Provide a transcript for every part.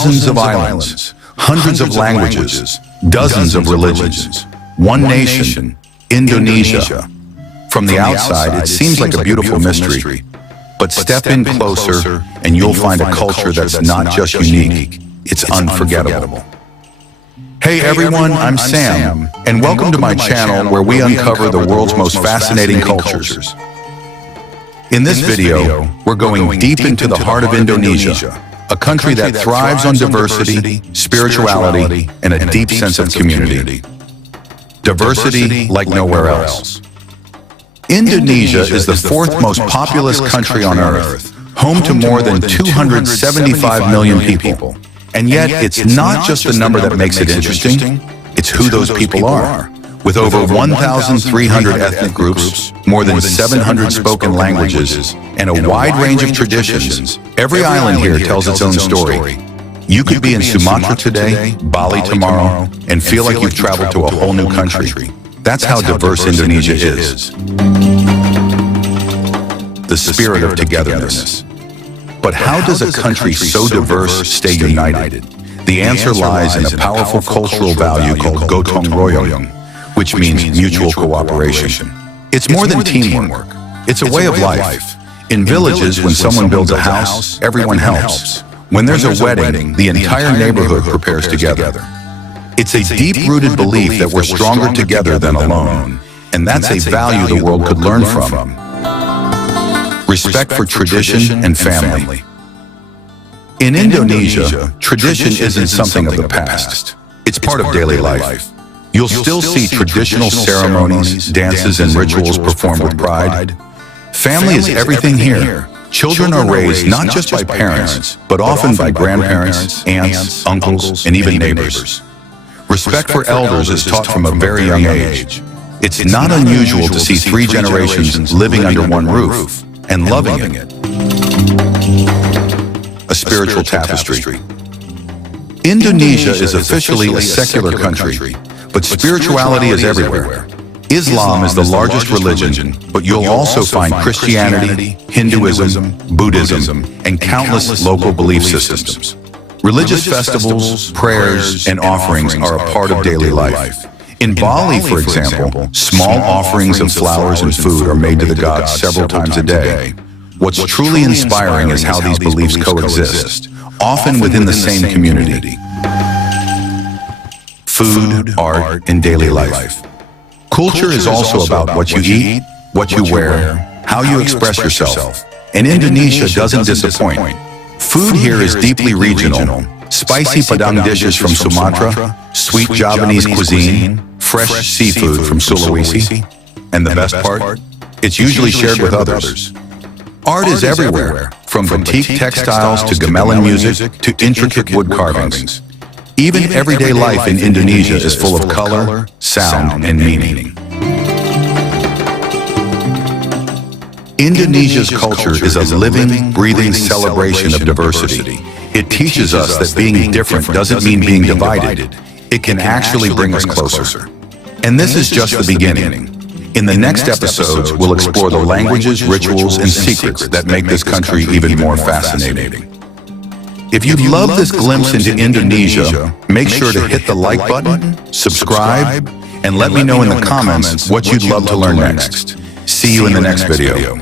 thousands of islands, hundreds of languages, dozens of religions. One nation, Indonesia. From the outside, it seems like a beautiful mystery. But step in closer, and you'll find a culture that's not just unique, it's unforgettable. Hey everyone, I'm Sam, and welcome to my channel where we uncover the world's most fascinating cultures. In this video, we're going deep into the heart of Indonesia, a country that thrives on diversity, spirituality, and a deep sense of community. Diversity like nowhere else. Indonesia is the fourth most populous country on Earth, home to more than 275 million people. And yet, it's not just the number that makes it interesting, it's who those people are. With over 1,300 ethnic groups, more than 700 spoken languages, and a wide range of traditions, every island here tells its own story. You could be in Sumatra today, Bali tomorrow, and feel like you've traveled to a whole new country. That's how diverse Indonesia is. The spirit of togetherness. But how does a country so diverse stay united? The answer lies in a powerful cultural value called gotong royong, which means mutual cooperation. It's more than teamwork. It's a way of life. In villages, when someone builds a house, everyone helps. When there's a wedding, the entire neighborhood prepares together. It's a deep-rooted belief that we're stronger together than alone, and that's a value the world could learn from. Respect for tradition and family. In Indonesia, tradition isn't something of the past. It's part of daily life. You'll still see traditional ceremonies, dances, and rituals performed with pride. Family is everything here. Children are raised not just by parents, but often by grandparents, aunts, uncles, and even neighbors. Respect for elders is taught from a very young age. It's not unusual to see 3 generations living under one roof and loving it. A spiritual tapestry. Indonesia is officially a secular country, but spirituality is everywhere. Islam is the largest religion, but you'll also find Christianity, Hinduism, Buddhism, and countless local belief systems. Religious festivals, prayers, and offerings are a part of daily life. In Bali, for example, small offerings of flowers and food are made to the gods several times a day. What's truly inspiring is how these beliefs coexist, often within the same community. Food, art, and daily life. Culture is also about what you eat, what you wear, how you express yourself. And Indonesia doesn't disappoint. Food here is deeply regional. Spicy Padang dishes from Sumatra, sweet Javanese cuisine, fresh seafood from Sulawesi, and the best part? It's usually shared with others. Art is everywhere, from boutique textiles to gamelan music to intricate wood carvings. Even everyday life in Indonesia is full of color, sound, and meaning. Indonesia's culture is a living, breathing celebration of diversity. It teaches us that being different doesn't mean being divided. It can actually bring us closer. And this is just the beginning. In the next episodes, we'll explore the languages, rituals, and secrets that make this country even more fascinating. If you love this glimpse into Indonesia, make sure to hit the like button, subscribe, and let me know in the comments what you'd love to learn next. See you in the next video.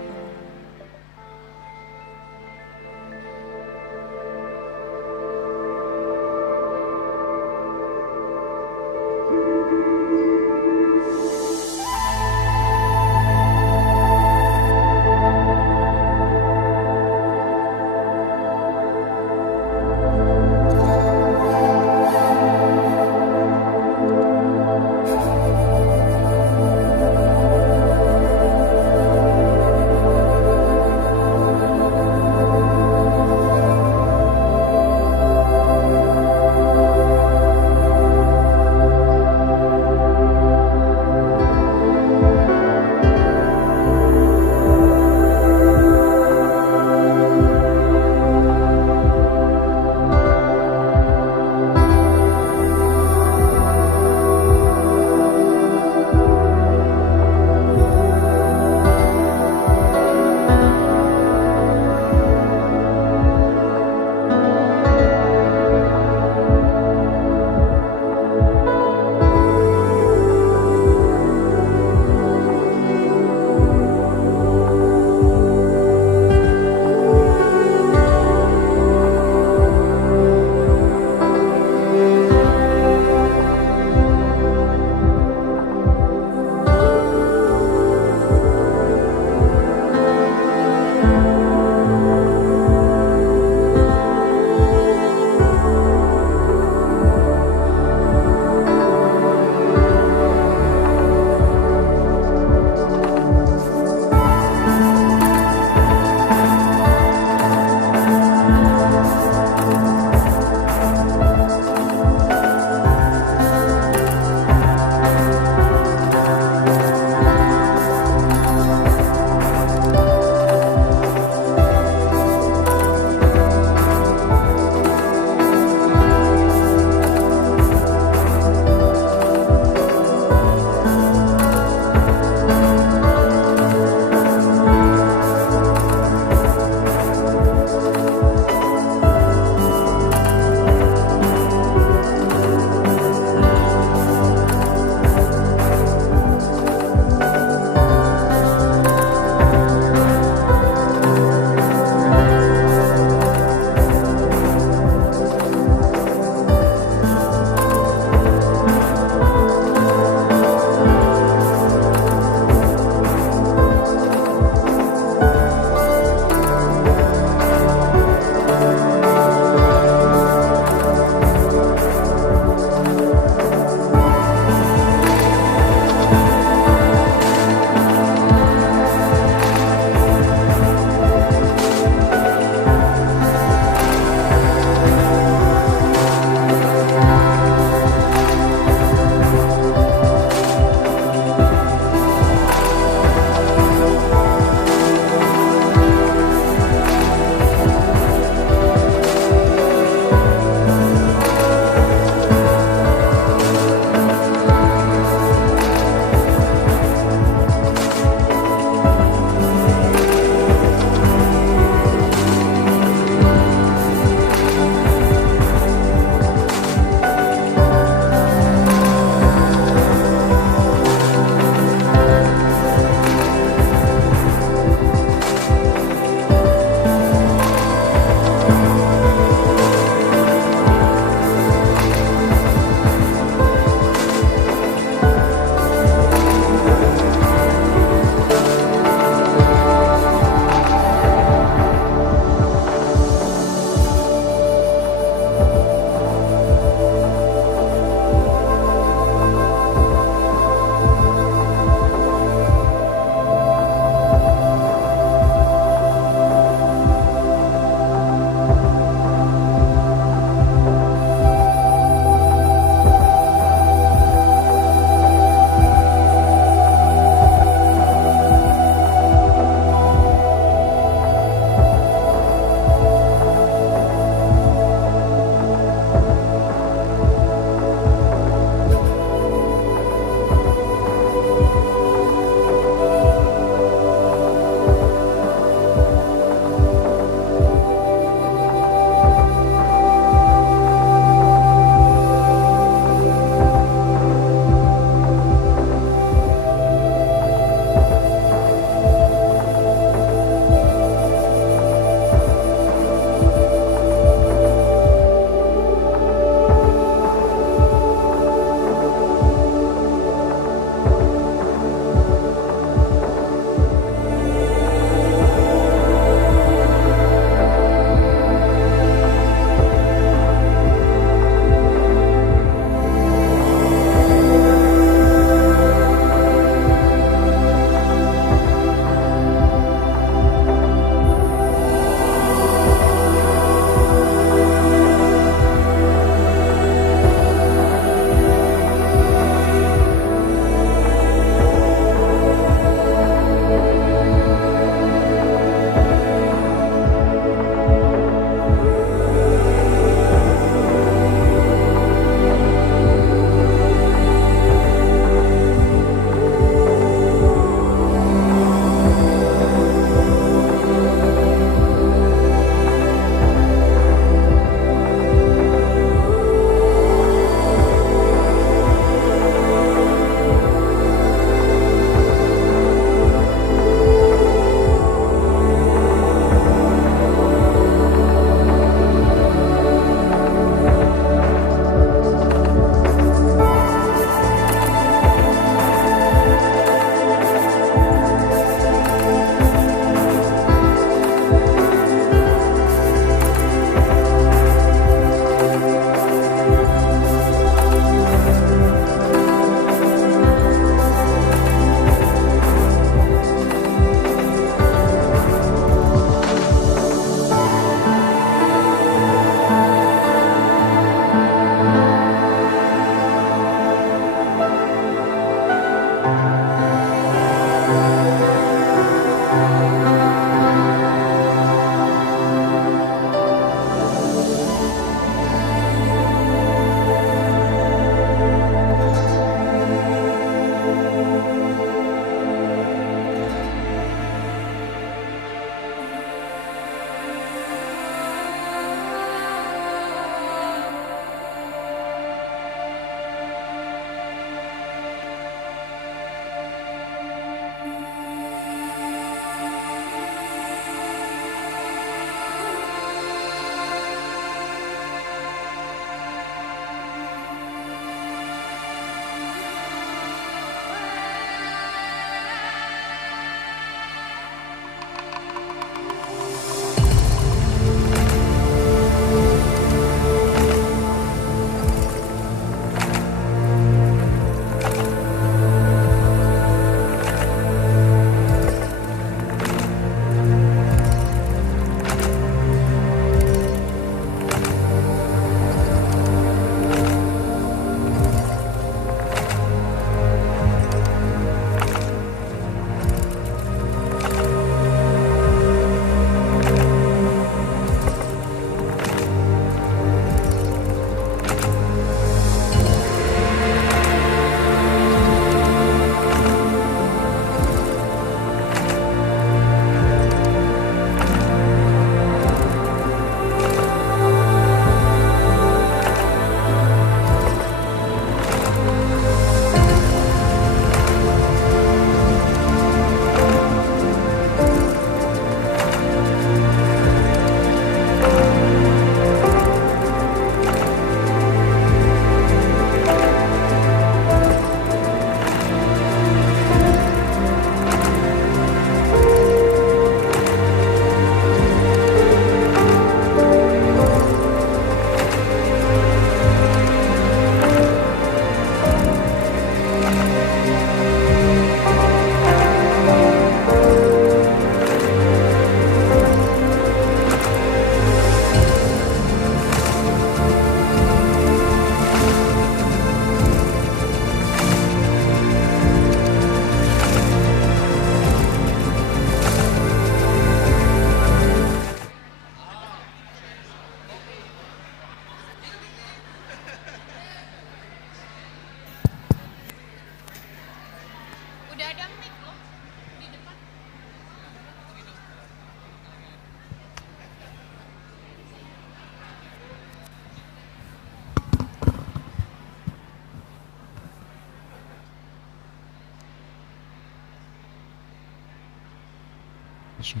Sure.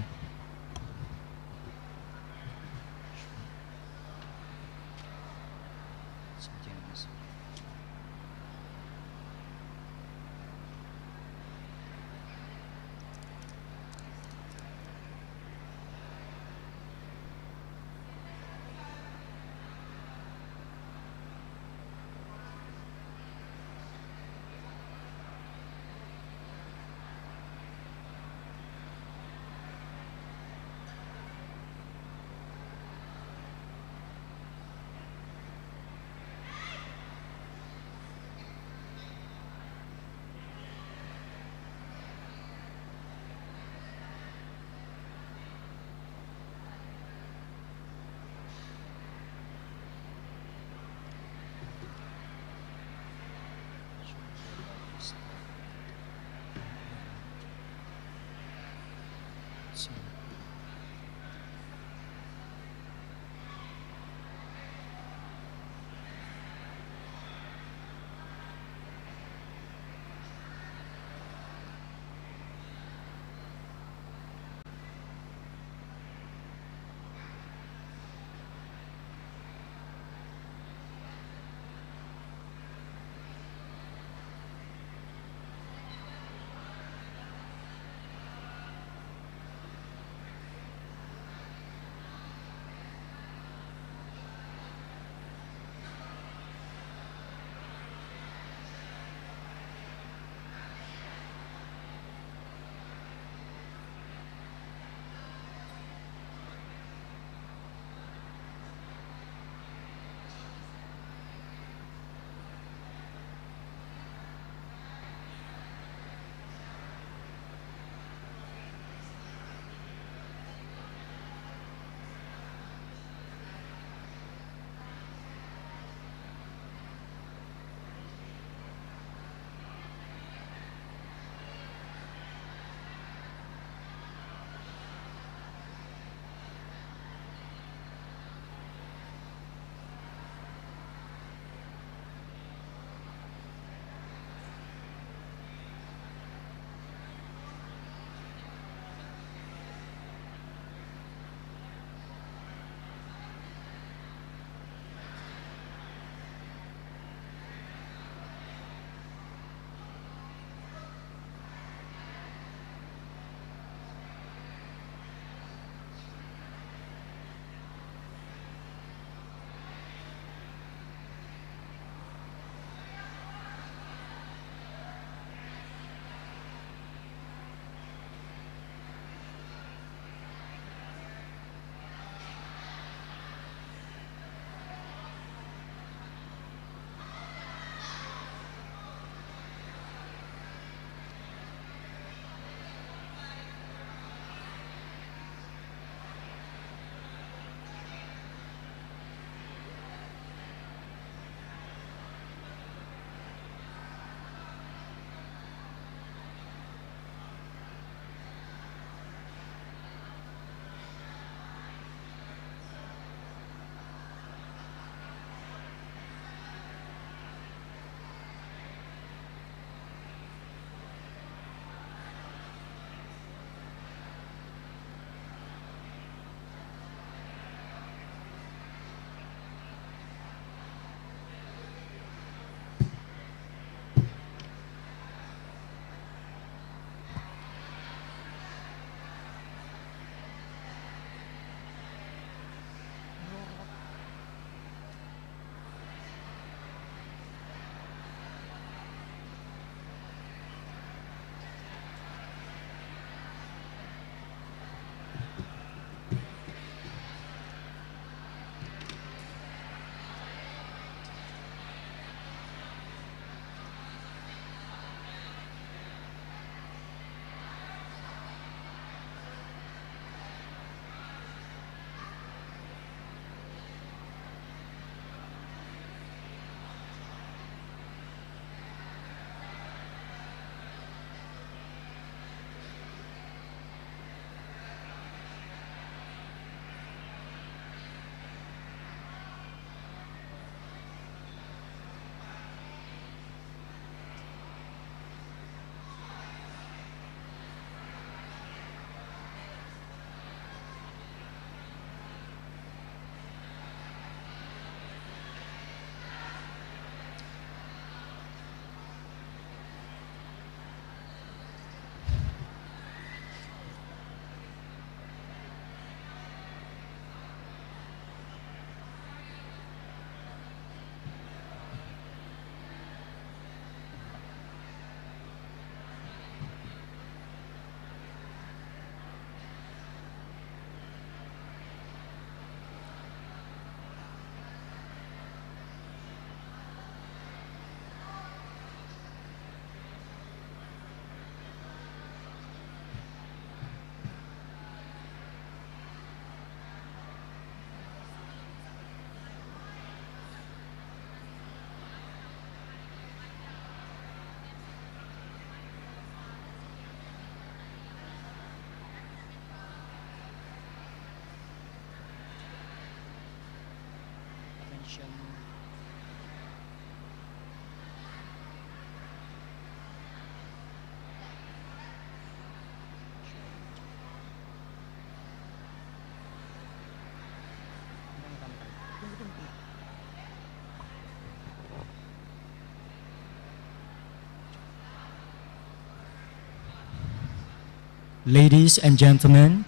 Ladies and gentlemen,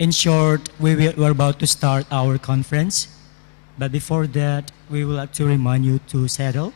in short, we're about to start our conference. But before that, we would like to remind you to settle.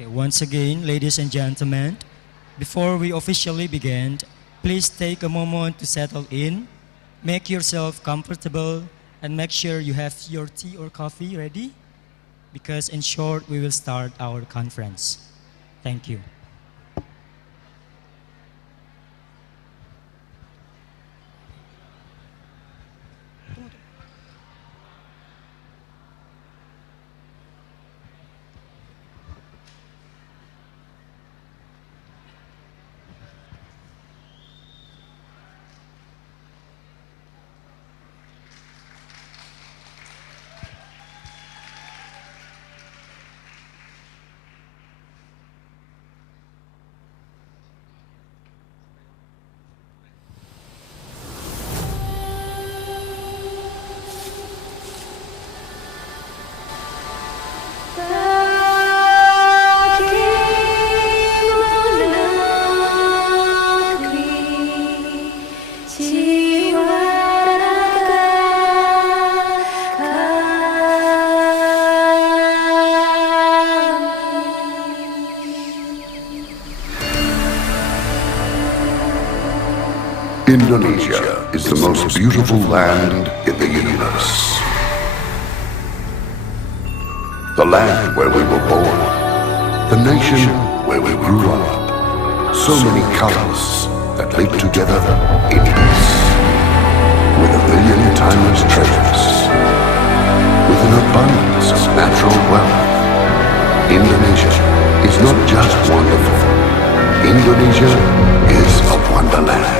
Okay, once again, ladies and gentlemen, before we officially begin, please take a moment to settle in, make yourself comfortable, and make sure you have your tea or coffee ready, because in short, we will start our conference. Thank you. Indonesia is the most beautiful land in the universe. The land where we were born. The nation where we grew up. So many colors that live together in peace. With a million timeless treasures. With an abundance of natural wealth. Indonesia is not just wonderful. Indonesia is a wonderland.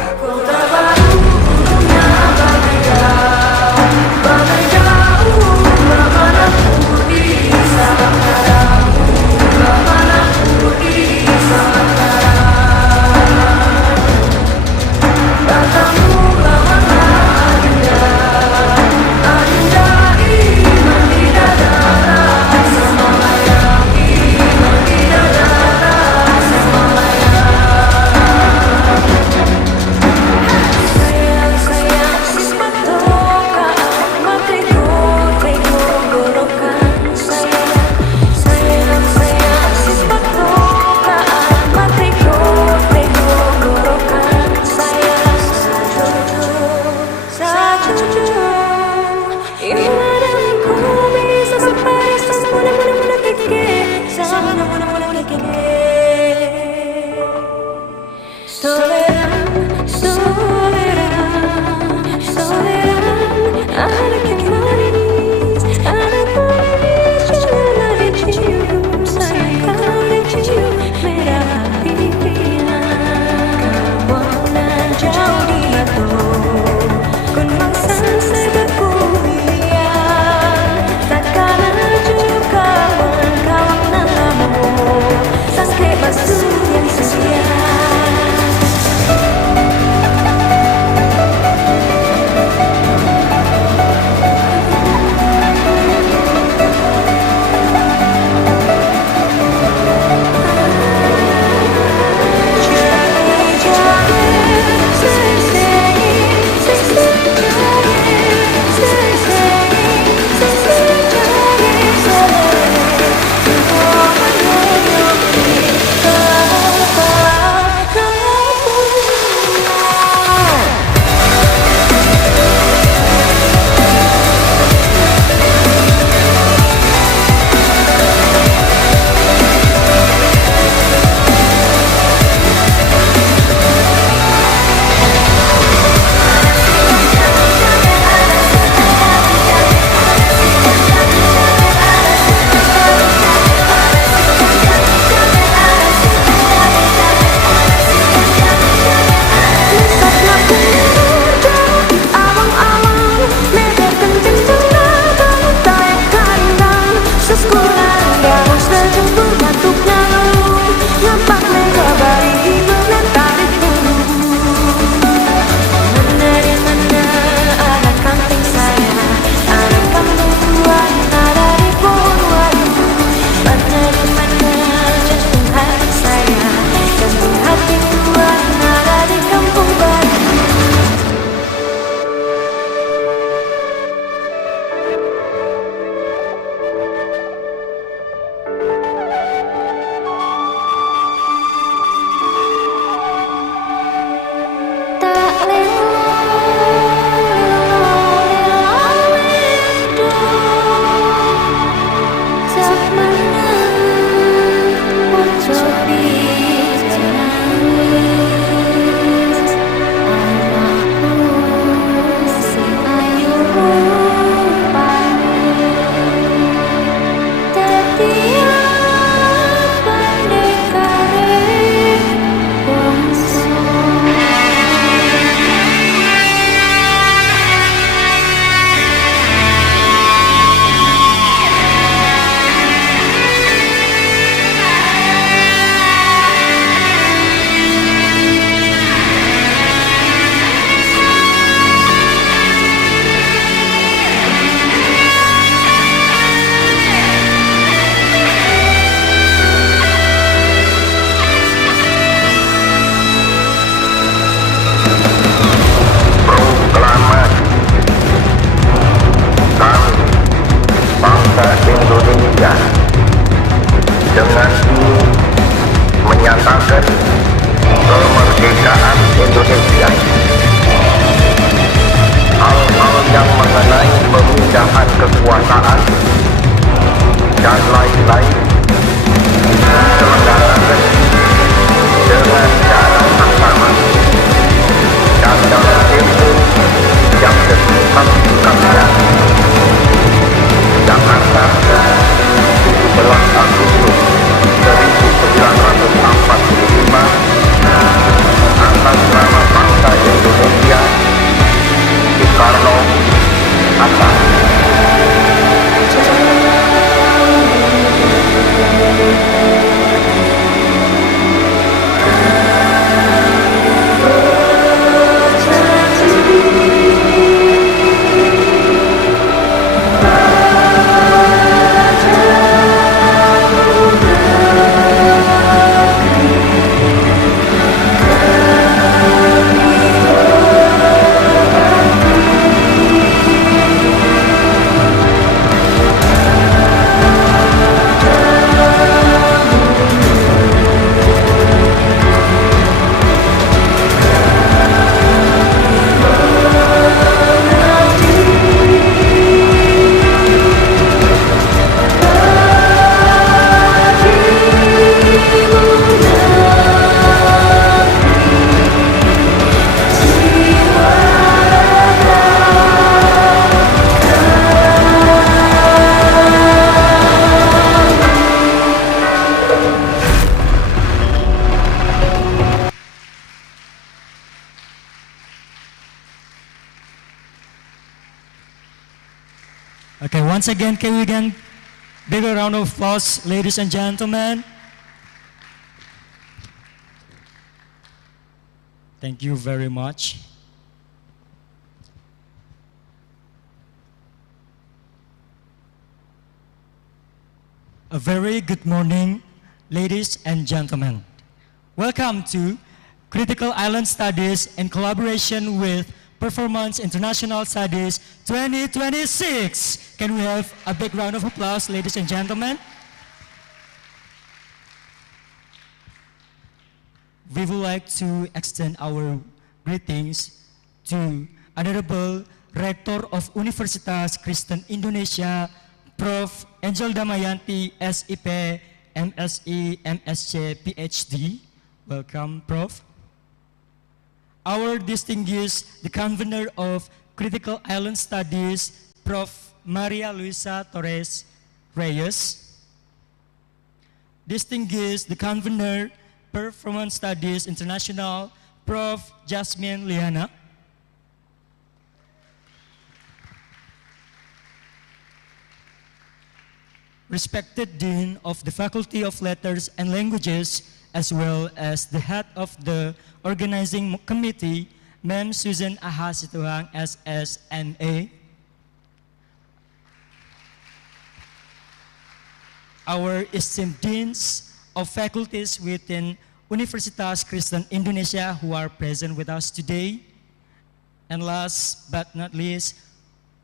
provinsi lain diselenggarakan dengan cara yang sama dan dalam tempo yang sesingkat-singkatnya. Jakarta, 17 Agustus 1945, atas nama bangsa Indonesia, Soekarno, Hatta. Okay, once again, can we get bigger round of applause, ladies and gentlemen? Thank you very much. A very good morning, ladies and gentlemen. Welcome to Critical Island Studies in collaboration with Performance International Studies 2026. Can we have a big round of applause, ladies and gentlemen? We would like to extend our greetings to Honorable Rector of Universitas Kristen Indonesia, Prof. Angel Damayanti, SIP, MSc, MSc, PhD. Welcome, Prof. Our distinguished, the convener of Critical Island Studies, Prof. Maria Luisa Torres Reyes. Distinguished, the convener, Performance Studies International, Prof. Jasmine Liana. Respected Dean of the Faculty of Letters and Languages, as well as the head of the organizing committee, Ma'am Susan Aha Situhang, SSNA. Our esteemed deans of faculties within Universitas Kristen Indonesia who are present with us today. And last but not least,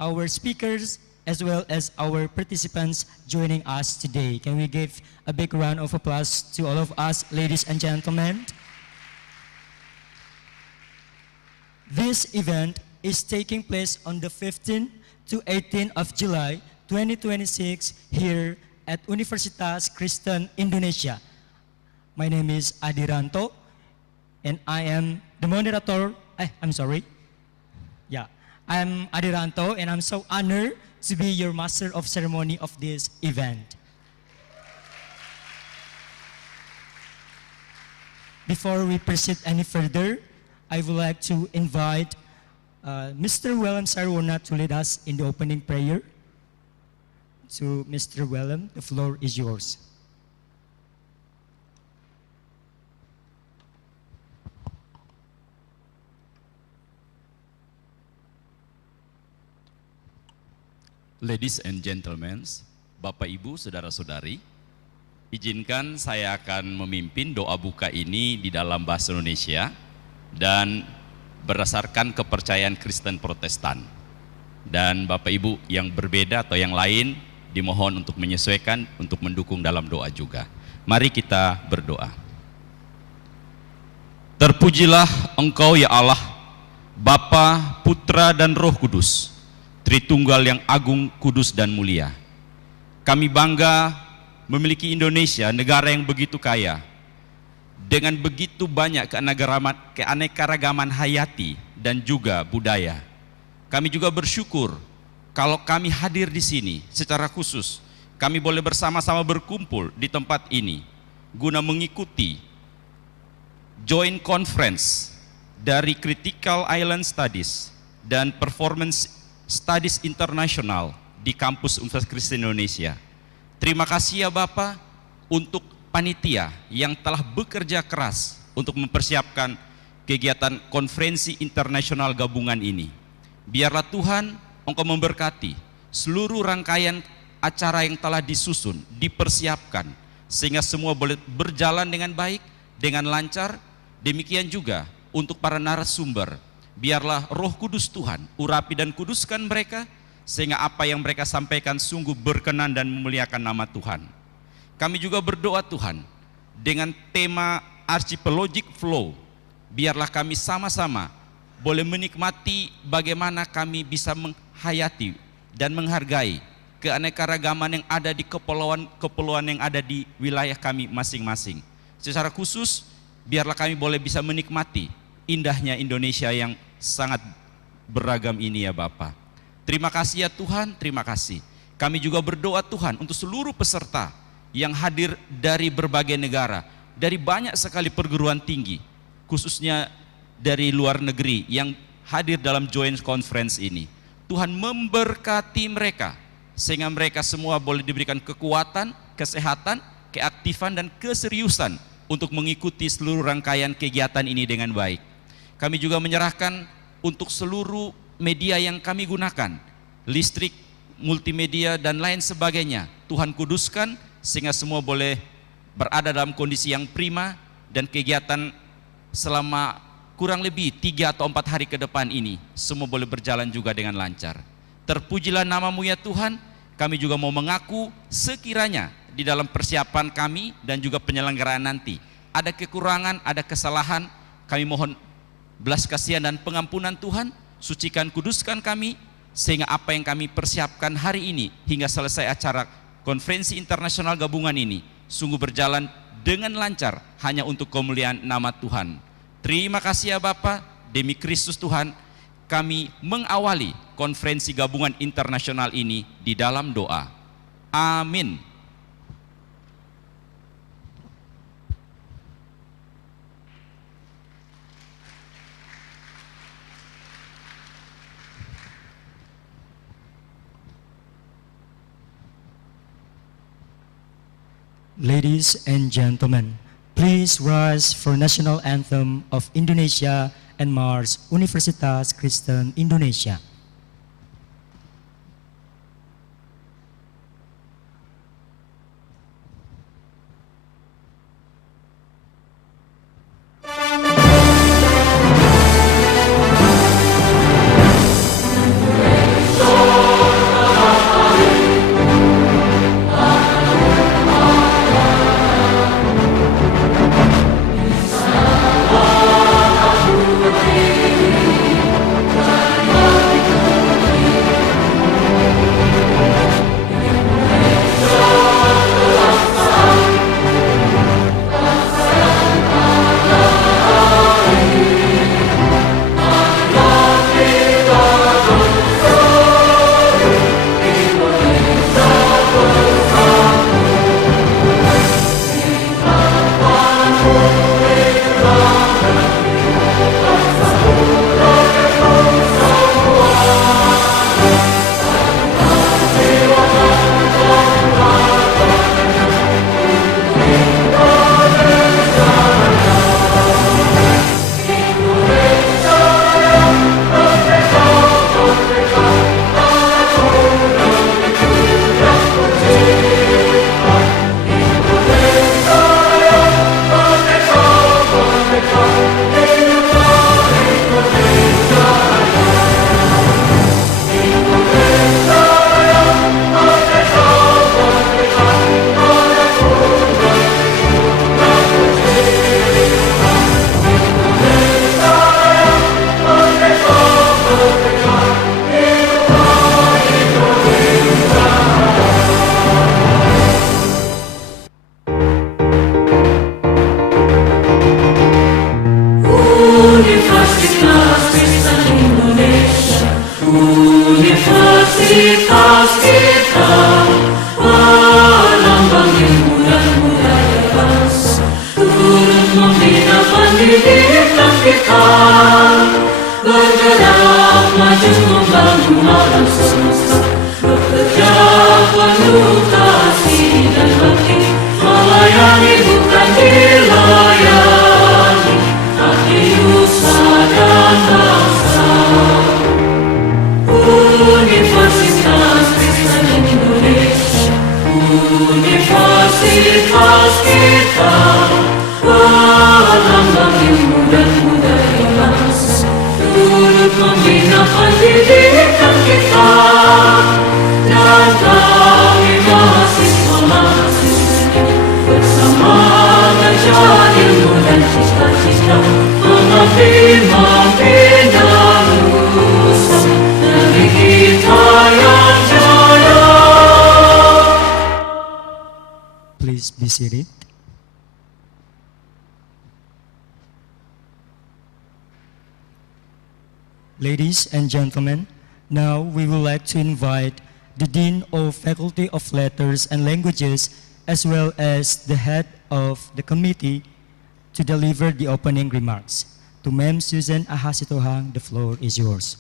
our speakers as well as our participants joining us today. Can we give a big round of applause to all of us, ladies and gentlemen? This event is taking place on the 15th to 18th of July 2026 here at Universitas Kristen Indonesia. My name is Adiranto and I am the moderator. I'm Adiranto and I'm so honored to be your master of ceremony of this event. Before we proceed any further, I would like to invite Mr. Willem Sarwona to lead us in the opening prayer. So, Mr. Willem, the floor is yours. Ladies and gentlemen, Bapak Ibu, Saudara-saudari, izinkan saya akan memimpin doa buka ini di dalam bahasa Indonesia dan berdasarkan kepercayaan Kristen Protestan. Dan Bapak Ibu yang berbeda atau yang lain dimohon untuk menyesuaikan, untuk mendukung dalam doa juga. Mari kita berdoa. Terpujilah Engkau ya Allah, Bapa, Putra dan Roh Kudus, Tritunggal yang agung, kudus dan mulia. Kami bangga memiliki Indonesia, negara yang begitu kaya, dengan begitu banyak keanekaragaman hayati dan juga budaya. Kami juga bersyukur kalau kami hadir di sini secara khusus, kami boleh bersama-sama berkumpul di tempat ini guna mengikuti joint conference dari Critical Island Studies dan Performance Studies International di kampus Universitas Kristen Indonesia. Terima kasih ya Bapak untuk panitia yang telah bekerja keras untuk mempersiapkan kegiatan konferensi internasional gabungan ini. Biarlah Tuhan Engkau memberkati seluruh rangkaian acara yang telah disusun, dipersiapkan, sehingga semua boleh berjalan dengan baik, dengan lancar. Demikian juga untuk para narasumber, biarlah Roh Kudus Tuhan urapi dan kuduskan mereka, sehingga apa yang mereka sampaikan sungguh berkenan dan memuliakan nama Tuhan. Kami juga berdoa Tuhan, dengan tema Archipelagic Flow, biarlah kami sama-sama boleh menikmati bagaimana kami bisa menghayati dan menghargai keanekaragaman yang ada di kepulauan yang ada di wilayah kami masing-masing. Secara khusus, biarlah kami boleh bisa menikmati indahnya Indonesia yang sangat beragam ini ya Bapa. Terima kasih ya Tuhan, terima kasih. Kami juga berdoa Tuhan untuk seluruh peserta yang hadir dari berbagai negara, dari banyak sekali perguruan tinggi, khususnya dari luar negeri yang hadir dalam joint conference ini. Tuhan memberkati mereka, sehingga mereka semua boleh diberikan kekuatan, kesehatan, keaktifan, dan keseriusan untuk mengikuti seluruh rangkaian kegiatan ini dengan baik. Kami juga menyerahkan untuk seluruh media yang kami gunakan, listrik, multimedia, dan lain sebagainya. Tuhan kuduskan, sehingga semua boleh berada dalam kondisi yang prima, dan kegiatan selama kurang lebih 3 atau 4 hari ke depan ini semua boleh berjalan juga dengan lancar. Terpujilah nama-Mu ya Tuhan. Kami juga mau mengaku sekiranya di dalam persiapan kami dan juga penyelenggaraan nanti ada kekurangan, ada kesalahan, kami mohon belas kasihan dan pengampunan Tuhan. Sucikan, kuduskan kami, sehingga apa yang kami persiapkan hari ini hingga selesai acara konferensi internasional gabungan ini sungguh berjalan dengan lancar hanya untuk kemuliaan nama Tuhan. Terima kasih ya Bapa, demi Kristus Tuhan, kami mengawali konferensi gabungan internasional ini di dalam doa. Amin. Ladies and gentlemen, please rise for national anthem of Indonesia and Mars Universitas Kristen Indonesia. Kita Universitas kita, berlambang ilmu dan budaya bangsa, turut membina pendidikan kita, dan kami mahasiswa-mahasiswa bersama mengajar ilmu dan cita-cita, mengabdi membina nusa negeri kita yang jaya. Please be seated. Ladies and gentlemen, now we would like to invite the Dean of Faculty of Letters and Languages, as well as the head of the committee, to deliver the opening remarks. To Ma'am Susan Ahasitohang, the floor is yours.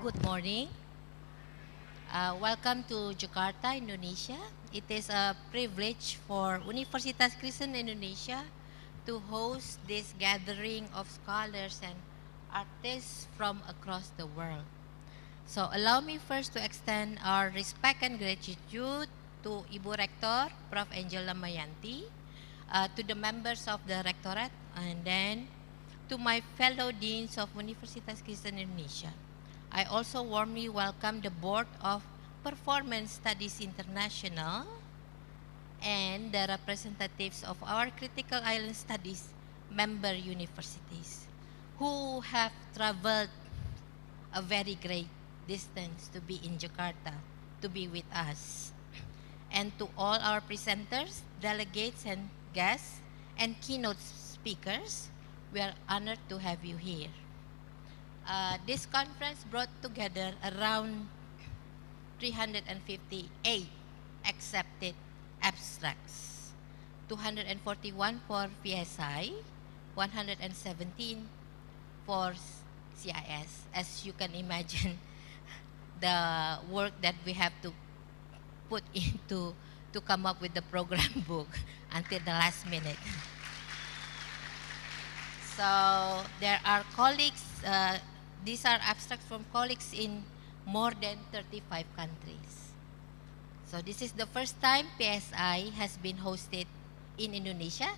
Good morning. Welcome to Jakarta, Indonesia. It is a privilege for Universitas Kristen Indonesia to host this gathering of scholars and artists from across the world. So allow me first to extend our respect and gratitude to Ibu Rektor, Prof. Angela Mayanti, to the members of the Rectorate, and then to my fellow deans of Universitas Kristen Indonesia. I also warmly welcome the Board of Performance Studies International and the representatives of our Critical Island Studies member universities who have traveled a very great distance to be in Jakarta, to be with us. And to all our presenters, delegates and guests, and keynote speakers, we are honored to have you here. This conference brought together around 358 accepted abstracts, 241 for PSI, 117 for CIS. As you can imagine, the work that we have to put into to come up with the program book until the last minute. So there are colleagues, these are abstracts from colleagues in more than 35 countries. So this is the first time PSI has been hosted in Indonesia.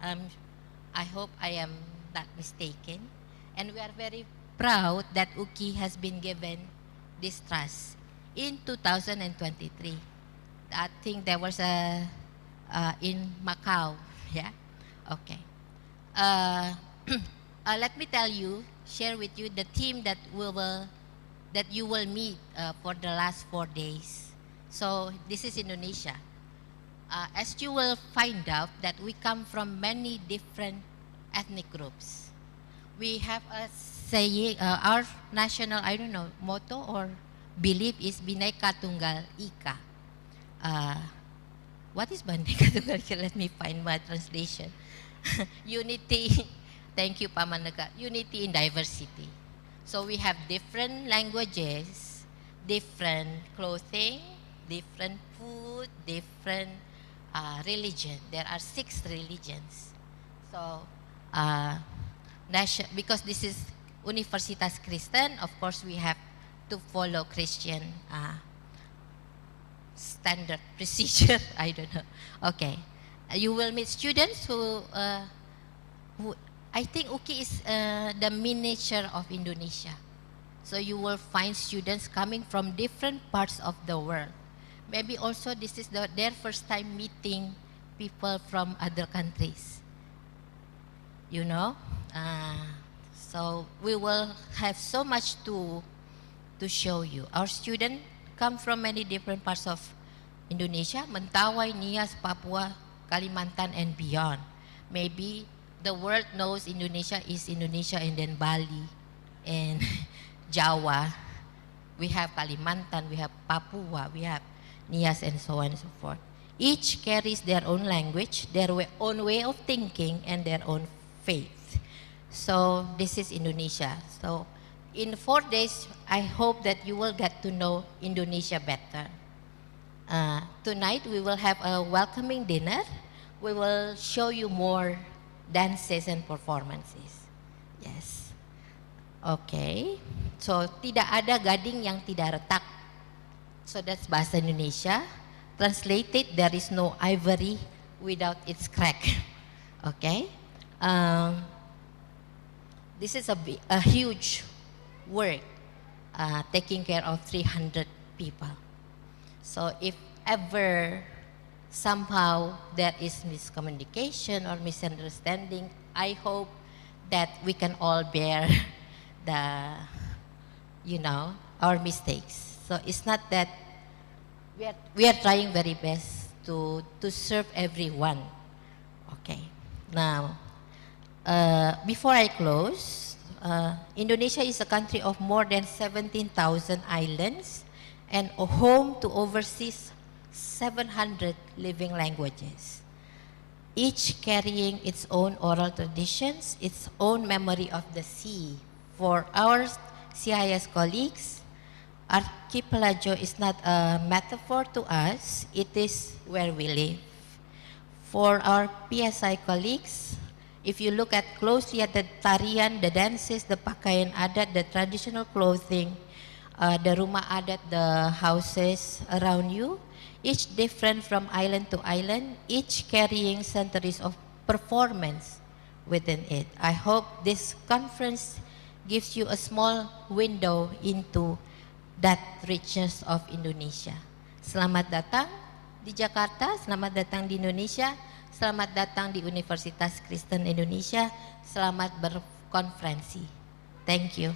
I hope I am not mistaken. And we are very proud that UKI has been given this trust in 2023. I think there was a in Macau, yeah? Okay. Let me tell you, share with you the team that you will meet for the last 4 days. So this is Indonesia. As you will find out that we come from many different ethnic groups. We have a saying, our national, I don't know, motto or belief is Bhinneka Tunggal Ika. What is Bhinneka Tunggal Ika? Let me find my translation. Unity, thank you Pamanaka, unity in diversity. So we have different languages, different clothing, different food, different religion. There are 6 religions. So, because this is Universitas Kristen, of course we have to follow Christian standard procedure. I don't know. Okay. You will meet students who I think UKI is the miniature of Indonesia. So you will find students coming from different parts of the world. Maybe also this is their first time meeting people from other countries. You know? So we will have so much to show you. Our students come from many different parts of Indonesia, Mentawai, Nias, Papua, Kalimantan, and beyond. Maybe the world knows Indonesia is Indonesia and then Bali and Jawa. We have Kalimantan, we have Papua, we have Nias, and so on and so forth. Each carries their own language, their own way of thinking, and their own faith. So this is Indonesia. So in 4 days, I hope that you will get to know Indonesia better. tonight we will have a welcoming dinner. We will show you more dances and performances. Yes. Okay. So tidak ada gading yang tidak retak. So that's bahasa Indonesia. Translated, there is no ivory without its crack. Okay. This is a huge work, taking care of 300 people. So if ever somehow there is miscommunication or misunderstanding, I hope that we can all bear our mistakes. So it's not that we are trying very best to serve everyone. Okay. Now, before I close, Indonesia is a country of more than 17,000 islands and a home to overseas 700 living languages, each carrying its own oral traditions, its own memory of the sea. For our CIS colleagues, Archipelago is not a metaphor to us, it is where we live. For our PSI colleagues, if you look at closely at the tarian, the dances, the pakaian adat, the traditional clothing, the rumah adat, the houses around you, each different from island to island, each carrying centuries of performance within it. I hope this conference gives you a small window into that richness of Indonesia. Selamat datang di Jakarta, selamat datang di Indonesia, selamat datang di Universitas Kristen Indonesia, selamat berkonferensi. Thank you.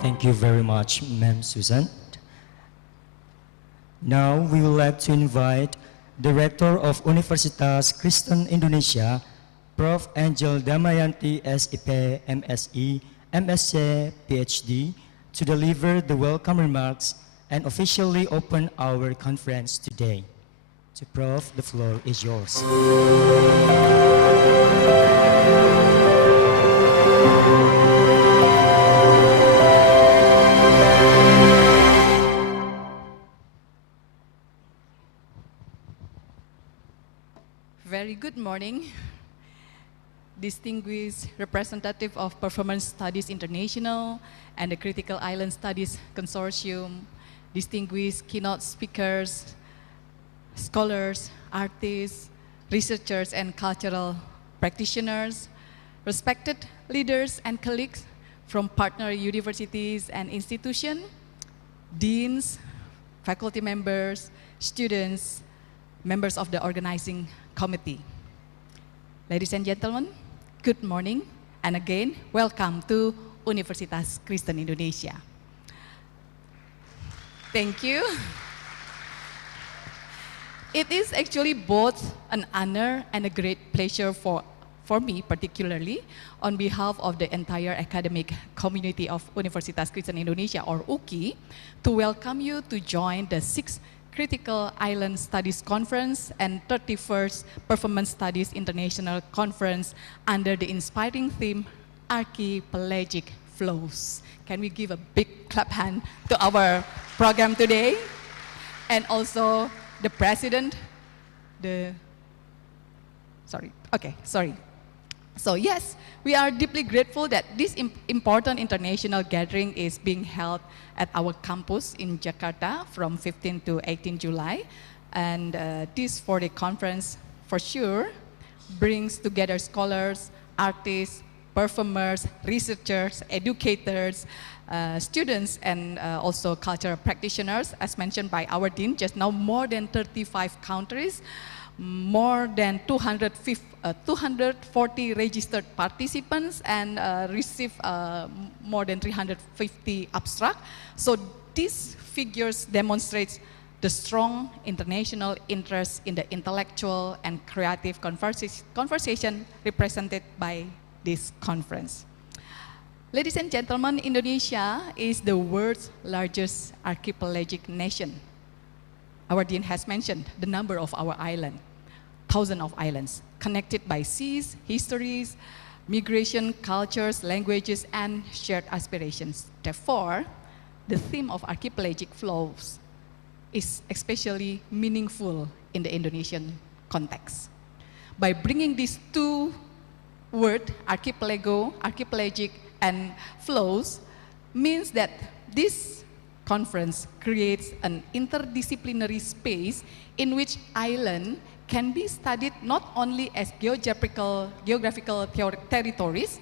Thank you very much, Ma'am Susan. Now we would like to invite Director of Universitas Kristen Indonesia, Prof. Angel Damayanti, SIP, MSE, MSc, PhD, to deliver the welcome remarks and officially open our conference today. So, Prof, the floor is yours. Very good morning, distinguished representative of Performance Studies International and the Critical Island Studies Consortium, distinguished keynote speakers, scholars, artists, researchers, and cultural practitioners, respected leaders and colleagues from partner universities and institutions, deans, faculty members, students, members of the organizing committee. Ladies and gentlemen, good morning, and again, welcome to Universitas Kristen Indonesia. Thank you. It is actually both an honor and a great pleasure for me, particularly, on behalf of the entire academic community of Universitas Kristen Indonesia, or UKI, to welcome you to join the 6th Critical Island Studies Conference and 31st Performance Studies International Conference under the inspiring theme, Archipelagic Flows. Can we give a big clap hand to our program today? And also the president, So yes, we are deeply grateful that this important international gathering is being held at our campus in Jakarta from 15 to 18 July. And this 4-day conference for sure brings together scholars, artists, performers, researchers, educators, students, and also cultural practitioners, as mentioned by our dean just now, more than 35 countries, more than 240 registered participants, and received more than 350 abstracts. So these figures demonstrate the strong international interest in the intellectual and creative conversation represented by this conference. Ladies and gentlemen, Indonesia is the world's largest archipelagic nation. Our dean has mentioned the number of our island. thousands of islands connected by seas, histories, migration, cultures, languages, and shared aspirations. Therefore, the theme of Archipelagic Flows is especially meaningful in the Indonesian context. By bringing these two words, archipelagic, and flows, means that this conference creates an interdisciplinary space in which island can be studied not only as geographical territories,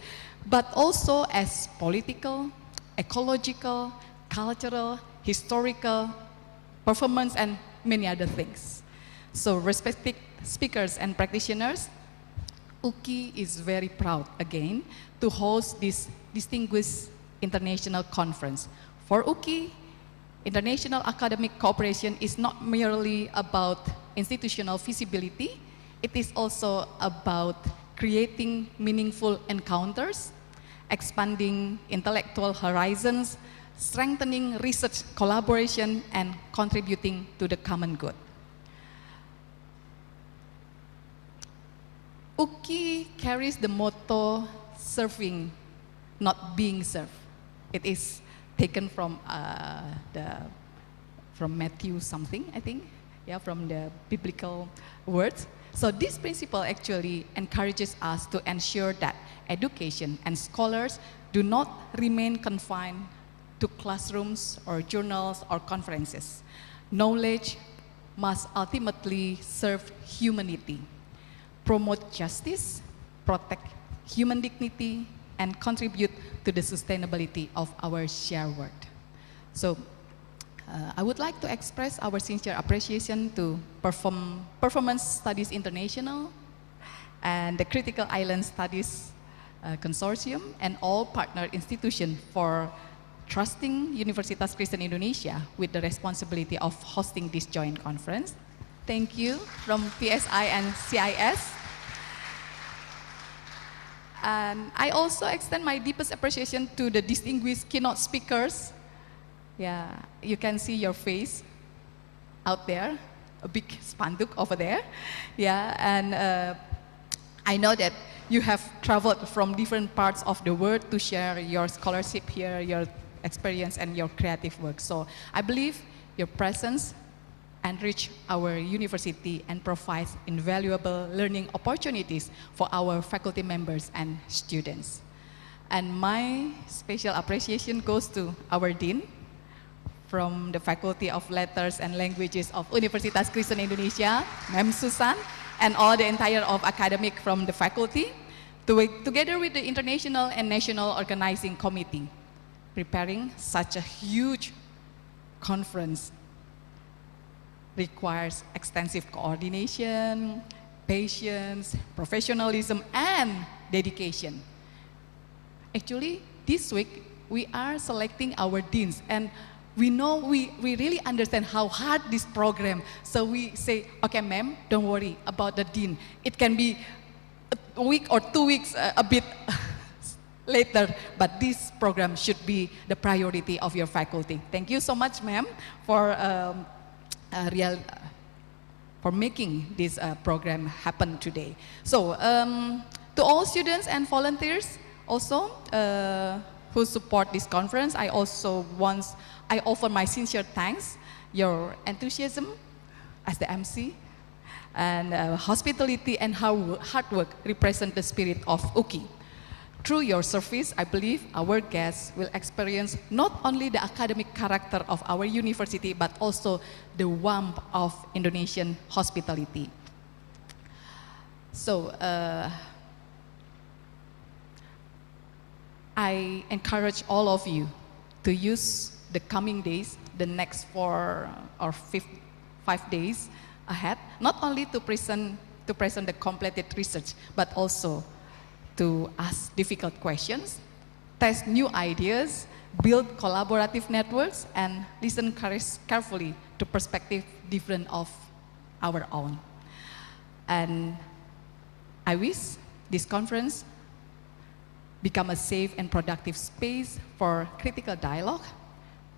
but also as political, ecological, cultural, historical, performance, and many other things. So respected speakers and practitioners, UKI is very proud again to host this distinguished international conference. For UKI, international academic cooperation is not merely about institutional feasibility, it is also about creating meaningful encounters, expanding intellectual horizons, strengthening research collaboration, and contributing to the common good. UKI carries the motto, serving, not being served. It is taken from Matthew something, I think, yeah, from the biblical words. So this principle actually encourages us to ensure that education and scholars do not remain confined to classrooms or journals or conferences. Knowledge must ultimately serve humanity, promote justice, protect human dignity, and contribute to the sustainability of our shared world. So I would like to express our sincere appreciation to Performance Studies International and the Critical Island Studies Consortium and all partner institutions for trusting Universitas Kristen Indonesia with the responsibility of hosting this joint conference. Thank you from PSI and CIS. And I also extend my deepest appreciation to the distinguished keynote speakers. Yeah, you can see your face out there, a big spanduk over there. Yeah, and I know that you have traveled from different parts of the world to share your scholarship here, your experience and your creative work. So I believe your presence enrich our university and provides invaluable learning opportunities for our faculty members and students. And my special appreciation goes to our Dean from the Faculty of Letters and Languages of Universitas Kristen Indonesia, Ma'am Susan, and all the entire of academic from the faculty, together with the international and national organizing committee, preparing such a huge conference requires extensive coordination, patience, professionalism, and dedication. Actually, this week, we are selecting our deans, and we know we really understand how hard this program. So we say, okay, ma'am, don't worry about the dean. It can be a week or 2 weeks, a bit later, but this program should be the priority of your faculty. Thank you so much, ma'am, for for making this program happen today. So to all students and volunteers also who support this conference, I offer my sincere thanks. Your enthusiasm as the MC and hospitality and hard work represent the spirit of UKI. Through your service, I believe our guests will experience not only the academic character of our university, but also the warmth of Indonesian hospitality. So, I encourage all of you to use the coming days, the next 4 or 5 days ahead, not only to present the completed research, but also to ask difficult questions, test new ideas, build collaborative networks, and listen carefully to perspectives different of our own. And I wish this conference become a safe and productive space for critical dialogue.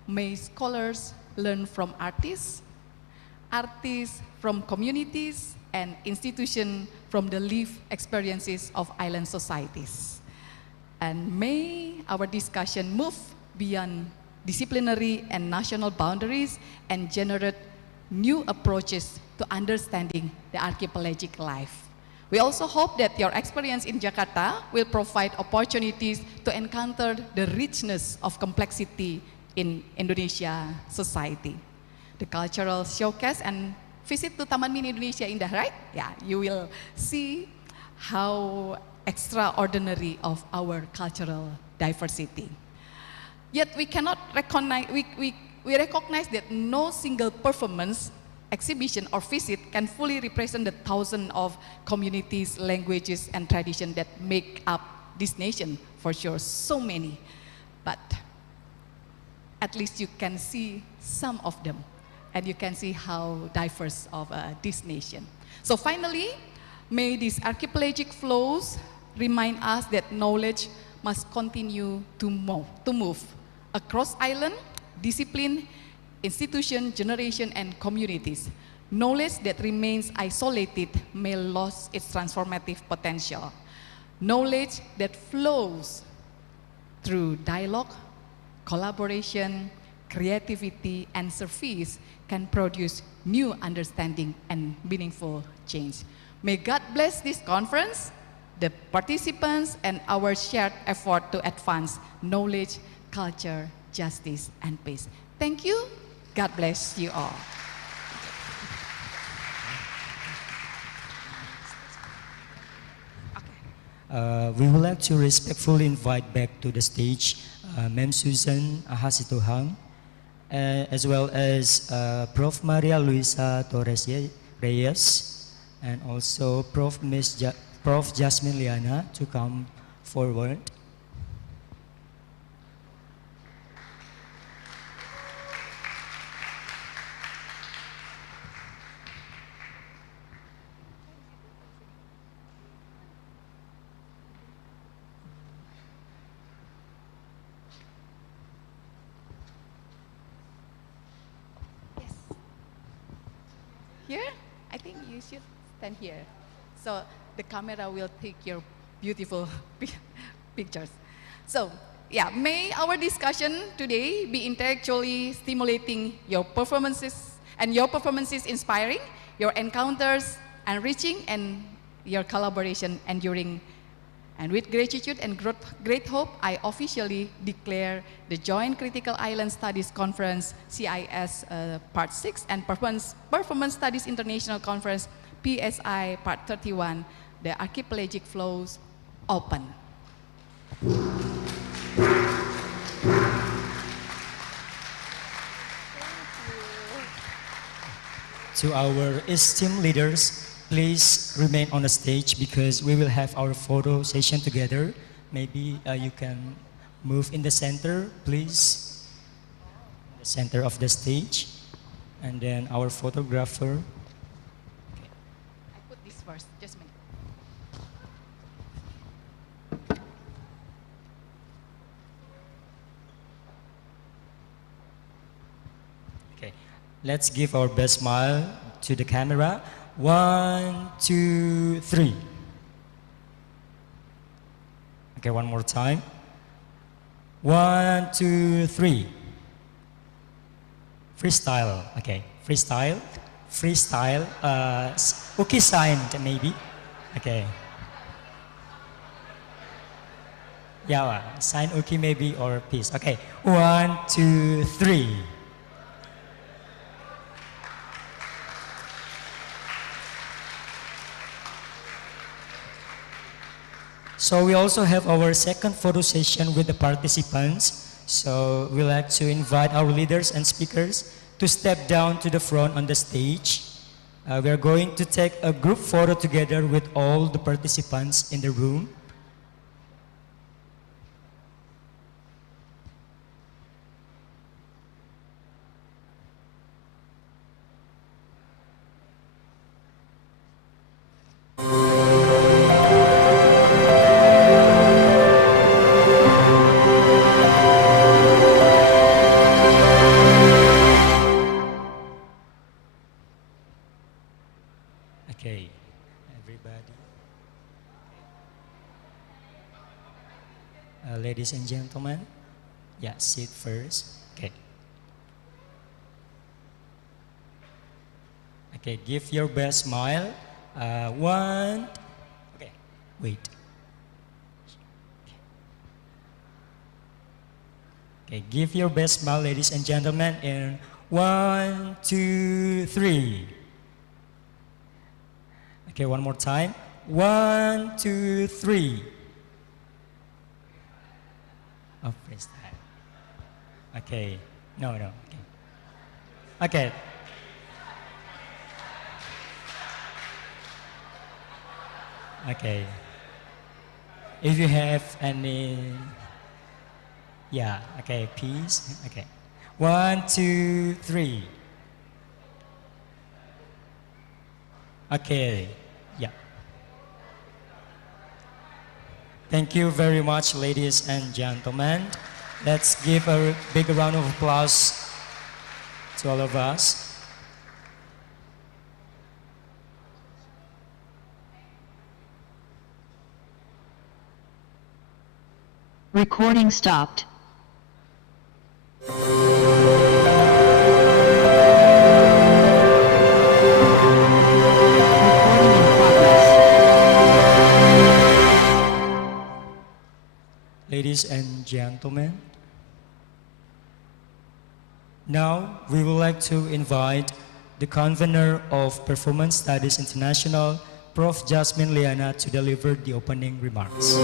May scholars learn from artists, artists from communities, and institutions from the lived experiences of island societies. And may our discussion move beyond disciplinary and national boundaries and generate new approaches to understanding the archipelagic life. We also hope that your experience in Jakarta will provide opportunities to encounter the richness of complexity in Indonesia society. The cultural showcase and visit to Taman Mini Indonesia Indah, right? Yeah, you will see how extraordinary of our cultural diversity. Yet we cannot recognize, we recognize that no single performance, exhibition or visit can fully represent the thousands of communities, languages and traditions that make up this nation, for sure, so many. But at least you can see some of them and you can see how diverse of this nation. So finally, may these archipelagic flows remind us that knowledge must continue to move across island, discipline, institution, generation, and communities. Knowledge that remains isolated may lose its transformative potential. Knowledge that flows through dialogue, collaboration, creativity, and service can produce new understanding and meaningful change. May God bless this conference, the participants, and our shared effort to advance knowledge, culture, justice, and peace. Thank you. God bless you all. We would like to respectfully invite back to the stage Ma'am Susan Hasitohang, as well as Prof. Maria Luisa Torres Reyes, and also Prof. Jasmine Liana to come forward. Here? I think you should stand here. So the camera will take your beautiful pictures. So, yeah, may our discussion today be intellectually stimulating, your performances inspiring, your encounters enriching, and your collaboration enduring. And with gratitude and great hope, I officially declare the Joint Critical Island Studies Conference, CIS Part 6, and Performance Studies International Conference, PSI Part 31, the Archipelagic Flows, open. To our esteemed leaders, please remain on the stage because we will have our photo session together. Maybe you can move in the center, please. The center of the stage. And then our photographer. I put this first, just a minute. Okay, let's give our best smile to the camera. 1, 2, 3. Okay, one more time. 1, 2, 3. Freestyle. Okay, freestyle. Freestyle. Okay, sign maybe. Okay. Yeah, sign okay maybe or peace. Okay, 1, 2, 3. So we also have our second photo session with the participants. So we like to invite our leaders and speakers to step down to the front on the stage. We are going to take a group photo together with all the participants in the room. Okay, everybody. Ladies and gentlemen, yeah, sit first. Okay. Okay, give your best smile. One. Okay, wait. Okay, give your best smile, ladies and gentlemen, in 1, 2, 3. Okay, one more time. 1, 2, 3. Oh, first time. Okay. No. Okay. Okay. Okay. If you have any, yeah. Okay. Peace. Okay. 1, 2, 3. Okay. Yeah. Thank you very much, ladies and gentlemen. Let's give a big round of applause to all of us. Recording stopped. Recording in progress. Ladies and gentlemen, now we would like to invite the convener of Performance Studies International, Prof. Jasmine Liana, to deliver the opening remarks.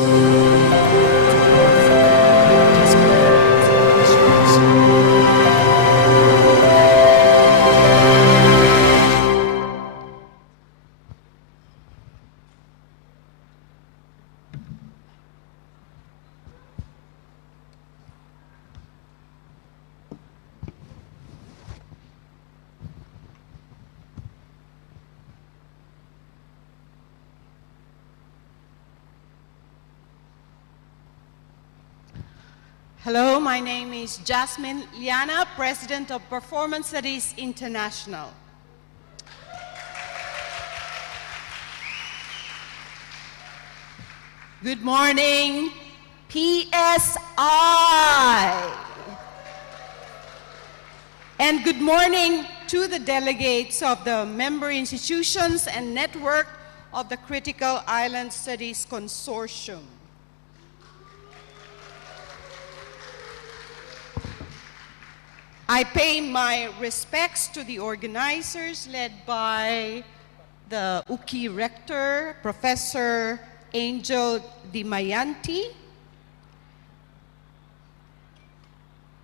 Hello, my name is Jasmine Liana, President of Performance Studies International. Good morning, PSI. And good morning to the delegates of the member institutions and network of the Critical Island Studies Consortium. I pay my respects to the organizers led by the UKI Rector, Professor Angel Di Mayanti,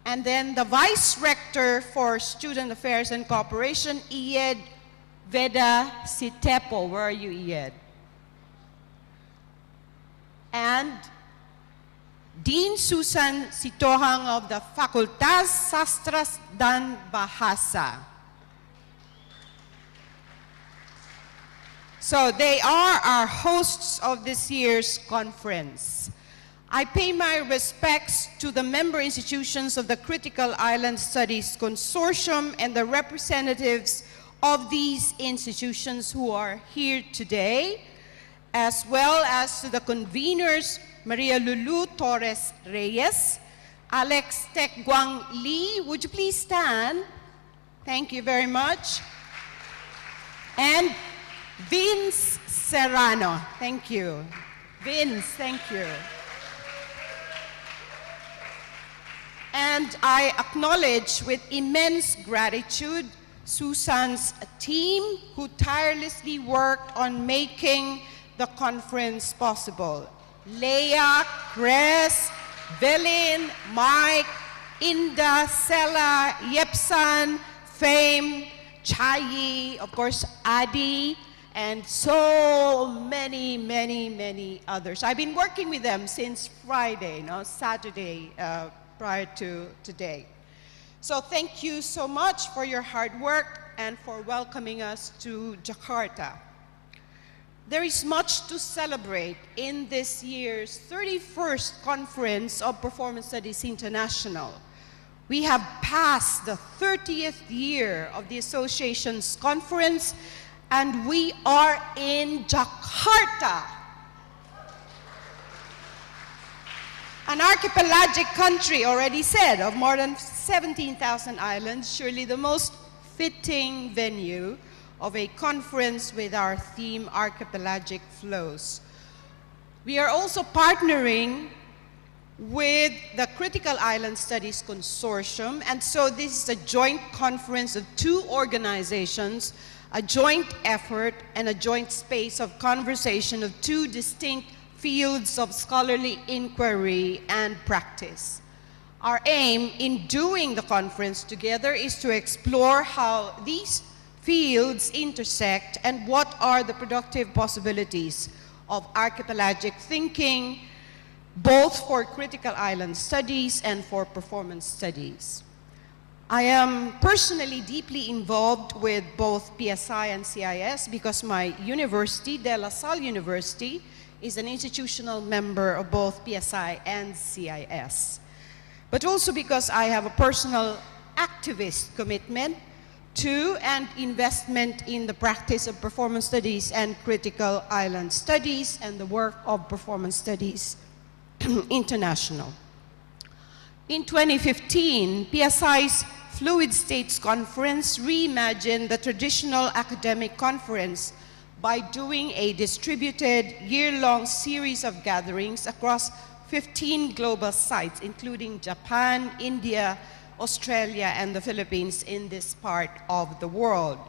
and then the Vice Rector for Student Affairs and Cooperation, Iyed Veda Sitepo. Where are you, Iyed? And Dean Susan Sitohang of the Fakultas Sastras dan Bahasa. So they are our hosts of this year's conference. I pay my respects to the member institutions of the Critical Island Studies Consortium and the representatives of these institutions who are here today, as well as to the conveners Maria Lulu Torres Reyes, Alex Tek Guang Lee, would you please stand? Thank you very much. And Vince Serrano, thank you. Vince, thank you. And I acknowledge with immense gratitude Susan's team who tirelessly worked on making the conference possible. Leia, Chris, Velin, Mike, Inda, Sela, Yepsan, Fame, Chayi, of course, Adi, and so many, many, many others. I've been working with them since Friday, Saturday, prior to today. So thank you so much for your hard work and for welcoming us to Jakarta. There is much to celebrate in this year's 31st Conference of Performance Studies International. We have passed the 30th year of the association's conference, and we are in Jakarta, an archipelagic country, already said, of more than 17,000 islands, surely the most fitting venue of a conference with our theme, Archipelagic Flows. We are also partnering with the Critical Island Studies Consortium, and so this is a joint conference of two organizations, a joint effort and a joint space of conversation of two distinct fields of scholarly inquiry and practice. Our aim in doing the conference together is to explore how these fields intersect and what are the productive possibilities of archipelagic thinking, both for critical island studies and for performance studies. I am personally deeply involved with both PSI and CIS because my university, De La Salle University, is an institutional member of both PSI and CIS. But also because I have a personal activist commitment to and investment in the practice of performance studies and critical island studies and the work of Performance Studies International. In 2015, PSI's Fluid States Conference reimagined the traditional academic conference by doing a distributed year-long series of gatherings across 15 global sites, including Japan, India, Australia, and the Philippines in this part of the world.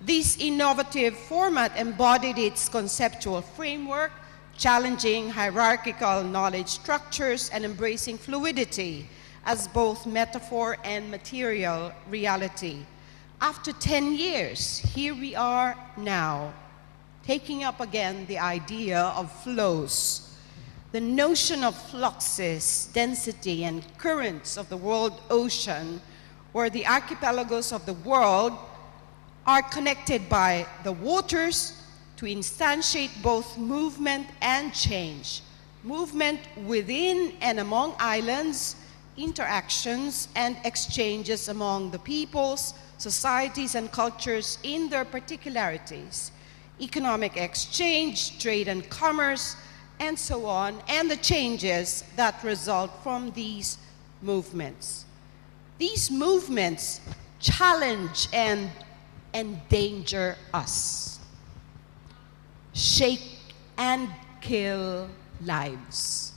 This innovative format embodied its conceptual framework, challenging hierarchical knowledge structures and embracing fluidity as both metaphor and material reality. After 10 years, here we are now, taking up again the idea of flows. The notion of fluxes, density, and currents of the world ocean, where the archipelagos of the world are connected by the waters to instantiate both movement and change. Movement within and among islands, interactions and exchanges among the peoples, societies, and cultures in their particularities, economic exchange, trade and commerce, and so on, and the changes that result from these movements. These movements challenge and endanger us, shake and kill lives,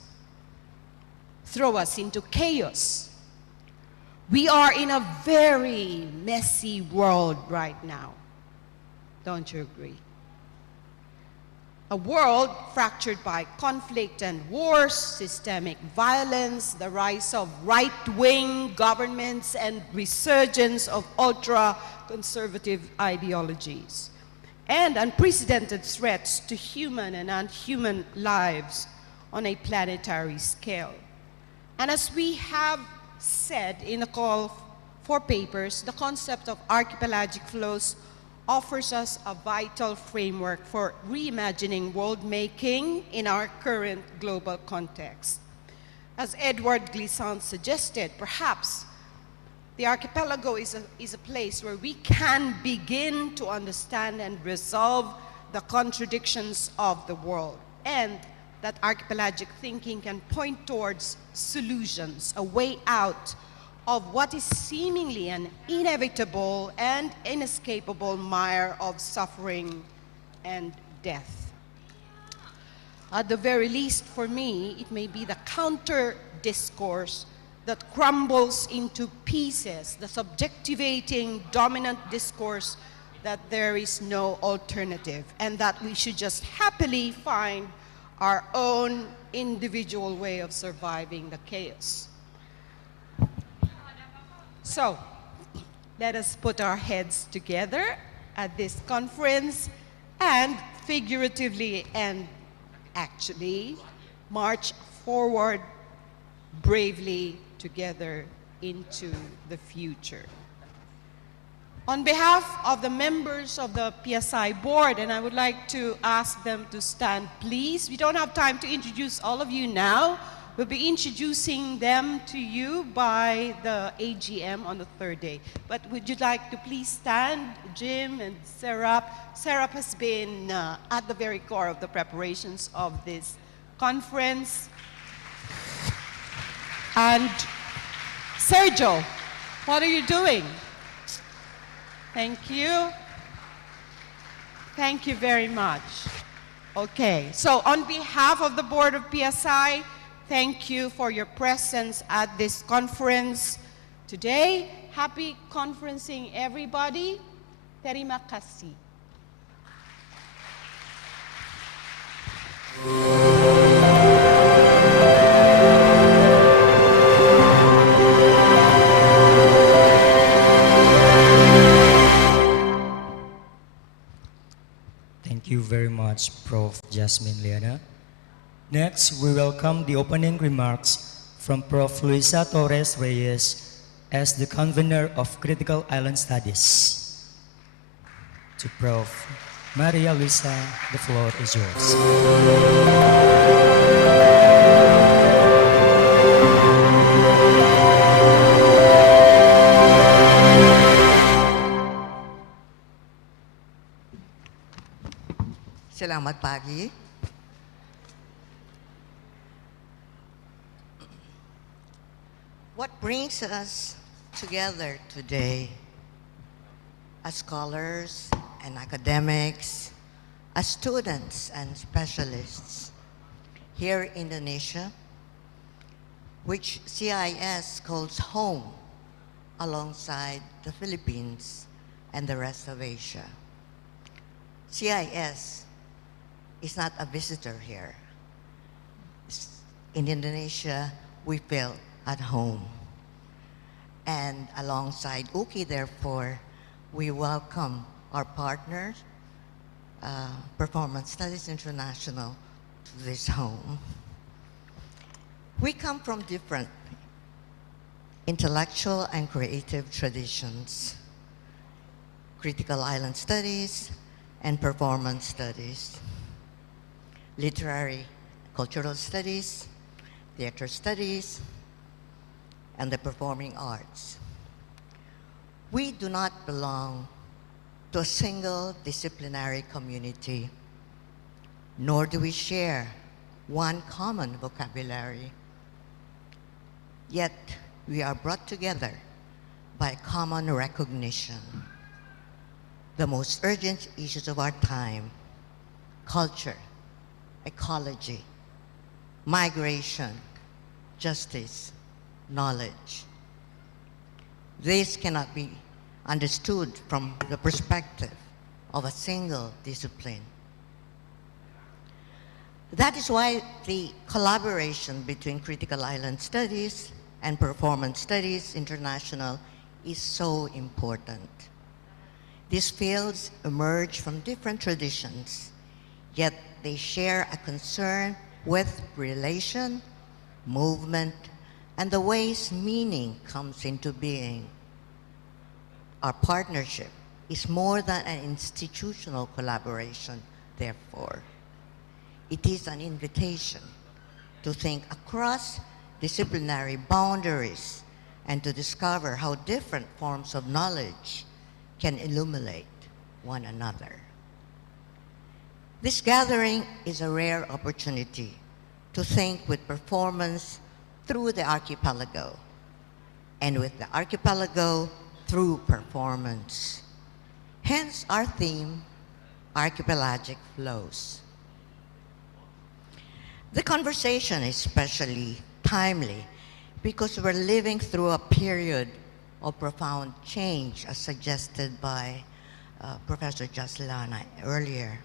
throw us into chaos. We are in a very messy world right now. Don't you agree? A world fractured by conflict and wars, systemic violence, the rise of right-wing governments, and resurgence of ultra-conservative ideologies, and unprecedented threats to human and unhuman lives on a planetary scale. And as we have said in the call for papers, the concept of archipelagic flows offers us a vital framework for reimagining world-making in our current global context. As Edward Glissant suggested, perhaps the archipelago is a place where we can begin to understand and resolve the contradictions of the world, and that archipelagic thinking can point towards solutions, a way out of what is seemingly an inevitable and inescapable mire of suffering and death. At the very least, for me, it may be the counter-discourse that crumbles into pieces, the subjectivating dominant discourse that there is no alternative and that we should just happily find our own individual way of surviving the chaos. So, let us put our heads together at this conference and figuratively and actually march forward bravely together into the future. On behalf of the members of the PSI board, and I would like to ask them to stand, please. We don't have time to introduce all of you now, We'll be introducing them to you by the AGM on the third day. But would you like to please stand, Jim and Serap? Serap has been at the very core of the preparations of this conference. And Sergio, what are you doing? Thank you. Thank you very much. Okay, so on behalf of the Board of PSI, thank you for your presence at this conference today. Happy conferencing, everybody. Terima kasih. Thank you very much, Prof. Jasmine Liana. Next, we welcome the opening remarks from Prof. Luisa Torres Reyes as the convener of Critical Island Studies. To Prof. Maria Luisa, the floor is yours. Selamat pagi. What brings us together today as scholars and academics, as students and specialists here in Indonesia, which CIS calls home alongside the Philippines and the rest of Asia. CIS is not a visitor here. In Indonesia, we feel at home. And alongside UKI, therefore, we welcome our partners, Performance Studies International, to this home. We come from different intellectual and creative traditions: critical island studies and performance studies, literary cultural studies, theater studies, and the performing arts. We do not belong to a single disciplinary community, nor do we share one common vocabulary. Yet we are brought together by common recognition. The most urgent issues of our time: culture, ecology, migration, justice, knowledge. This cannot be understood from the perspective of a single discipline. That is why the collaboration between Critical Island Studies and Performance Studies International is so important. These fields emerge from different traditions, yet they share a concern with relation, movement, and the ways meaning comes into being. Our partnership is more than an institutional collaboration, therefore. It is an invitation to think across disciplinary boundaries and to discover how different forms of knowledge can illuminate one another. This gathering is a rare opportunity to think with performance through the archipelago, and with the archipelago through performance. Hence our theme, Archipelagic Flows. The conversation is especially timely because we're living through a period of profound change, as suggested by Professor Jaslana earlier.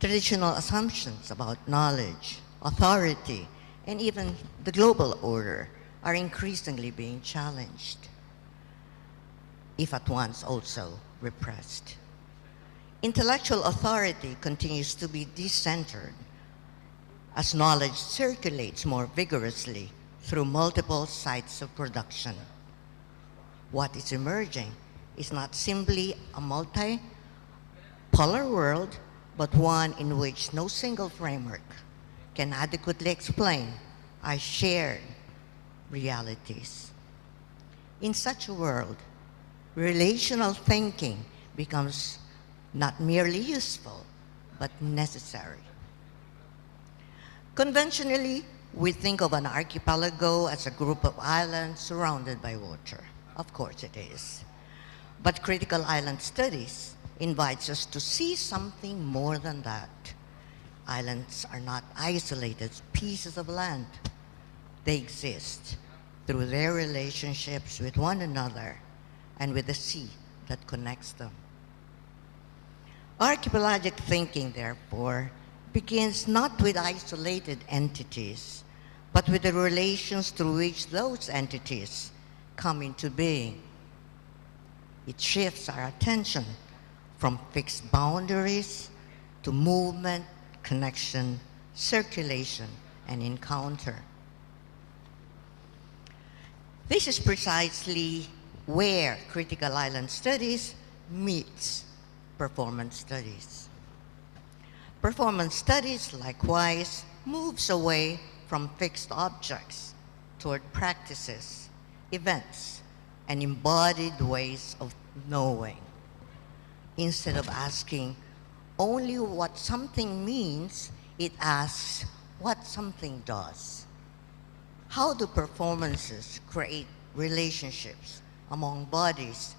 Traditional assumptions about knowledge, authority, and even the global order are increasingly being challenged, if at once also repressed. Intellectual authority continues to be decentered as knowledge circulates more vigorously through multiple sites of production. What is emerging is not simply a multipolar world, but one in which no single framework can adequately explain are shared realities. In such a world, relational thinking becomes not merely useful, but necessary. Conventionally, we think of an archipelago as a group of islands surrounded by water. Of course it is. But critical island studies invites us to see something more than that. Islands are not isolated pieces of land. They exist through their relationships with one another and with the sea that connects them. Archipelagic thinking, therefore, begins not with isolated entities, but with the relations through which those entities come into being. It shifts our attention from fixed boundaries to movement, connection, circulation, and encounter. This is precisely where critical island studies meets performance studies. Performance studies, likewise, moves away from fixed objects toward practices, events, and embodied ways of knowing. Instead of asking only what something means, it asks what something does. How do performances create relationships among bodies,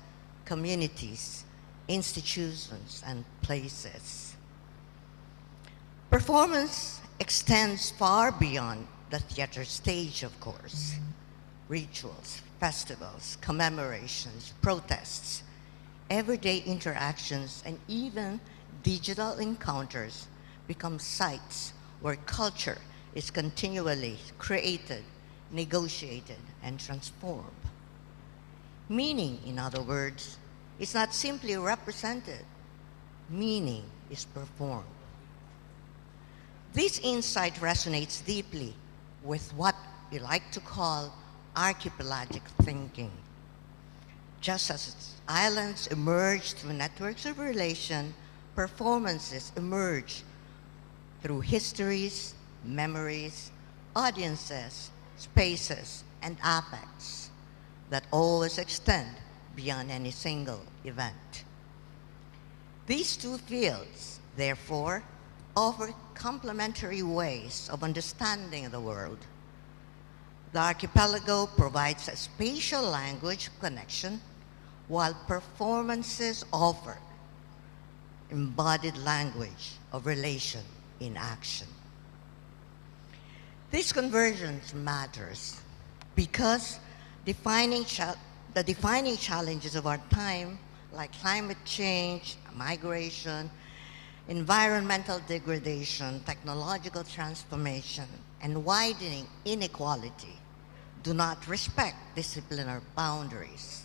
communities, institutions, and places? Performance extends far beyond the theater stage, of course. Rituals, festivals, commemorations, protests, everyday interactions, and even digital encounters become sites where culture is continually created, negotiated, and transformed. Meaning, in other words, is not simply represented. Meaning is performed. This insight resonates deeply with what we like to call archipelagic thinking. Just as islands emerge through networks of relation, performances emerge through histories, memories, audiences, spaces, and affects that always extend beyond any single event. These two fields, therefore, offer complementary ways of understanding the world. The archipelago provides a spatial language of connection, while performances offer embodied language of relation in action. This convergence matters because the defining challenges of our time, like climate change, migration, environmental degradation, technological transformation, and widening inequality, do not respect disciplinary boundaries.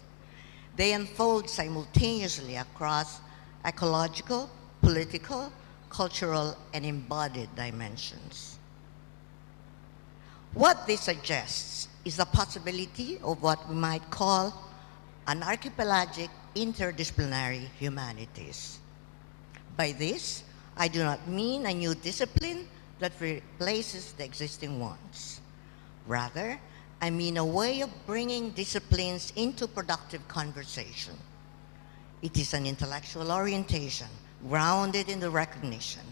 They unfold simultaneously across ecological, political, cultural, and embodied dimensions. What this suggests is the possibility of what we might call an archipelagic interdisciplinary humanities. By this, I do not mean a new discipline that replaces the existing ones. Rather, I mean a way of bringing disciplines into productive conversation. It is an intellectual orientation grounded in the recognition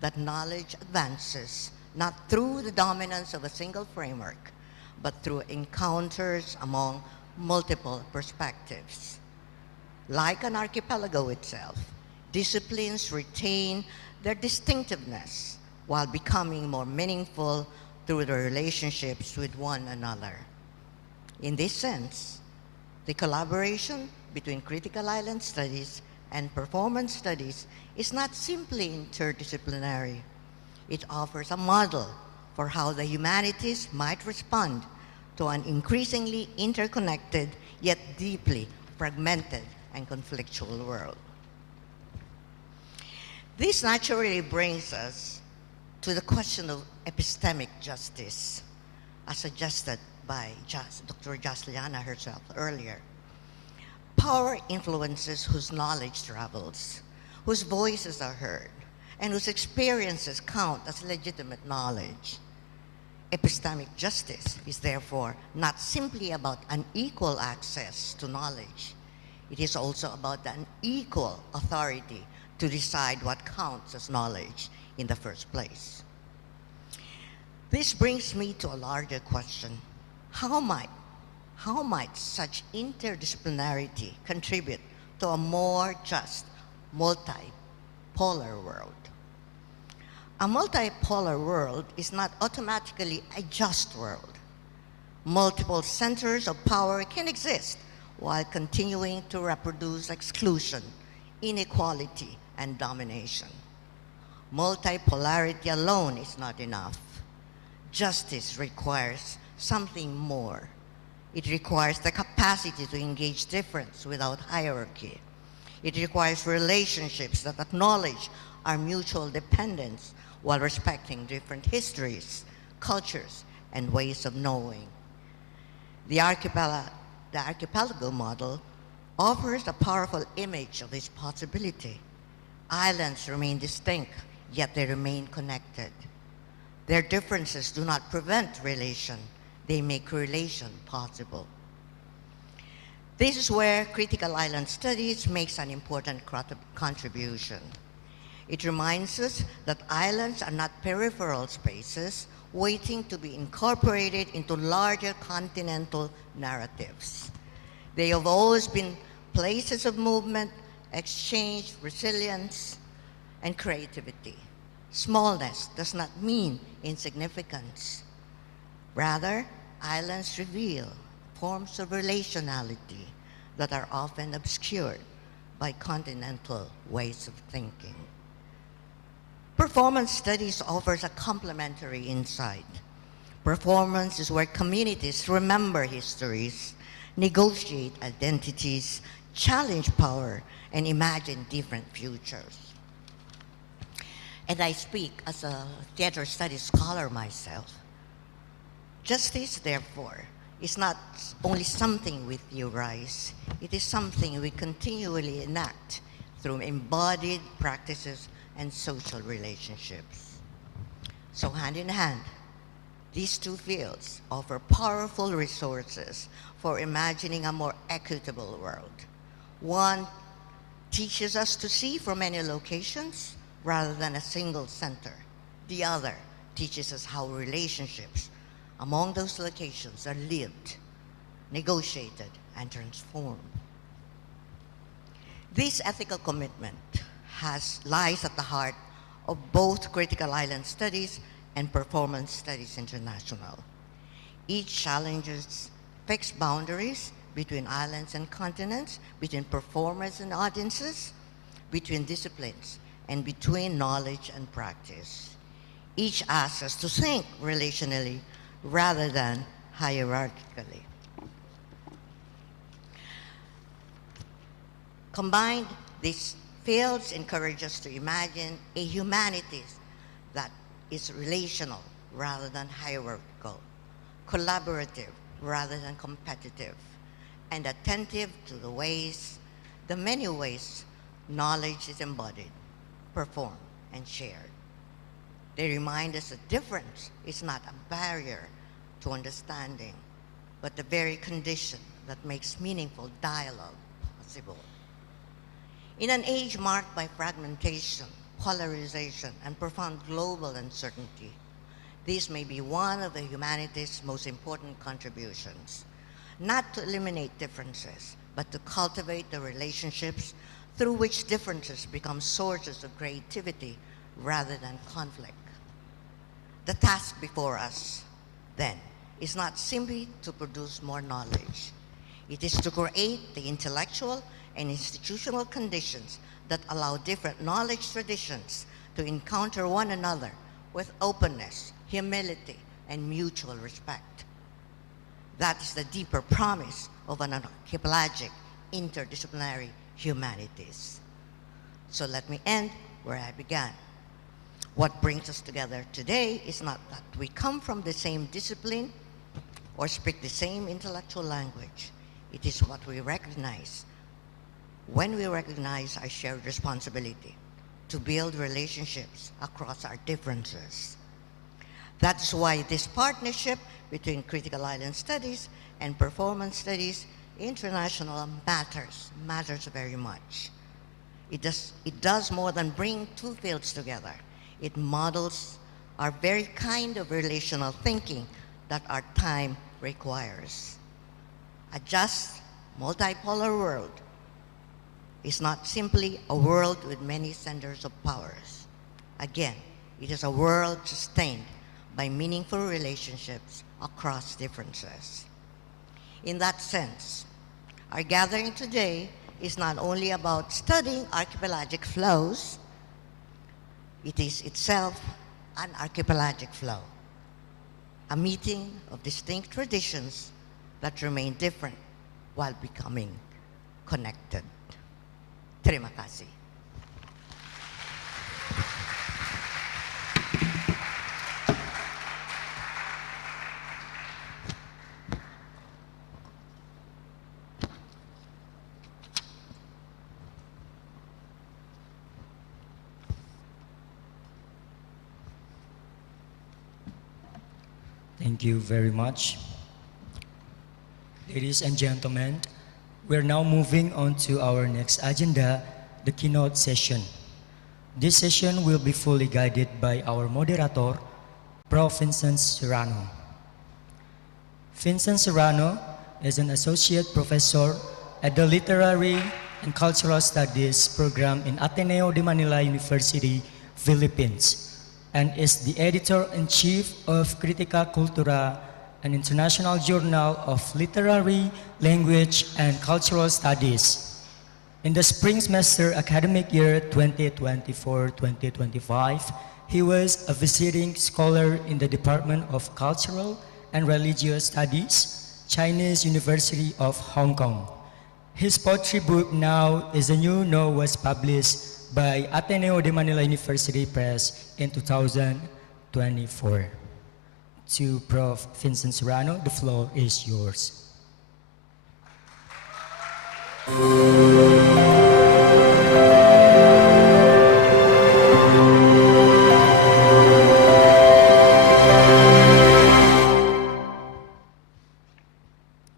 that knowledge advances not through the dominance of a single framework, but through encounters among multiple perspectives. Like an archipelago itself, disciplines retain their distinctiveness while becoming more meaningful through their relationships with one another. In this sense, the collaboration between critical island studies and performance studies is not simply interdisciplinary. It offers a model for how the humanities might respond to an increasingly interconnected yet deeply fragmented and conflictual world. This naturally brings us to the question of epistemic justice, as suggested by Dr. Jasliana herself earlier. Power influences whose knowledge travels, whose voices are heard, and whose experiences count as legitimate knowledge. Epistemic justice is therefore not simply about unequal access to knowledge. It is also about the unequal authority to decide what counts as knowledge in the first place. This brings me to a larger question. How might such interdisciplinarity contribute to a more just, multipolar world? A multipolar world is not automatically a just world. Multiple centers of power can exist while continuing to reproduce exclusion, inequality, and domination. Multipolarity alone is not enough. Justice requires something more. It requires the capacity to engage difference without hierarchy. It requires relationships that acknowledge our mutual dependence while respecting different histories, cultures, and ways of knowing. The archipelago model offers a powerful image of this possibility. Islands remain distinct, yet they remain connected. Their differences do not prevent relation, they make relation possible. This is where critical island studies makes an important contribution. It reminds us that islands are not peripheral spaces waiting to be incorporated into larger continental narratives. They have always been places of movement, exchange, resilience, and creativity. Smallness does not mean insignificance. Rather, islands reveal forms of relationality that are often obscured by continental ways of thinking. Performance studies offers a complementary insight. Performance is where communities remember histories, negotiate identities, challenge power, and imagine different futures. And I speak as a theater studies scholar myself. Justice, therefore, is not only something we theorize, it is something we continually enact through embodied practices and social relationships. So hand in hand, these two fields offer powerful resources for imagining a more equitable world. One teaches us to see from many locations rather than a single center. The other teaches us how relationships among those locations are lived, negotiated, and transformed. This ethical commitment lies at the heart of both critical island studies and performance studies international. Each challenges fixed boundaries between islands and continents, between performers and audiences, between disciplines, and between knowledge and practice. Each asks us to think relationally rather than hierarchically. Combined, these fields encourage us to imagine a humanities that is relational rather than hierarchical, collaborative rather than competitive, and attentive to the many ways knowledge is embodied, performed, and shared. They remind us that difference is not a barrier to understanding, but the very condition that makes meaningful dialogue possible. In an age marked by fragmentation, polarization, and profound global uncertainty, this may be one of the humanities' most important contributions, not to eliminate differences, but to cultivate the relationships through which differences become sources of creativity rather than conflict. The task before us, then, is not simply to produce more knowledge. It is to create the intellectual and institutional conditions that allow different knowledge traditions to encounter one another with openness, humility, and mutual respect. That is the deeper promise of an archipelagic, interdisciplinary humanities. So let me end where I began. What brings us together today is not that we come from the same discipline or speak the same intellectual language. It is what we recognize when we recognize our shared responsibility to build relationships across our differences. That's why this partnership between critical island studies and performance studies international matters very much. It does more than bring two fields together. It models our very kind of relational thinking that our time requires. A just, multipolar world is not simply a world with many centers of powers. Again, it is a world sustained by meaningful relationships across differences. In that sense, our gathering today is not only about studying archipelagic flows, it is itself an archipelagic flow, a meeting of distinct traditions that remain different while becoming connected. Terima kasih. Thank you very much. Ladies and gentlemen, we're now moving on to our next agenda, the keynote session. This session will be fully guided by our moderator, Prof. Vincent Serrano. Vincent Serrano is an associate professor at the Literary and Cultural Studies program in Ateneo de Manila University, Philippines, and is the editor-in-chief of Critica Cultura, an international journal of literary, language, and cultural studies. In the spring semester academic year 2024-2025, he was a visiting scholar in the Department of Cultural and Religious Studies, Chinese University of Hong Kong. His poetry book Now is a New No was published by Ateneo de Manila University Press in 2024. To Prof. Vincent Serrano, the floor is yours.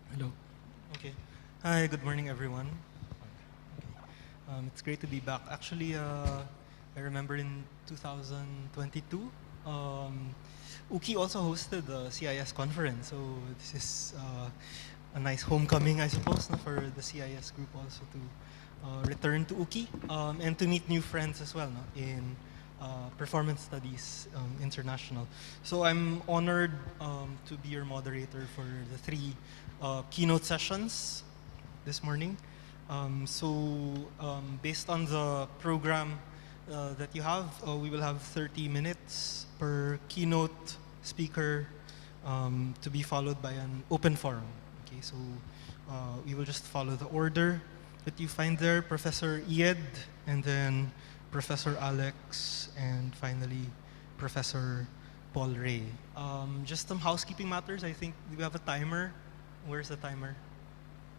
Hello. Okay. Hi, good morning, everyone. It's great to be back. Actually, I remember in 2022, Uki also hosted the CIS conference, so this is a nice homecoming, I suppose, for the CIS group also to return to Uki and to meet new friends as well in Performance Studies International. So I'm honored to be your moderator for the three keynote sessions this morning. Based on the program that you have, we will have 30 minutes per keynote speaker to be followed by an open forum. Okay, so we will just follow the order that you find there. Professor Ied, and then Professor Alex, and finally Professor Paul Ray. Just some housekeeping matters. I think we have a timer. Where's the timer?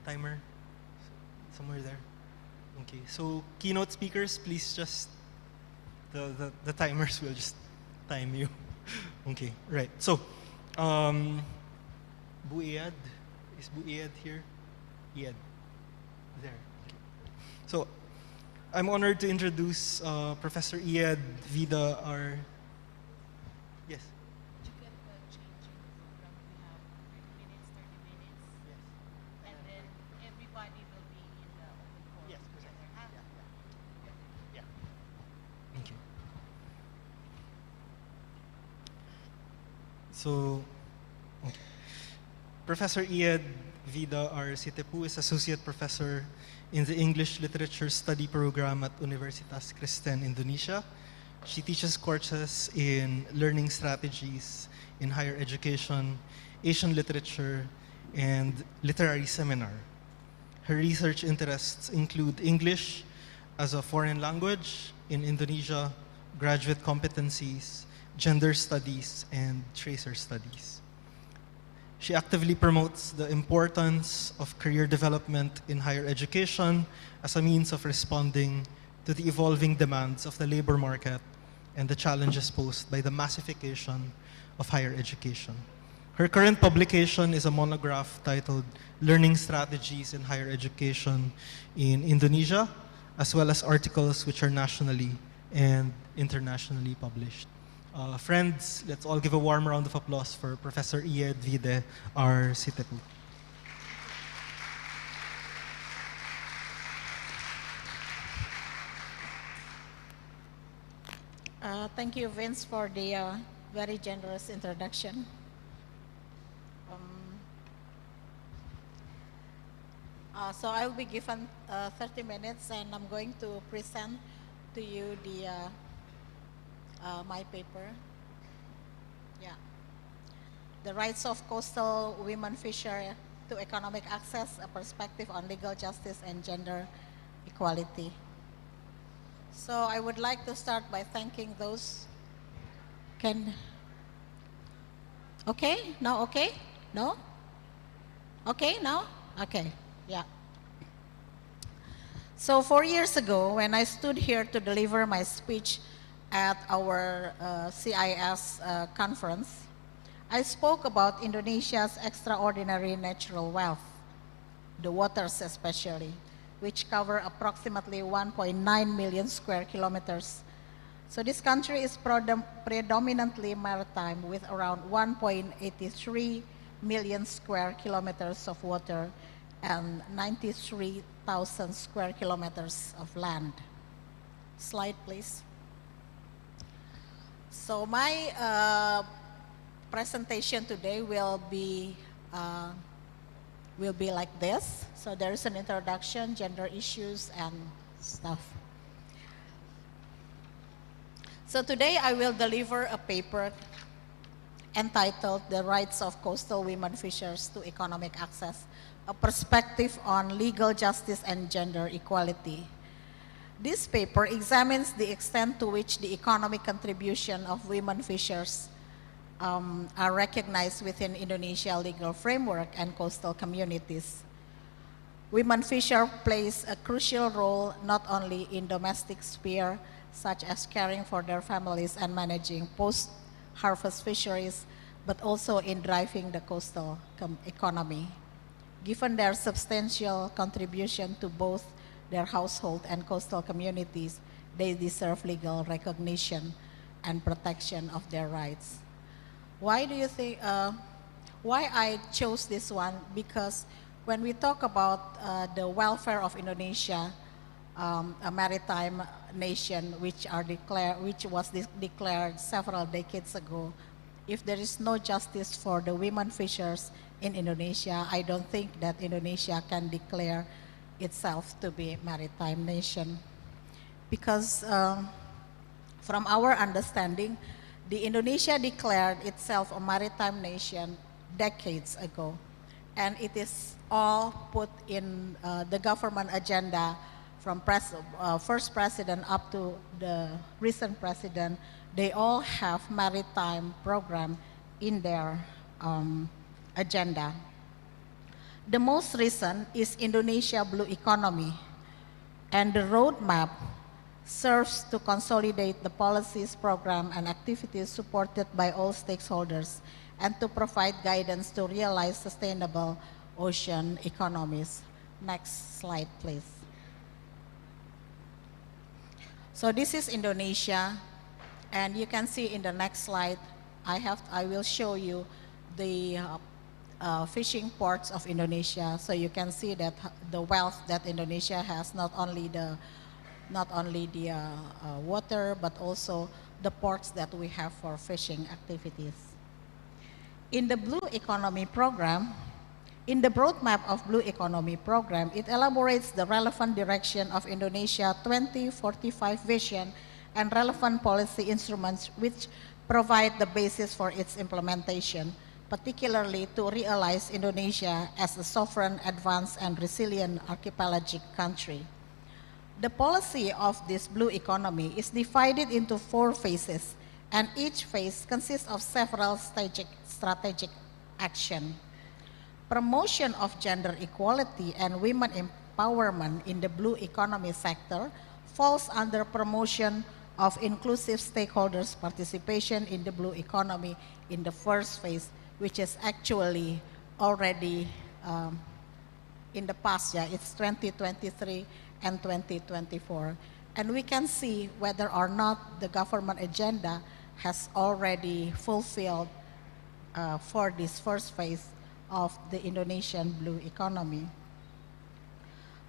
Timer? Somewhere there. Okay, so keynote speakers, please just, the timers will just time you. Okay, right. So, Buiad, is Buiad here? Ied, there. Okay. So, I'm honored to introduce Professor Ied Vida, our, yes? So, okay. Professor Ied Vida R. Sitepu is Associate Professor in the English Literature Study Program at Universitas Kristen, Indonesia. She teaches courses in learning strategies in higher education, Asian literature, and literary seminar. Her research interests include English as a foreign language in Indonesia, graduate competencies, gender studies, and tracer studies. She actively promotes the importance of career development in higher education as a means of responding to the evolving demands of the labor market and the challenges posed by the massification of higher education. Her current publication is a monograph titled Learning Strategies in Higher Education in Indonesia, as well as articles which are nationally and internationally published. Friends, let's all give a warm round of applause for Professor Ied Vide, our Sitepu. Thank you, Vince, for the very generous introduction. So I'll be given 30 minutes, and I'm going to present to you the my paper. Yeah, the rights of coastal women fisher to economic access: a perspective on legal justice and gender equality. So I would like to start by thanking those. Okay, now okay? No? Okay, now? Okay, yeah. So 4 years ago, when I stood here to deliver my speech at our CIS conference, I spoke about Indonesia's extraordinary natural wealth, the waters especially, which cover approximately 1.9 million square kilometers. So this country is predominantly maritime, with around 1.83 million square kilometers of water and 93,000 square kilometers of land. Slide, please. So my presentation today will be like this. So there is an introduction, gender issues, and stuff. So today I will deliver a paper entitled The Rights of Coastal Women Fishers to Economic Access, a perspective on legal justice and gender equality. This paper examines the extent to which the economic contribution of women fishers are recognized within Indonesia legal framework and coastal communities. Women fisher plays a crucial role not only in domestic sphere, such as caring for their families and managing post-harvest fisheries, but also in driving the coastal economy. Given their substantial contribution to both their household and coastal communities, they deserve legal recognition and protection of their rights. Why do you think, why I chose this one? Because when we talk about the welfare of Indonesia, a maritime nation which was declared several decades ago, if there is no justice for the women fishers in Indonesia, I don't think that Indonesia can declare itself to be a maritime nation. Because from our understanding, the Indonesia declared itself a maritime nation decades ago, and it is all put in the government agenda from first president up to the recent president. They all have maritime program in their agenda. The most recent is Indonesia Blue Economy, and the roadmap serves to consolidate the policies, program, and activities supported by all stakeholders and to provide guidance to realize sustainable ocean economies. Next slide, please. So this is Indonesia, and you can see in the next slide, I will show you the fishing ports of Indonesia, so you can see that the wealth that Indonesia has, not only the water, but also the ports that we have for fishing activities. In the Blue Economy Program, in the roadmap of Blue Economy Program, it elaborates the relevant direction of Indonesia 2045 vision and relevant policy instruments which provide the basis for its implementation, particularly to realize Indonesia as a sovereign, advanced, and resilient archipelagic country. The policy of this blue economy is divided into 4 phases, and each phase consists of several strategic action. Promotion of gender equality and women empowerment in the blue economy sector falls under promotion of inclusive stakeholders' participation in the blue economy in the first phase, which is actually already in the past, yeah, it's 2023 and 2024. And we can see whether or not the government agenda has already fulfilled for this first phase of the Indonesian blue economy.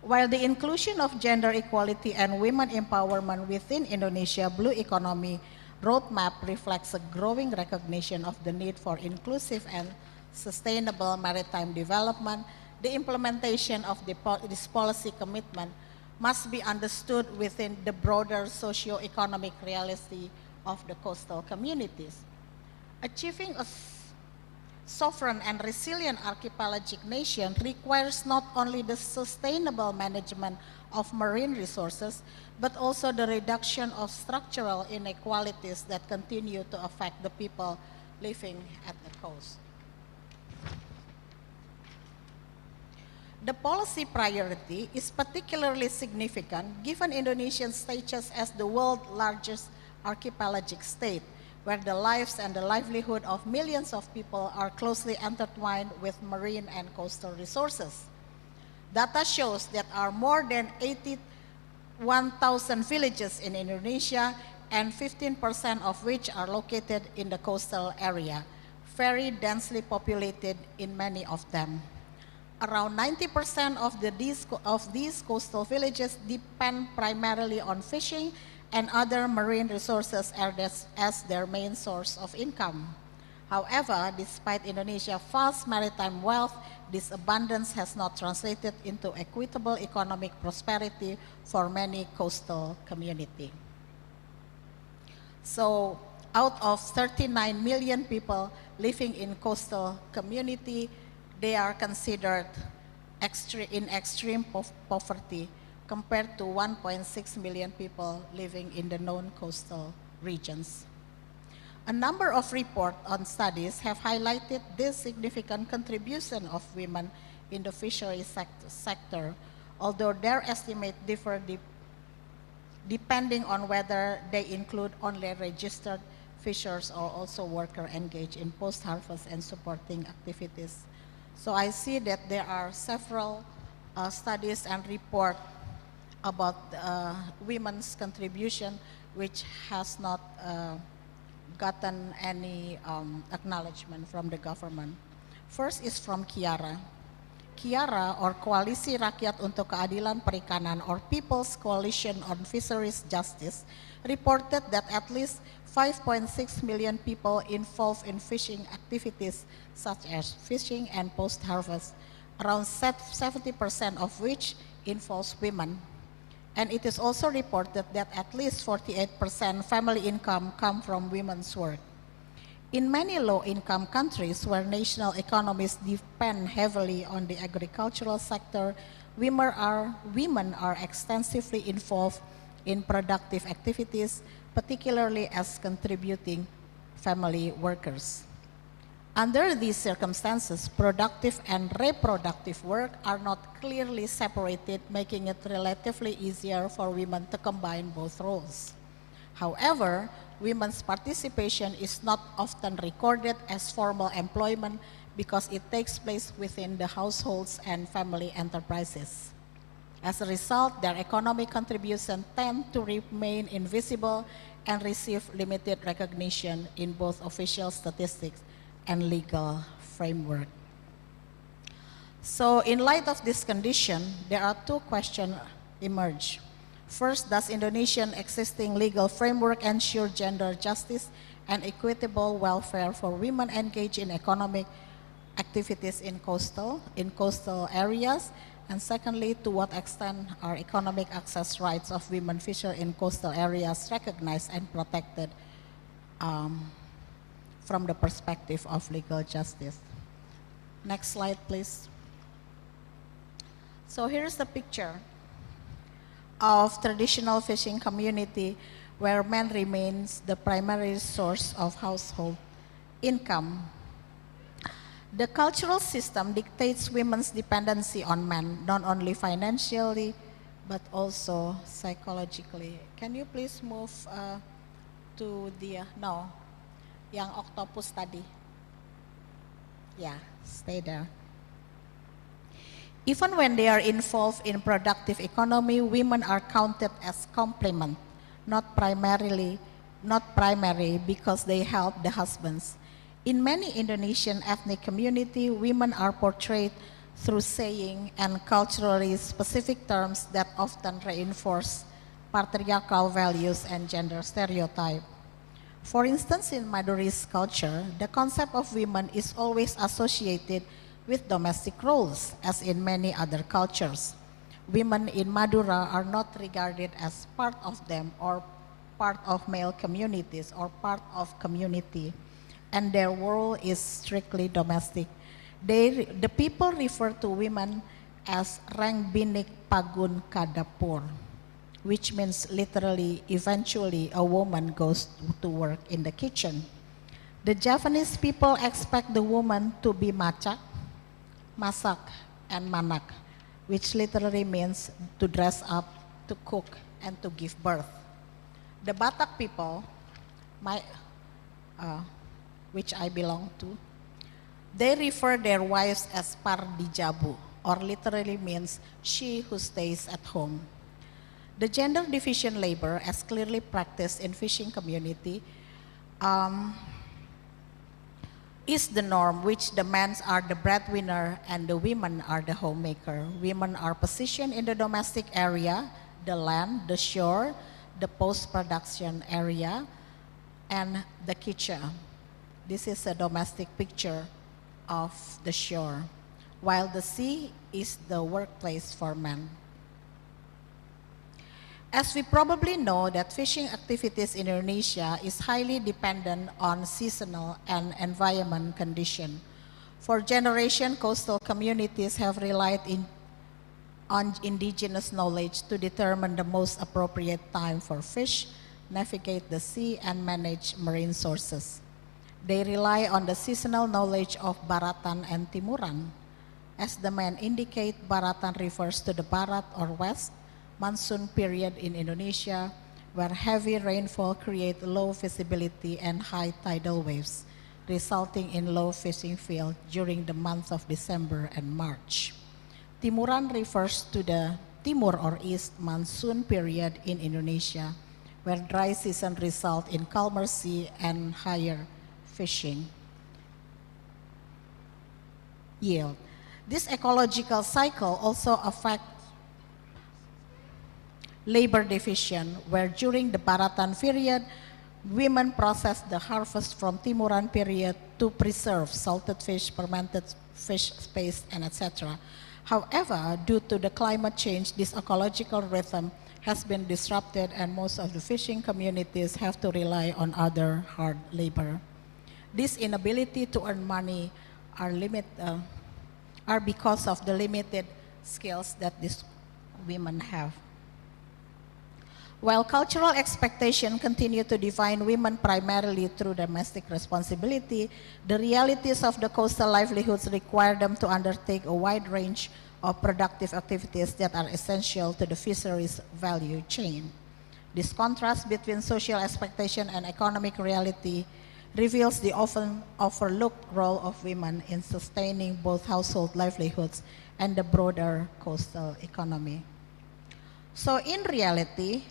While the inclusion of gender equality and women empowerment within Indonesia blue economy roadmap reflects a growing recognition of the need for inclusive and sustainable maritime development, the implementation of this policy commitment must be understood within the broader socio-economic reality of the coastal communities. Achieving a sovereign and resilient archipelagic nation requires not only the sustainable management of marine resources, but also the reduction of structural inequalities that continue to affect the people living at the coast. The policy priority is particularly significant given Indonesia's status as the world's largest archipelagic state, where the lives and the livelihood of millions of people are closely intertwined with marine and coastal resources. Data shows that there are more than 81,000 villages in Indonesia, and 15% of which are located in the coastal area, very densely populated in many of them. Around 90% of these coastal villages depend primarily on fishing and other marine resources as their main source of income. However, despite Indonesia's vast maritime wealth, this abundance has not translated into equitable economic prosperity for many coastal communities. So, out of 39 million people living in coastal community, they are considered in extreme poverty compared to 1.6 million people living in the non-coastal regions. A number of reports on studies have highlighted this significant contribution of women in the fisheries sector, although their estimates differ depending on whether they include only registered fishers or also workers engaged in post-harvest and supporting activities. So I see that there are several studies and reports about women's contribution which has not gotten any acknowledgement from the government. First is from Kiara. Kiara, or Koalisi Rakyat untuk Keadilan Perikanan, or People's Coalition on Fisheries Justice, reported that at least 5.6 million people involved in fishing activities such as fishing and post-harvest, around 70% of which involves women. And it is also reported that at least 48% family income come from women's work. In many low-income countries where national economies depend heavily on the agricultural sector, women are extensively involved in productive activities, particularly as contributing family workers. Under these circumstances, productive and reproductive work are not clearly separated, making it relatively easier for women to combine both roles. However, women's participation is not often recorded as formal employment because it takes place within the households and family enterprises. As a result, their economic contributions tend to remain invisible and receive limited recognition in both official statistics and legal framework. So in light of this condition, there are two questions emerge. First, does Indonesian existing legal framework ensure gender justice and equitable welfare for women engaged in economic activities in coastal areas? And secondly, to what extent are economic access rights of women fishers in coastal areas recognized and protected from the perspective of legal justice? Next slide, please. So here's the picture of traditional fishing community where men remains the primary source of household income. The cultural system dictates women's dependency on men, not only financially, but also psychologically. Can you please move to the, no, yang octopus tadi? Yeah, stay there. Even when they are involved in productive economy, women are counted as complement, not primary because they help the husbands. In many Indonesian ethnic community, women are portrayed through saying and culturally specific terms that often reinforce patriarchal values and gender stereotype. For instance, in Maduri's culture, the concept of women is always associated with domestic roles, as in many other cultures. Women in Madura are not regarded as part of them or part of male communities or part of community, and their role is strictly domestic. The people refer to women as Rang Binik Pagun Kadapur, which means literally, eventually a woman goes to work in the kitchen. The Javanese people expect the woman to be maca, masak, and manak, which literally means to dress up, to cook, and to give birth. The Batak people, which I belong to, they refer their wives as pardijabu, or literally means she who stays at home. The gender division labor, as clearly practiced in fishing community, is the norm, which the men are the breadwinner and the women are the homemaker. Women are positioned in the domestic area, the land, the shore, the post-production area, and the kitchen. This is a domestic picture of the shore, while the sea is the workplace for men. As we probably know that fishing activities in Indonesia is highly dependent on seasonal and environment condition. For generations, coastal communities have relied on indigenous knowledge to determine the most appropriate time for fish, navigate the sea, and manage marine sources. They rely on the seasonal knowledge of Baratan and Timuran. As the name indicate, Baratan refers to the Barat or West monsoon period in Indonesia, where heavy rainfall creates low visibility and high tidal waves, resulting in low fishing field during the months of December and March. Timuran refers to the Timur or East monsoon period in Indonesia, where dry season result in calmer sea and higher fishing yield. This ecological cycle also affects labor division, where during the Baratan period, women process the harvest from Timuran period to preserve salted fish, fermented fish, paste, and etc. However, due to the climate change, this ecological rhythm has been disrupted and most of the fishing communities have to rely on other hard labor. This inability to earn money are because of the limited skills that these women have. While cultural expectations continue to define women primarily through domestic responsibility, the realities of the coastal livelihoods require them to undertake a wide range of productive activities that are essential to the fisheries value chain. This contrast between social expectation and economic reality reveals the often overlooked role of women in sustaining both household livelihoods and the broader coastal economy. So in reality,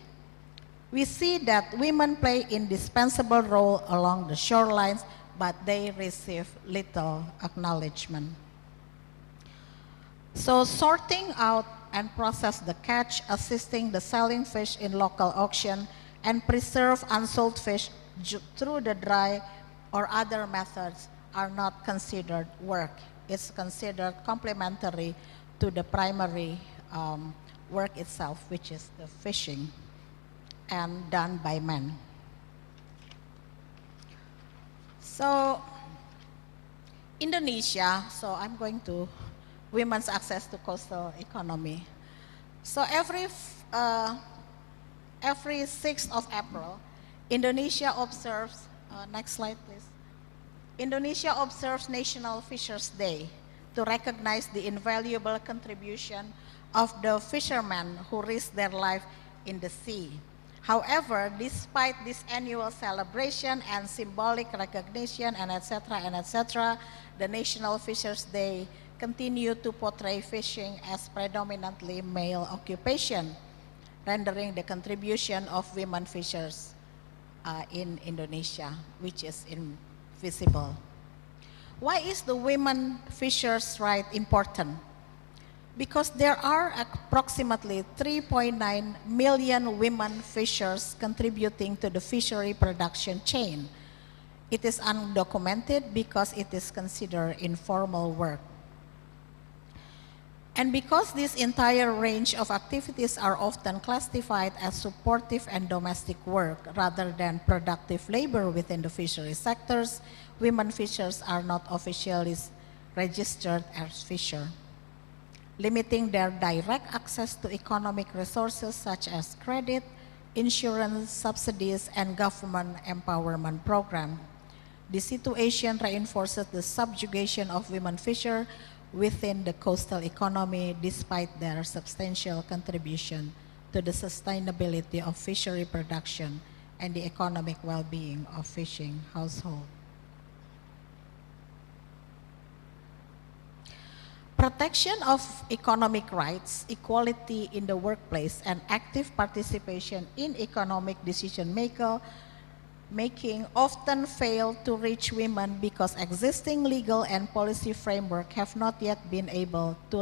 we see that women play indispensable role along the shorelines, but they receive little acknowledgement. So sorting out and process the catch, assisting the selling fish in local auction, and preserve unsold fish through the dry or other methods are not considered work. It's considered complementary to the primary work itself, which is the fishing, and done by men. So Indonesia, so I'm going to women's access to coastal economy. So every 6th of April, Indonesia observes, next slide please. Indonesia observes National Fishers Day to recognize the invaluable contribution of the fishermen who risk their life in the sea. However, despite this annual celebration and symbolic recognition and etc., the National Fishers Day continue to portray fishing as predominantly male occupation, rendering the contribution of women fishers in Indonesia, which is invisible. Why is the women fishers' right important? Because there are approximately 3.9 million women fishers contributing to the fishery production chain. It is undocumented because it is considered informal work. And because this entire range of activities are often classified as supportive and domestic work rather than productive labor within the fishery sectors, women fishers are not officially registered as fisher, limiting their direct access to economic resources such as credit, insurance, subsidies, and government empowerment program. This situation reinforces the subjugation of women fishers within the coastal economy despite their substantial contribution to the sustainability of fishery production and the economic well-being of fishing households. Protection of economic rights, equality in the workplace, and active participation in economic decision-making often fail to reach women because existing legal and policy framework have not yet been able to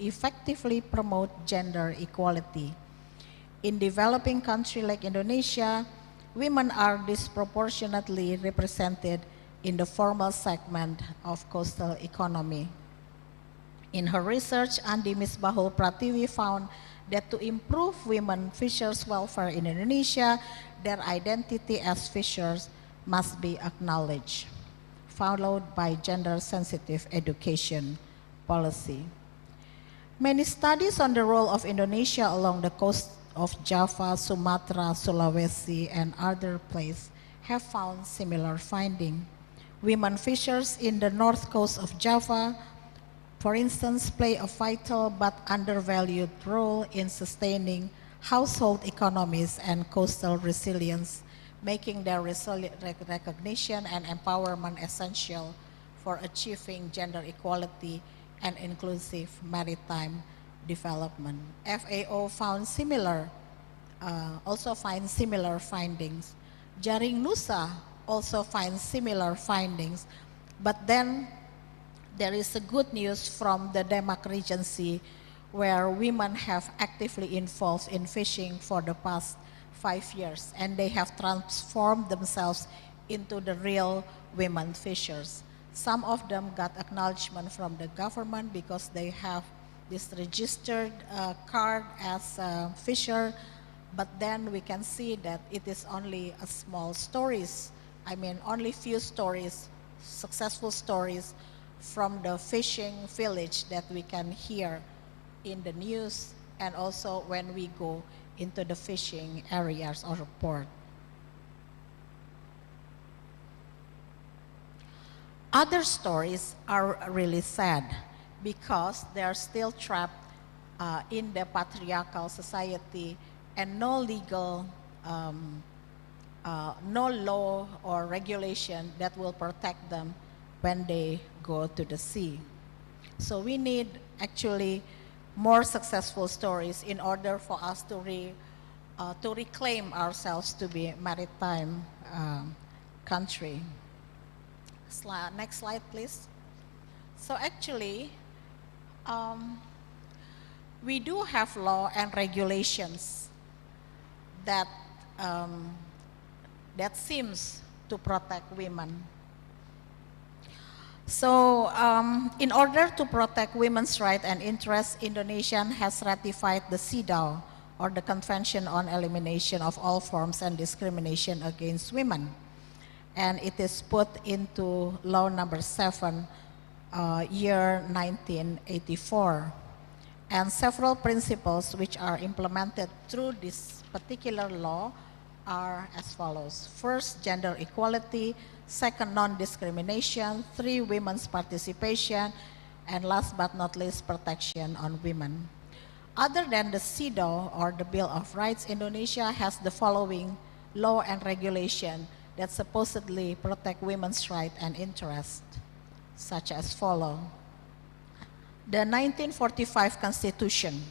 effectively promote gender equality. In developing countries like Indonesia, women are disproportionately represented in the formal segment of coastal economy. In her research, Andi Misbahul Pratiwi found that to improve women fishers' welfare in Indonesia, their identity as fishers must be acknowledged, followed by gender-sensitive education policy. Many studies on the role of Indonesia along the coast of Java, Sumatra, Sulawesi, and other places have found similar findings. Women fishers in the north coast of Java, for instance, play a vital but undervalued role in sustaining household economies and coastal resilience, making their recognition and empowerment essential for achieving gender equality and inclusive maritime development. FAO found also finds similar findings. Jaring Nusa also finds similar findings, but then there is a good news from the Demak Regency where women have actively involved in fishing for the past 5 years, and they have transformed themselves into the real women fishers. Some of them got acknowledgement from the government because they have this registered card as a fisher, but then we can see that it is only a small stories. Only few stories, successful stories from the fishing village that we can hear in the news and also when we go into the fishing areas or port. Other stories are really sad because they are still trapped in the patriarchal society and no legal, no law or regulation that will protect them when they go to the sea. So we need actually more successful stories in order for us to reclaim ourselves to be a maritime country. Next slide, please. So actually, we do have law and regulations that that seems to protect women. So in order to protect women's rights and interests, Indonesia has ratified the CEDAW, or the Convention on Elimination of All Forms and Discrimination Against Women. And it is put into law number 7, year 1984. And several principles which are implemented through this particular law are as follows. First, gender equality. Second, non-discrimination. 3, women's participation. And last but not least, protection on women. Other than the CEDAW or the Bill of Rights, Indonesia has the following law and regulation that supposedly protect women's rights and interests, such as follow. The 1945 Constitution,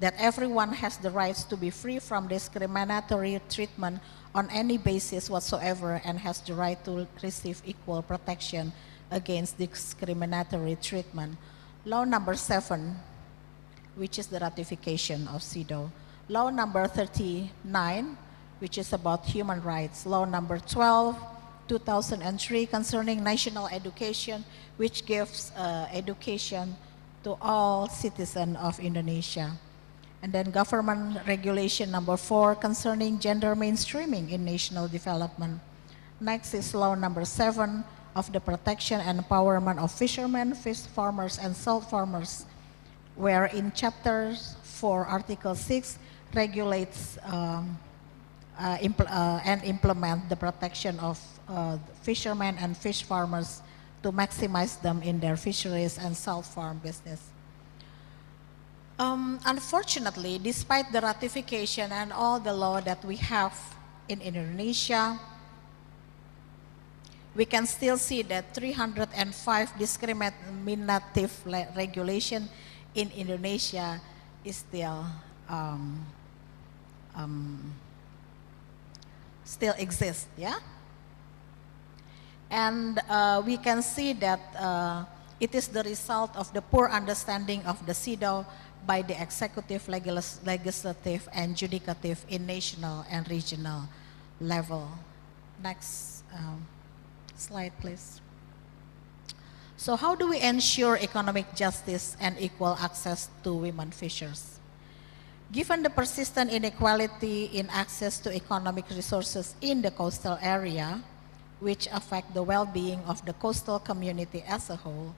that everyone has the rights to be free from discriminatory treatment on any basis whatsoever and has the right to receive equal protection against discriminatory treatment. Law number 7, which is the ratification of CEDAW. Law number 39, which is about human rights. Law number 12, 2003, concerning national education, which gives education to all citizens of Indonesia. And then government regulation number 4, concerning gender mainstreaming in national development. Next is law number 7 of the protection and empowerment of fishermen, fish farmers, and salt farmers, where in chapter 4, article 6, regulates and implement the protection of fishermen and fish farmers to maximize them in their fisheries and salt farm business. Unfortunately, despite the ratification and all the law that we have in Indonesia, we can still see that 305 discriminative regulation in Indonesia is still exist, yeah? And we can see that it is the result of the poor understanding of the CEDAW by the executive, legislative, and judicative in national and regional level. Next slide, please. So how do we ensure economic justice and equal access to women fishers? Given the persistent inequality in access to economic resources in the coastal area, which affect the well-being of the coastal community as a whole,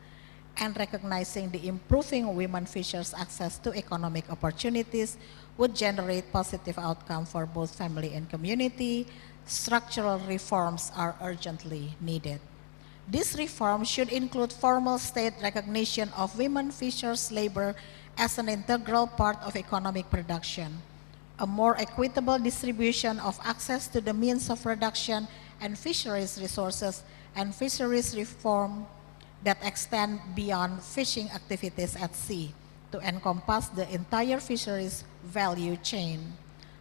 and recognizing the improving women fishers' access to economic opportunities would generate positive outcome for both family and community, structural reforms are urgently needed. This reform should include formal state recognition of women fishers' labor as an integral part of economic production, a more equitable distribution of access to the means of production and fisheries resources, and fisheries reform that extend beyond fishing activities at sea to encompass the entire fisheries value chain.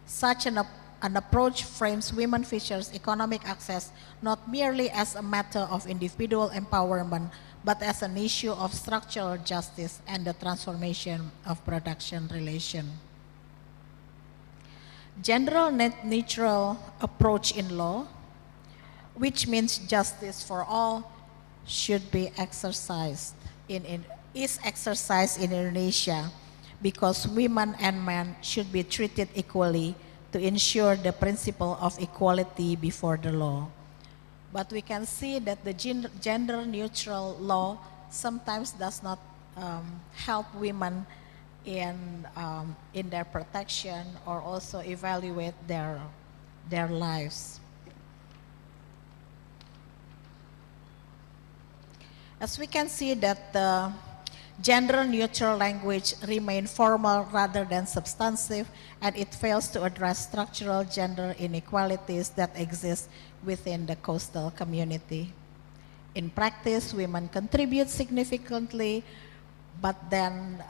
Such an approach frames women fishers' economic access not merely as a matter of individual empowerment, but as an issue of structural justice and the transformation of production relation. Gender-neutral approach in law, which means justice for all, should be exercised is exercised in Indonesia because women and men should be treated equally to ensure the principle of equality before the law. But we can see that the gender-neutral law sometimes does not help women in their protection or also evaluate their lives. As we can see that the gender-neutral language remain formal rather than substantive, and it fails to address structural gender inequalities that exist within the coastal community. In practice, women contribute significantly, but then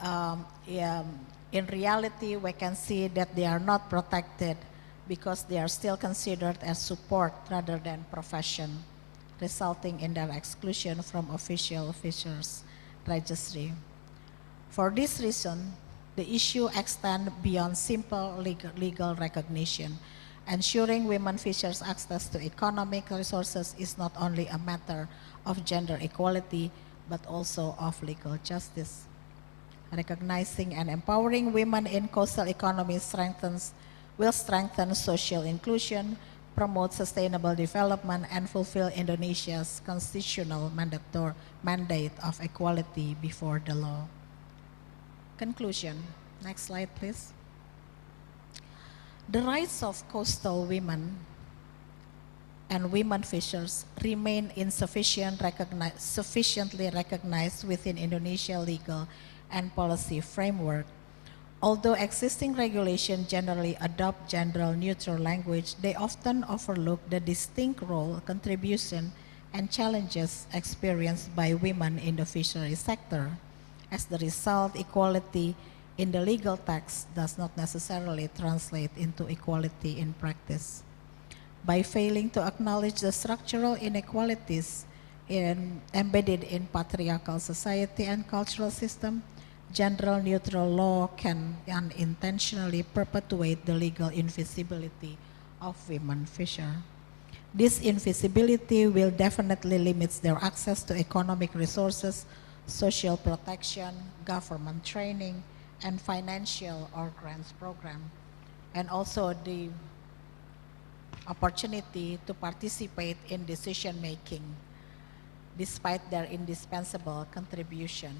in reality, we can see that they are not protected because they are still considered as support rather than profession, resulting in their exclusion from official fishers registry. For this reason, the issue extends beyond simple legal recognition. Ensuring women fishers' access to economic resources is not only a matter of gender equality, but also of legal justice. Recognizing and empowering women in coastal economies will strengthen social inclusion, promote sustainable development, and fulfill Indonesia's constitutional mandate of equality before the law. Conclusion. Next slide, please. The rights of coastal women and women fishers remain sufficiently recognized within Indonesia legal and policy framework. Although existing regulations generally adopt gender-neutral language, they often overlook the distinct role, contribution, and challenges experienced by women in the fisheries sector. As the result, equality in the legal text does not necessarily translate into equality in practice. By failing to acknowledge the structural inequalities embedded in patriarchal society and cultural system, gender-neutral law can unintentionally perpetuate the legal invisibility of women fishers. This invisibility will definitely limit their access to economic resources, social protection, government training, and financial or grants program, and also the opportunity to participate in decision-making despite their indispensable contribution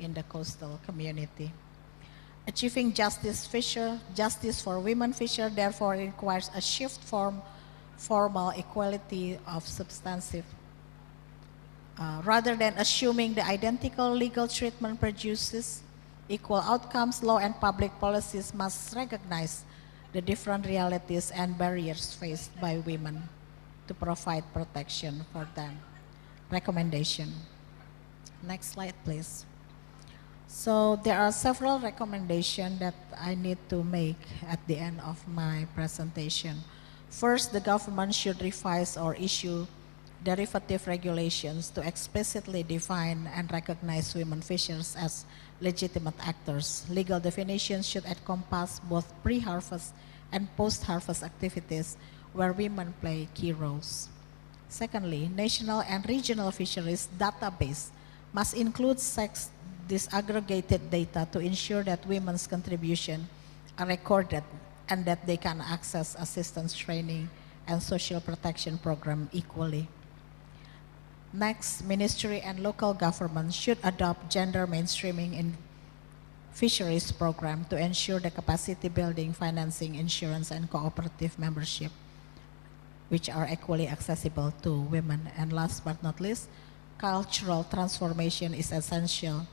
in the coastal community. Achieving justice for women fishers therefore requires a shift from formal equality of substantive. Rather than assuming the identical legal treatment produces equal outcomes, law and public policies must recognize the different realities and barriers faced by women to provide protection for them. Recommendation. Next slide, please. So there are several recommendations that I need to make at the end of my presentation. First, the government should revise or issue derivative regulations to explicitly define and recognize women fishers as legitimate actors. Legal definitions should encompass both pre-harvest and post-harvest activities where women play key roles. Secondly, national and regional fisheries database must include sex disaggregated data to ensure that women's contributions are recorded and that they can access assistance training and social protection program equally. Next, ministry and local governments should adopt gender mainstreaming in fisheries program to ensure the capacity building, financing, insurance, and cooperative membership, which are equally accessible to women. And last but not least, cultural transformation is essential.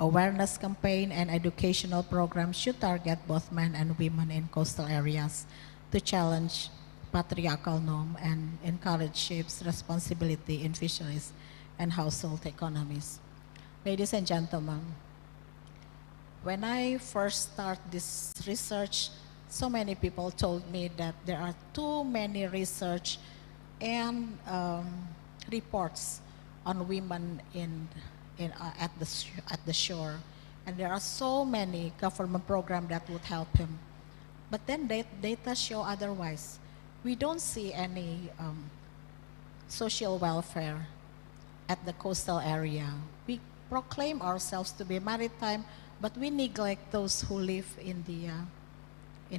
Awareness campaign and educational programs should target both men and women in coastal areas to challenge patriarchal norm and encourage shapes responsibility in fisheries and household economies. Ladies and gentlemen, when I first started this research, so many people told me that there are too many research and reports on women at the shore, and there are so many government programs that would help him. But then data show otherwise. We don't see any social welfare at the coastal area. We proclaim ourselves to be maritime, but we neglect those who live in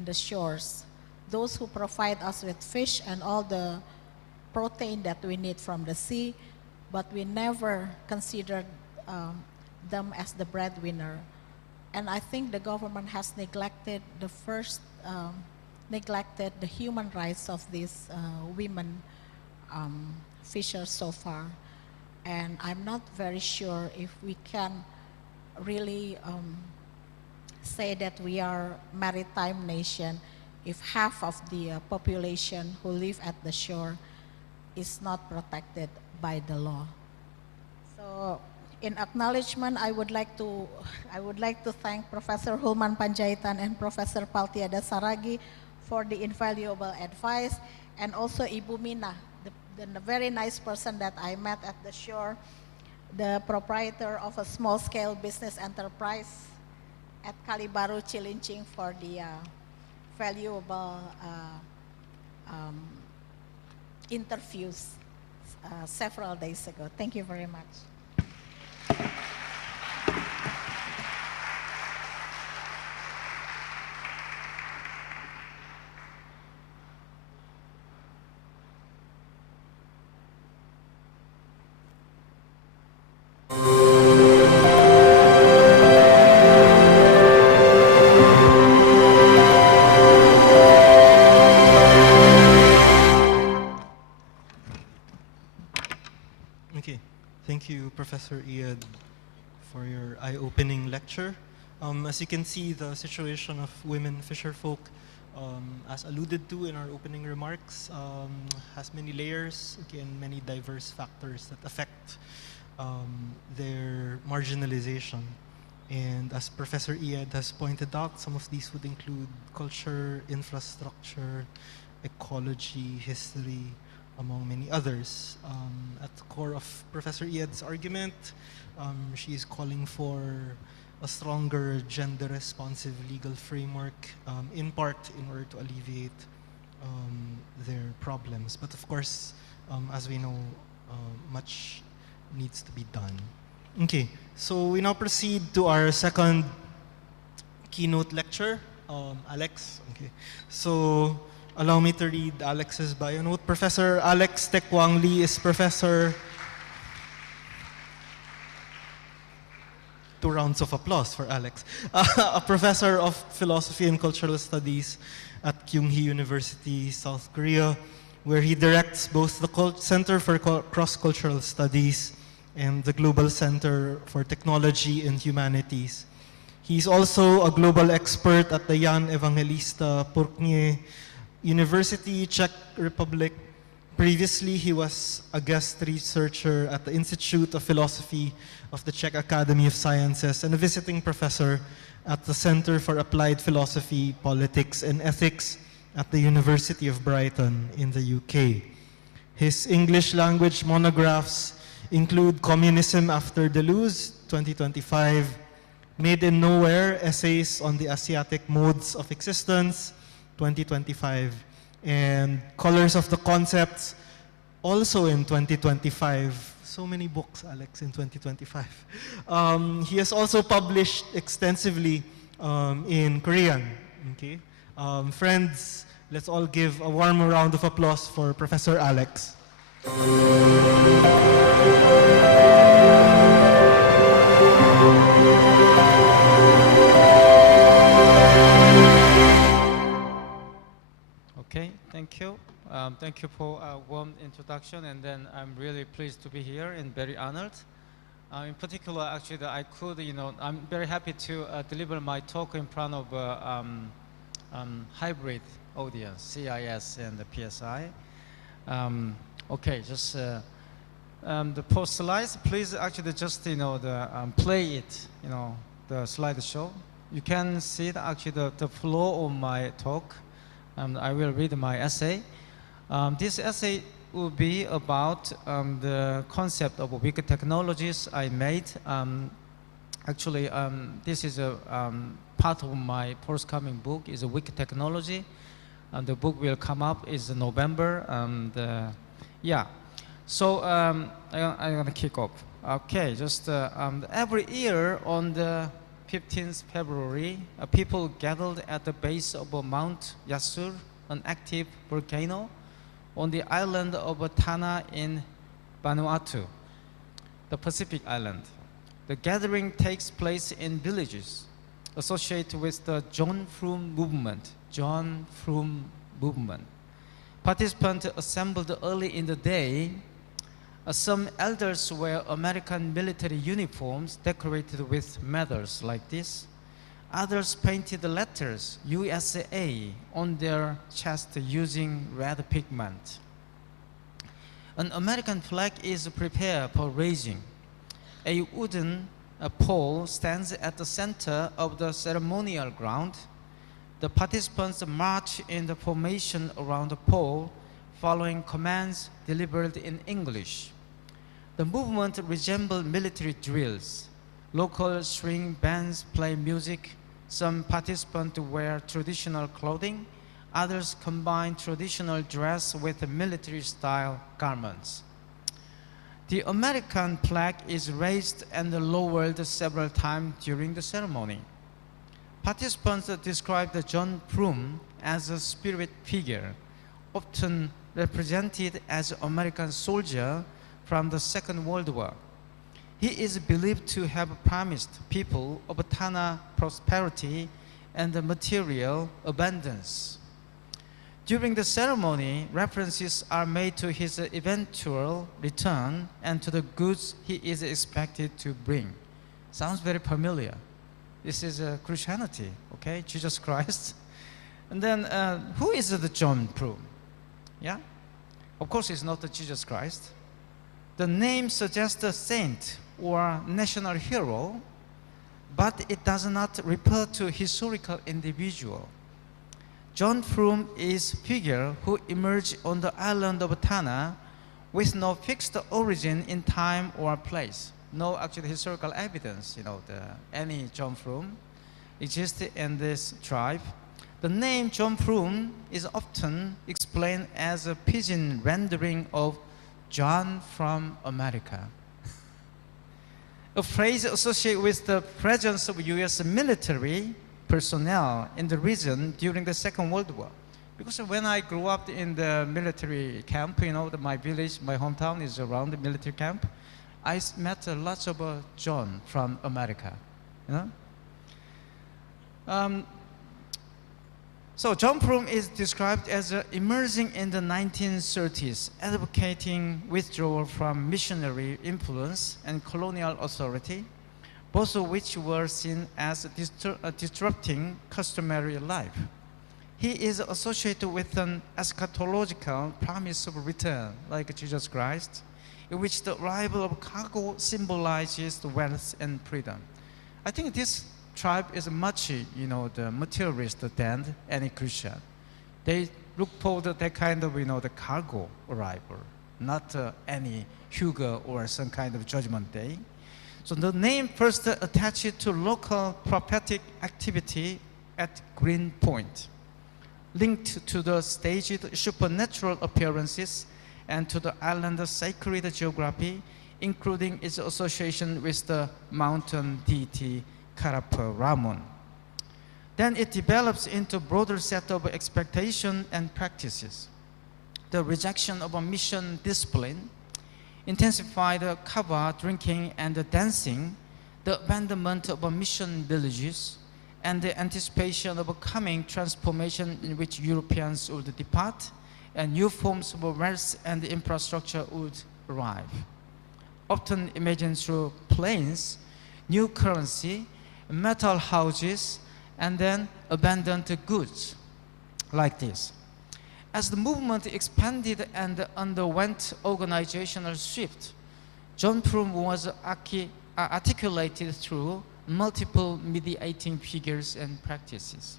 the shores, those who provide us with fish and all the protein that we need from the sea, but we never considered them as the breadwinner. And I think the government has neglected the human rights of these women fishers so far. And I'm not very sure if we can really say that we are a maritime nation if half of the population who live at the shore is not protected by the law. So in acknowledgement, I would like to thank Professor Hulman Panjaitan and Professor Paltiada Saragi for the invaluable advice, and also Ibu Mina, the very nice person that I met at the shore, the proprietor of a small-scale business enterprise at Kalibaru, Cilincing, for the valuable interviews several days ago. Thank you very much. Okay, thank you, Professor Iad, for your eye-opening lecture. As you can see, the situation of women fisherfolk, as alluded to in our opening remarks, has many layers, and many diverse factors that affect their marginalization. And as Professor Ied has pointed out, some of these would include culture, infrastructure, ecology, history, among many others. At the core of Professor Ied's argument, she is calling for a stronger gender-responsive legal framework, in part in order to alleviate their problems. But of course, as we know, much needs to be done. Okay, so we now proceed to our second keynote lecture. Alex, okay. So allow me to read Alex's bio note. Professor Alex Tekwang Lee is professor. 2 rounds of applause for Alex. A professor of philosophy and cultural studies at Kyunghee University, South Korea, where he directs both the Center for Cross-Cultural Studies and the Global Center for Technology and Humanities. He's also a global expert at the Jan Evangelista Purknie University, Czech Republic. Previously, he was a guest researcher at the Institute of Philosophy of the Czech Academy of Sciences and a visiting professor at the Center for Applied Philosophy, Politics and Ethics at the University of Brighton in the UK. His English language monographs include Communism After Deleuze, 2025, Made in Nowhere, Essays on the Asiatic Modes of Existence, 2025, and Colors of the Concepts, also in 2025. So many books, Alex, in 2025. He has also published extensively in Korean. Okay, friends, let's all give a warm round of applause for Professor Alex. Okay, thank you. Thank you for a warm introduction, and then I'm really pleased to be here and very honored. In particular, actually, I'm very happy to deliver my talk in front of hybrid audience, CIS and the PSI. Okay, just the post slides, please actually just, play it, the slideshow. You can see actually the flow of my talk. I will read my essay. This essay will be about the concept of wicked technologies I made. Actually, this is a part of my forthcoming book, is a wicked technology. The book will come up is November. Yeah, so I'm gonna kick off. Okay, just every year on the 15th February, people gathered at the base of Mount Yasur, an active volcano, on the island of Tanna in Vanuatu, the Pacific island. The gathering takes place in villages associated with the John Frum movement. Participants assembled early in the day. Some elders wear American military uniforms decorated with medals like this. Others painted the letters USA on their chest using red pigment. An American flag is prepared for raising. A wooden pole stands at the center of the ceremonial ground. The participants march in the formation around the pole, following commands delivered in English. The movement resembles military drills. Local string bands play music. Some participants wear traditional clothing. Others combine traditional dress with military-style garments. The American flag is raised and lowered several times during the ceremony. Participants describe the John Frum as a spirit figure, often represented as an American soldier from the Second World War. He is believed to have promised people of Tanna prosperity and material abundance. During the ceremony, references are made to his eventual return and to the goods he is expected to bring. Sounds very familiar. This is Christianity, okay? Jesus Christ. And then, who is the John Prum? Yeah? Of course, it's not the Jesus Christ. The name suggests a saint or national hero, but it does not refer to historical individual. John Prum is a figure who emerged on the island of Tanna with no fixed origin in time or place. No actual historical evidence, any John Prum existed in this tribe. The name John Prum is often explained as a pidgin rendering of John from America, a phrase associated with the presence of US military personnel in the region during the Second World War. Because when I grew up in the military camp, my village, my hometown is around the military camp, I met lots of John from America, So John Prum is described as emerging in the 1930s, advocating withdrawal from missionary influence and colonial authority, both of which were seen as disrupting customary life. He is associated with an eschatological promise of return, like Jesus Christ, in which the arrival of cargo symbolizes wealth and freedom. I think this tribe is much, the materialist than any Christian. They look for that kind of, the cargo arrival, not any Hugo or some kind of judgment day. So the name first attached to local prophetic activity at Green Point, linked to the staged supernatural appearances and to the island's sacred geography, including its association with the mountain deity Karaparamon. Then it develops into a broader set of expectation and practices. The rejection of a mission discipline, intensified kava drinking and dancing, the abandonment of a mission villages, and the anticipation of a coming transformation in which Europeans would depart and new forms of wealth and infrastructure would arrive. Often imagined through planes, new currency, metal houses, and then abandoned goods, like this. As the movement expanded and underwent organizational shift, John Prum was articulated through multiple mediating figures and practices.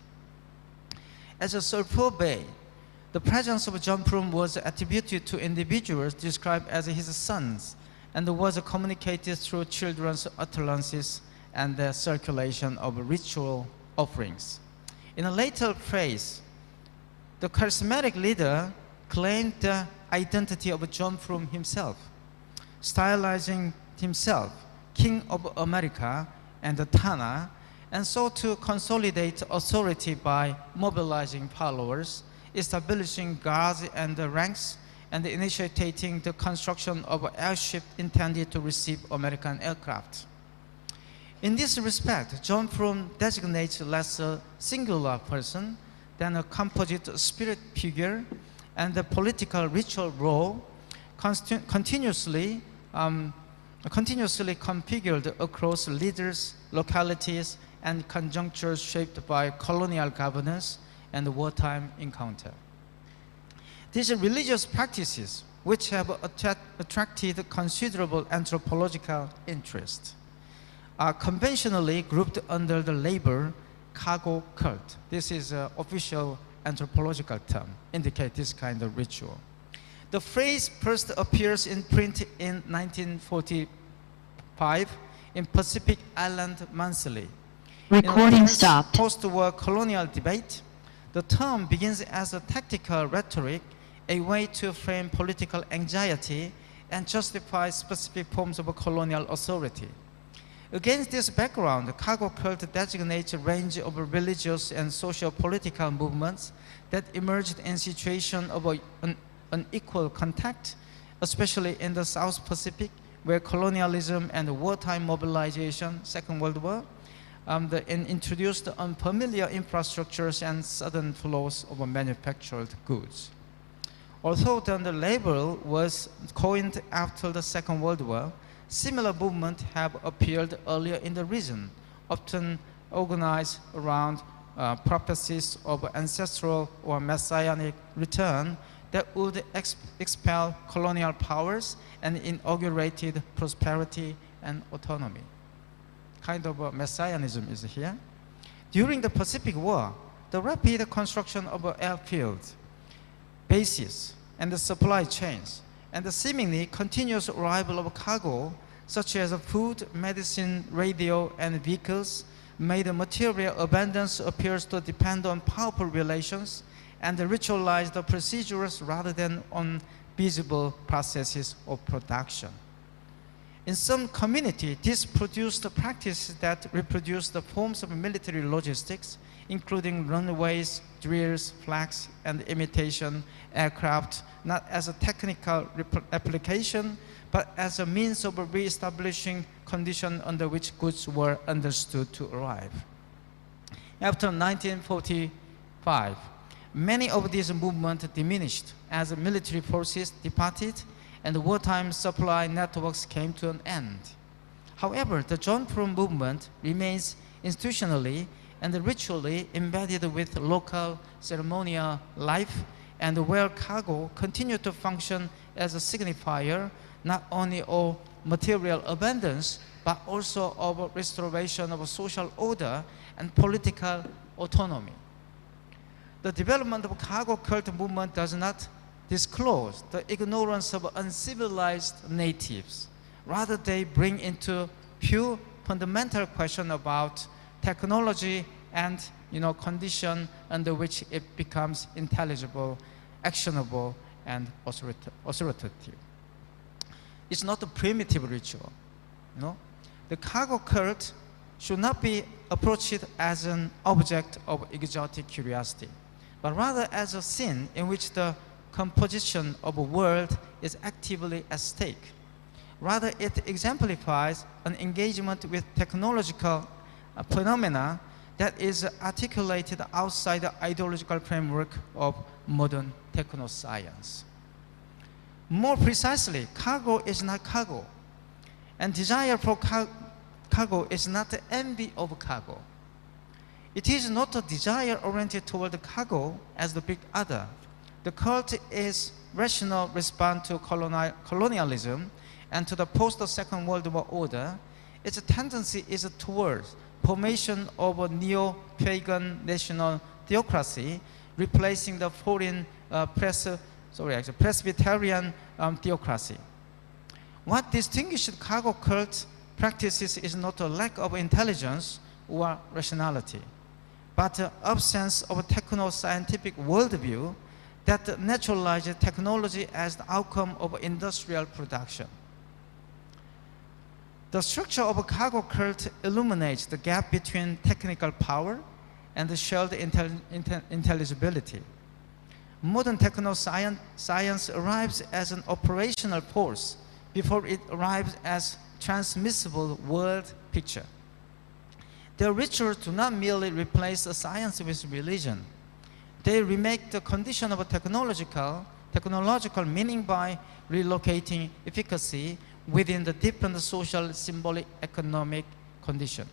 As a survey, the presence of John Prum was attributed to individuals described as his sons and was communicated through children's utterances and the circulation of ritual offerings. In a later phrase, the charismatic leader claimed the identity of John Prum himself, stylizing himself King of America and the Tanna, and sought to consolidate authority by mobilizing followers, establishing guards and the ranks, and initiating the construction of an airship intended to receive American aircraft. In this respect, John Prum designates less a singular person than a composite spirit figure, and the political ritual role continuously configured across leaders, localities, and conjunctures shaped by colonial governance and wartime encounter. These religious practices, which have attracted considerable anthropological interest, are conventionally grouped under the label cargo cult. This is an official anthropological term, indicate this kind of ritual. The phrase first appears in print in 1945 in Pacific Island Monthly. Recording stopped. Post-war colonial debate, the term begins as a tactical rhetoric, a way to frame political anxiety and justify specific forms of colonial authority. Against this background, the cargo cult designates a range of religious and socio-political movements that emerged in situations of unequal contact, especially in the South Pacific, where colonialism and wartime mobilization, Second World War, introduced unfamiliar infrastructures and sudden flows of manufactured goods. Although the label was coined after the Second World War, similar movements have appeared earlier in the region, often organized around prophecies of ancestral or messianic return that would expel colonial powers and inaugurated prosperity and autonomy. Kind of a messianism is here. During the Pacific War, the rapid construction of airfields, bases, and the supply chains, and the seemingly continuous arrival of cargo, such as food, medicine, radio, and vehicles, made the material abundance appears to depend on powerful relations and ritualize the procedures rather than on visible processes of production. In some communities, this produced practices that reproduce the forms of military logistics, including runways, drills, flags, and imitation aircraft, not as a technical application, but as a means of re-establishing conditions under which goods were understood to arrive. After 1945, many of these movements diminished as military forces departed and wartime supply networks came to an end. However, the Jaunpur movement remains institutionally and ritually embedded with local ceremonial life, and where cargo continued to function as a signifier not only of material abundance, but also of restoration of social order and political autonomy. The development of cargo cult movement does not disclose the ignorance of uncivilized natives. Rather, they bring into view fundamental question about technology and condition under which it becomes intelligible, actionable, and authoritative. It's not a primitive ritual. The cargo cult should not be approached as an object of exotic curiosity, but rather as a scene in which the composition of a world is actively at stake. Rather, it exemplifies an engagement with technological phenomena that is articulated outside the ideological framework of modern technoscience. More precisely, cargo is not cargo, and desire for cargo is not the envy of cargo. It is not a desire oriented toward the cargo as the big other. The cult is rational response to colonialism and to the post-Second World War order. Its tendency is towards formation of a neo-pagan national theocracy, replacing the foreign Presbyterian theocracy. What distinguishes cargo cult practices is not a lack of intelligence or rationality, but the absence of a techno-scientific worldview that naturalizes technology as the outcome of industrial production. The structure of a cargo cult illuminates the gap between technical power and the shared intelligibility. Modern techno-science arrives as an operational force before it arrives as transmissible world picture. Their rituals do not merely replace the science with religion. They remake the condition of a technological meaning by relocating efficacy within the different social, symbolic, economic condition.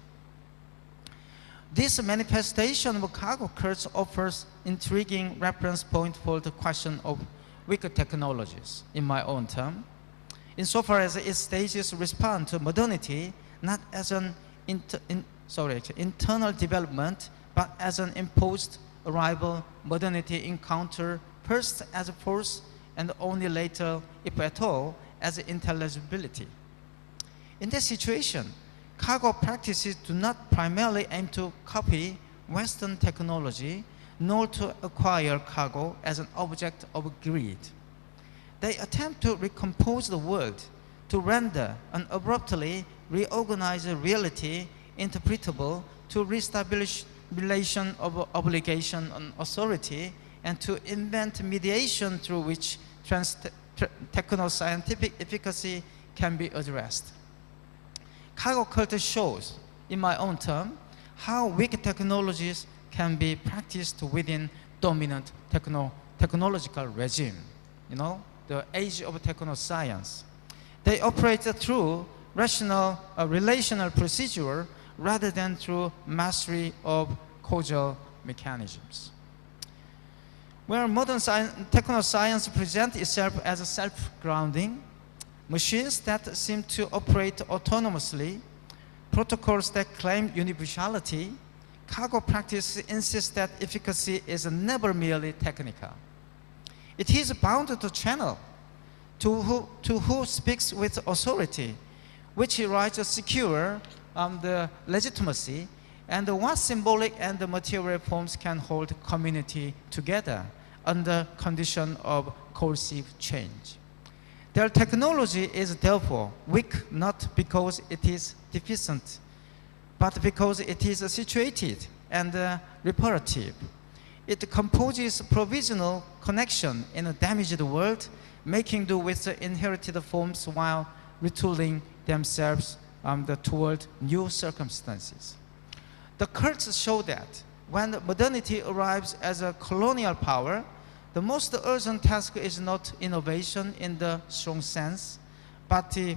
This manifestation of cargo cults offers intriguing reference point for the question of weaker technologies, in my own term, insofar as its stages respond to modernity not as an internal development, but as an imposed arrival modernity encounter first as a force and only later, if at all, as intelligibility. In this situation, cargo practices do not primarily aim to copy Western technology, nor to acquire cargo as an object of greed. They attempt to recompose the world, to render and abruptly reorganize a reality interpretable, to reestablish relation of obligation and authority, and to invent mediation through which techno-scientific efficacy can be addressed. Cargo culture shows, in my own term, how weak technologies can be practiced within dominant technological regime, the age of techno-science. They operate through rational, relational procedure rather than through mastery of causal mechanisms. Where modern technoscience presents itself as a self-grounding, machines that seem to operate autonomously, protocols that claim universality, cargo practice insists that efficacy is never merely technical. It is bound to channel to who speaks with authority, which rights secure the legitimacy, and what symbolic and the material forms can hold community together under condition of coercive change. Their technology is therefore weak not because it is deficient, but because it is situated and reparative. It composes provisional connection in a damaged world, making do with the inherited forms while retooling themselves toward new circumstances. The cults show that when modernity arrives as a colonial power, the most urgent task is not innovation in the strong sense, but the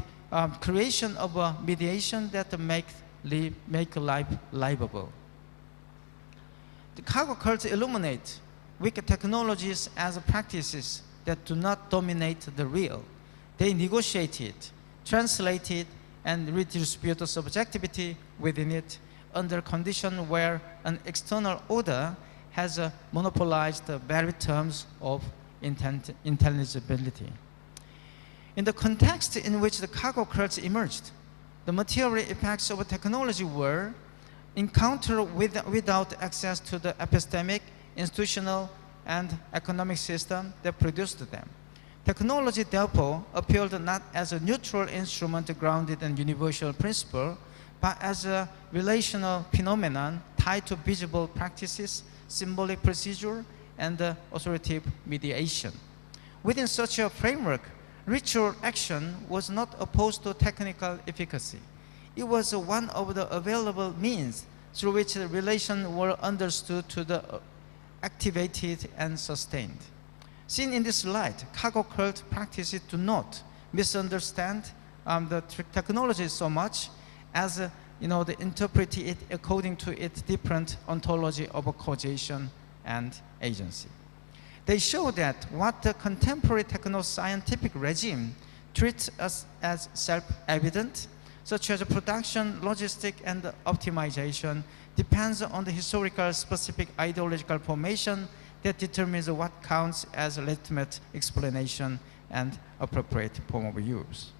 creation of a mediation that make life livable. The cargo cults illuminate weak technologies as practices that do not dominate the real. They negotiate it, translate it, and redistribute the subjectivity within it under condition where an external order has monopolized the very terms of intelligibility. In the context in which the cargo cults emerged, the material effects of technology were encountered without access to the epistemic, institutional, and economic system that produced them. Technology, therefore, appeared not as a neutral instrument grounded in universal principle, but as a relational phenomenon tied to visible practices, symbolic procedure, and authoritative mediation. Within such a framework, ritual action was not opposed to technical efficacy. It was one of the available means through which the relations were understood to the activated and sustained. Seen in this light, cargo cult practices do not misunderstand the technology so much as they interpret it according to its different ontology of causation and agency. They show that what the contemporary techno-scientific regime treats us as self-evident, such as production, logistics, and optimization, depends on the historical specific ideological formation that determines what counts as a legitimate explanation and appropriate form of use.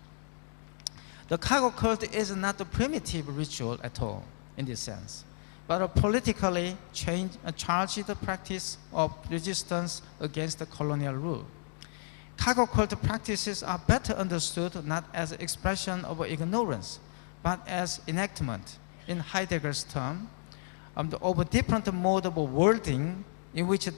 The cargo cult is not a primitive ritual at all, in this sense, but a politically charged practice of resistance against the colonial rule. Cargo cult practices are better understood not as expression of ignorance, but as enactment, in Heidegger's term, of a different mode of worlding in which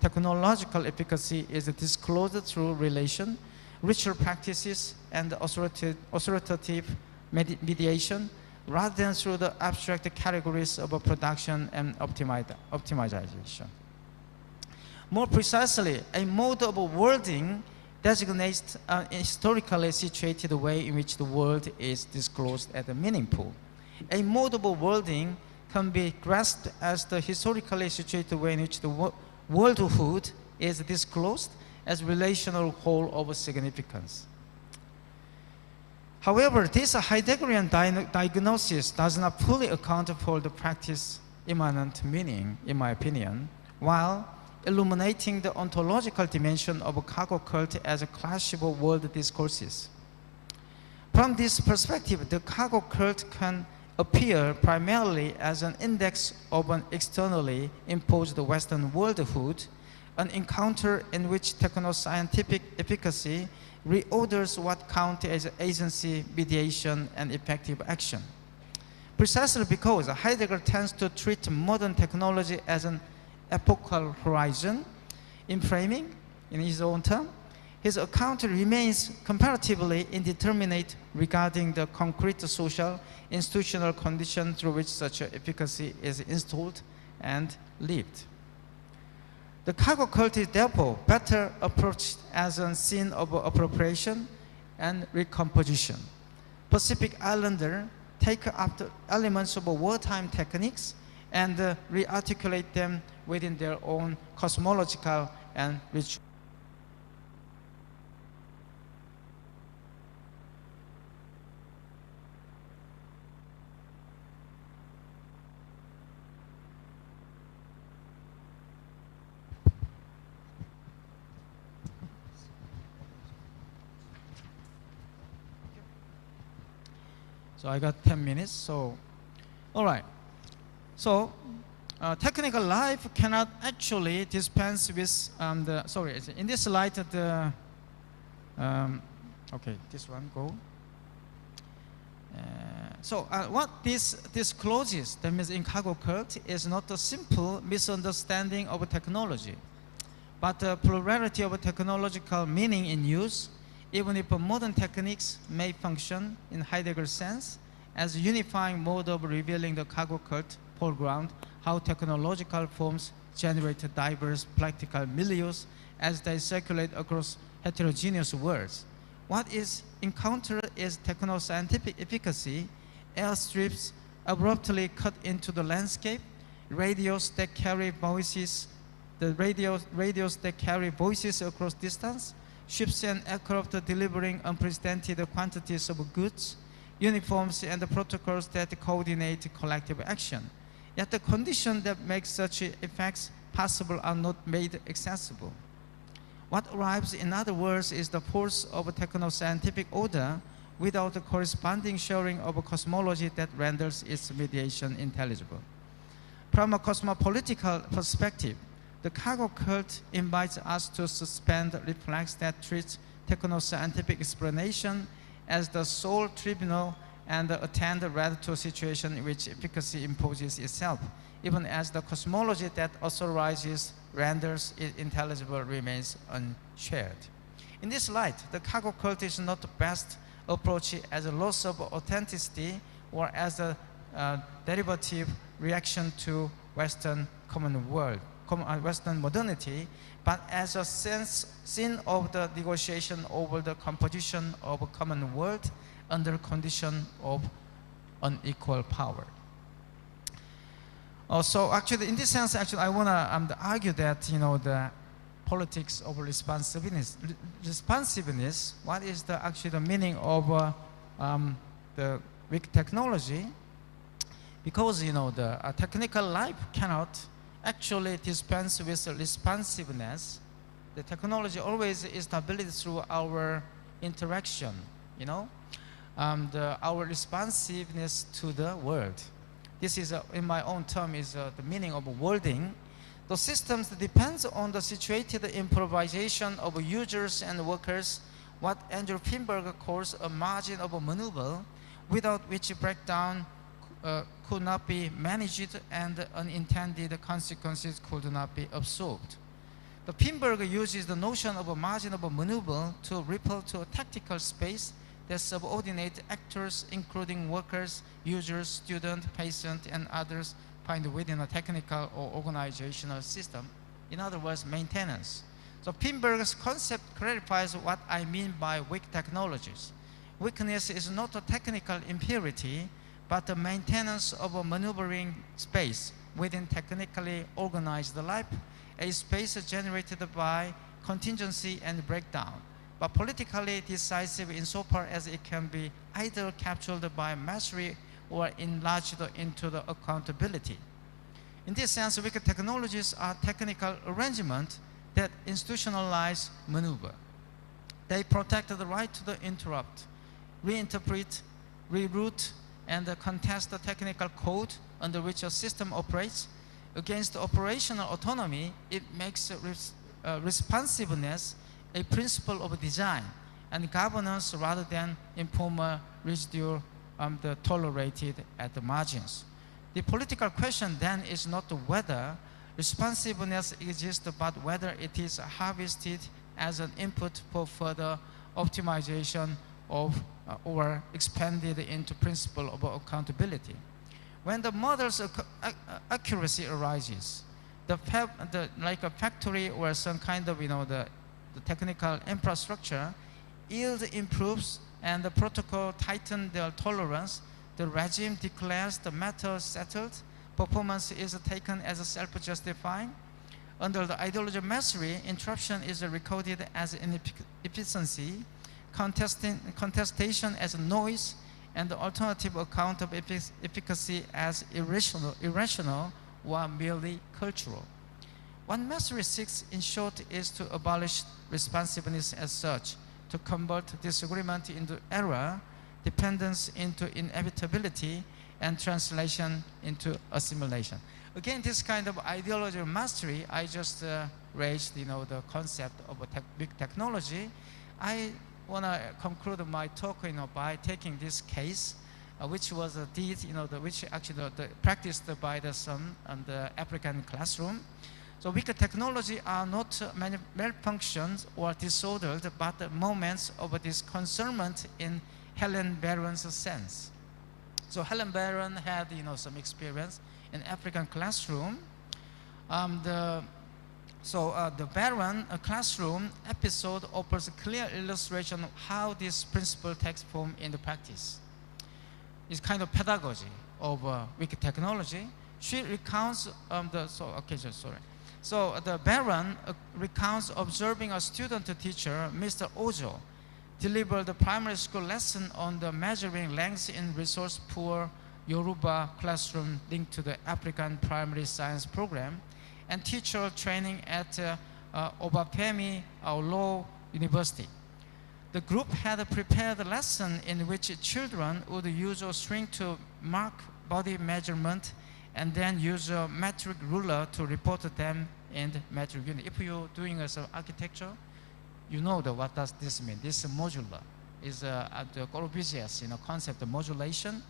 technological efficacy is disclosed through relation, ritual practices, and authoritative mediation, rather than through the abstract categories of production and optimization. More precisely, a mode of worlding designates a historically situated way in which the world is disclosed as a meaning pool. A mode of worlding can be grasped as the historically situated way in which the worldhood is disclosed as relational whole of significance. However, this Heideggerian diagnosis does not fully account for the practice immanent meaning, in my opinion, while illuminating the ontological dimension of a cargo cult as a clash of world discourses. From this perspective, the cargo cult can appear primarily as an index of an externally imposed Western worldhood, an encounter in which techno-scientific efficacy reorders what counts as agency, mediation, and effective action. Precisely because Heidegger tends to treat modern technology as an epochal horizon in framing, in his own term, his account remains comparatively indeterminate regarding the concrete social, institutional condition through which such efficacy is installed and lived. The cargo cult is therefore better approached as a scene of appropriation and recomposition. Pacific Islander take up the elements of wartime techniques and rearticulate them within their own cosmological and ritual. So I got 10 minutes, so, all right. So, technical life cannot actually dispense with in this light, okay, this one, go. What this discloses, that means in cargo cult, is not a simple misunderstanding of technology, but a plurality of technological meaning in use, even if modern techniques may function in Heidegger's sense as a unifying mode of revealing the cargo cult foreground, how technological forms generate diverse practical milieus as they circulate across heterogeneous worlds. What is encountered is techno-scientific efficacy, airstrips abruptly cut into the landscape, radios that carry voices, radios that carry voices across distance, ships and aircraft delivering unprecedented quantities of goods, uniforms and the protocols that coordinate collective action. Yet the conditions that make such effects possible are not made accessible. What arrives, in other words, is the force of a techno-scientific order without the corresponding sharing of a cosmology that renders its mediation intelligible. From a cosmopolitical perspective, the cargo cult invites us to suspend reflex that treats techno-scientific explanation as the sole tribunal and attend rather to a situation in which efficacy imposes itself, even as the cosmology that authorizes renders it intelligible remains unshared. In this light, the cargo cult is not the best approach as a loss of authenticity or as a derivative reaction to Western Western modernity, but as a scene of the negotiation over the composition of a common world under condition of unequal power. So actually, in this sense, I want to argue that, the politics of responsiveness, what is actually the meaning of the weak technology? Because, the technical life cannot actually dispense with responsiveness. The technology always is established through our interaction, our responsiveness to the world. This is, in my own term, is the meaning of worlding. The systems depends on the situated improvisation of users and workers, what Andrew Pinberg calls a margin of maneuver, without which breakdown could not be managed and unintended consequences could not be absorbed. The Pinberg uses the notion of a margin of maneuver to ripple to a tactical space that subordinate actors, including workers, users, students, patients, and others, find within a technical or organizational system. In other words, maintenance. So Pinberg's concept clarifies what I mean by weak technologies. Weakness is not a technical impurity, but the maintenance of a maneuvering space within technically organized life, a space generated by contingency and breakdown, but politically decisive insofar as it can be either captured by mastery or enlarged into the accountability. In this sense, weak technologies are technical arrangements that institutionalize maneuver. They protect the right to interrupt, reinterpret, reroute, and contest the technical code under which a system operates. Against operational autonomy, it makes responsiveness a principle of design and governance rather than informal residual tolerated at the margins. The political question then is not whether responsiveness exists, but whether it is harvested as an input for further optimization of or expanded into principle of accountability. When the model's accuracy arises, like a factory or some kind of the technical infrastructure, yield improves and the protocol tighten their tolerance. the regime declares the matter settled, performance is taken as self-justifying. Under the ideology of mastery, interruption is recorded as inefficiency, contestation as noise, and the alternative account of efficacy as irrational or merely cultural. What mastery seeks, in short, is to abolish responsiveness as such, to convert disagreement into error, dependence into inevitability, and translation into assimilation. Again, this kind of ideology of mastery, I just raised, the concept of big technology. I want to conclude my talk, by taking this case, which was which actually practiced by some in the African classroom. So weak technology are not malfunctions or disordered, but moments of disconcernment in Helen Barron's sense. So Helen Barron had, some experience in African classroom. The Barron classroom episode offers a clear illustration of how this principle takes form in the practice. It's kind of pedagogy of weak technology. She recounts So the Barron recounts observing a student teacher, Mr. Ojo, deliver the primary school lesson on the measuring length in resource-poor Yoruba classroom linked to the African primary science program, and teacher training at Obafemi Law University. The group had prepared a lesson in which children would use a string to mark body measurement and then use a metric ruler to report them in metric unit. If you're doing some architecture, you know what does this mean. This modular is the Corbusiers concept of modulation.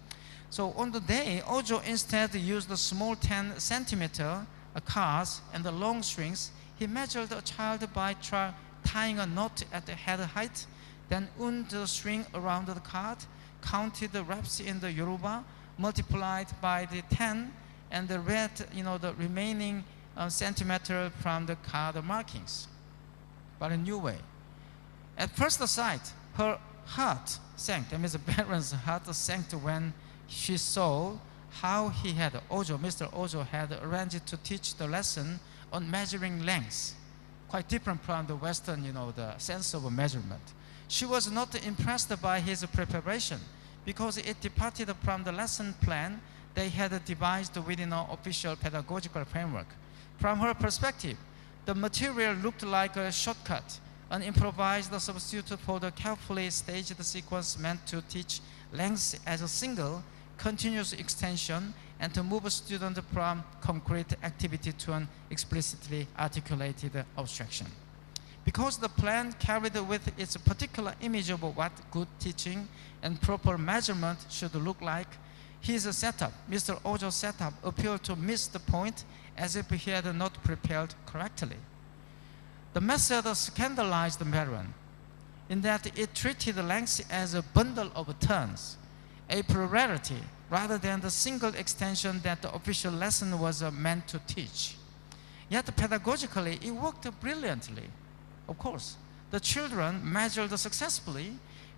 So on the day, Ojo instead used the small 10 centimeter cards and the long strings. He measured a child by tying a knot at the head height, then wound the string around the card, counted the reps in the Yoruba, multiplied by the 10, and read the remaining centimeter from the card markings, but a new way. At first sight, her heart sank. That means Barron's heart sank when she saw how Mr. Ojo had arranged to teach the lesson on measuring lengths, quite different from the Western, the sense of measurement. She was not impressed by his preparation because it departed from the lesson plan they had devised within an official pedagogical framework. From her perspective, the material looked like a shortcut, an improvised substitute for the carefully staged sequence meant to teach lengths as a single, continuous extension and to move a student from concrete activity to an explicitly articulated abstraction. Because the plan carried with its particular image of what good teaching and proper measurement should look like, his setup, Mr. Ojo's setup, appeared to miss the point as if he had not prepared correctly. The method scandalized Barron in that it treated length as a bundle of turns, a plurality, rather than the single extension that the official lesson was meant to teach. Yet pedagogically, it worked brilliantly. Of course, the children measured successfully,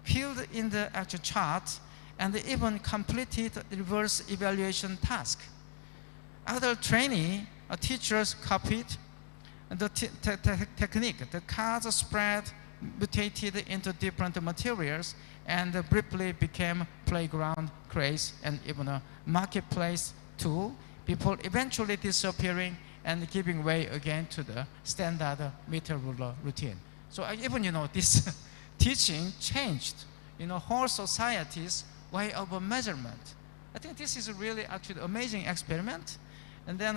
filled in the actual chart, and even completed the reverse evaluation task. Other trainee teachers copied the technique. The cards spread, mutated into different materials, and briefly became playground craze and even a marketplace tool, people eventually disappearing and giving way again to the standard meter ruler routine. So even, this teaching changed, whole society's way of measurement. I think this is a really actually amazing experiment. And then,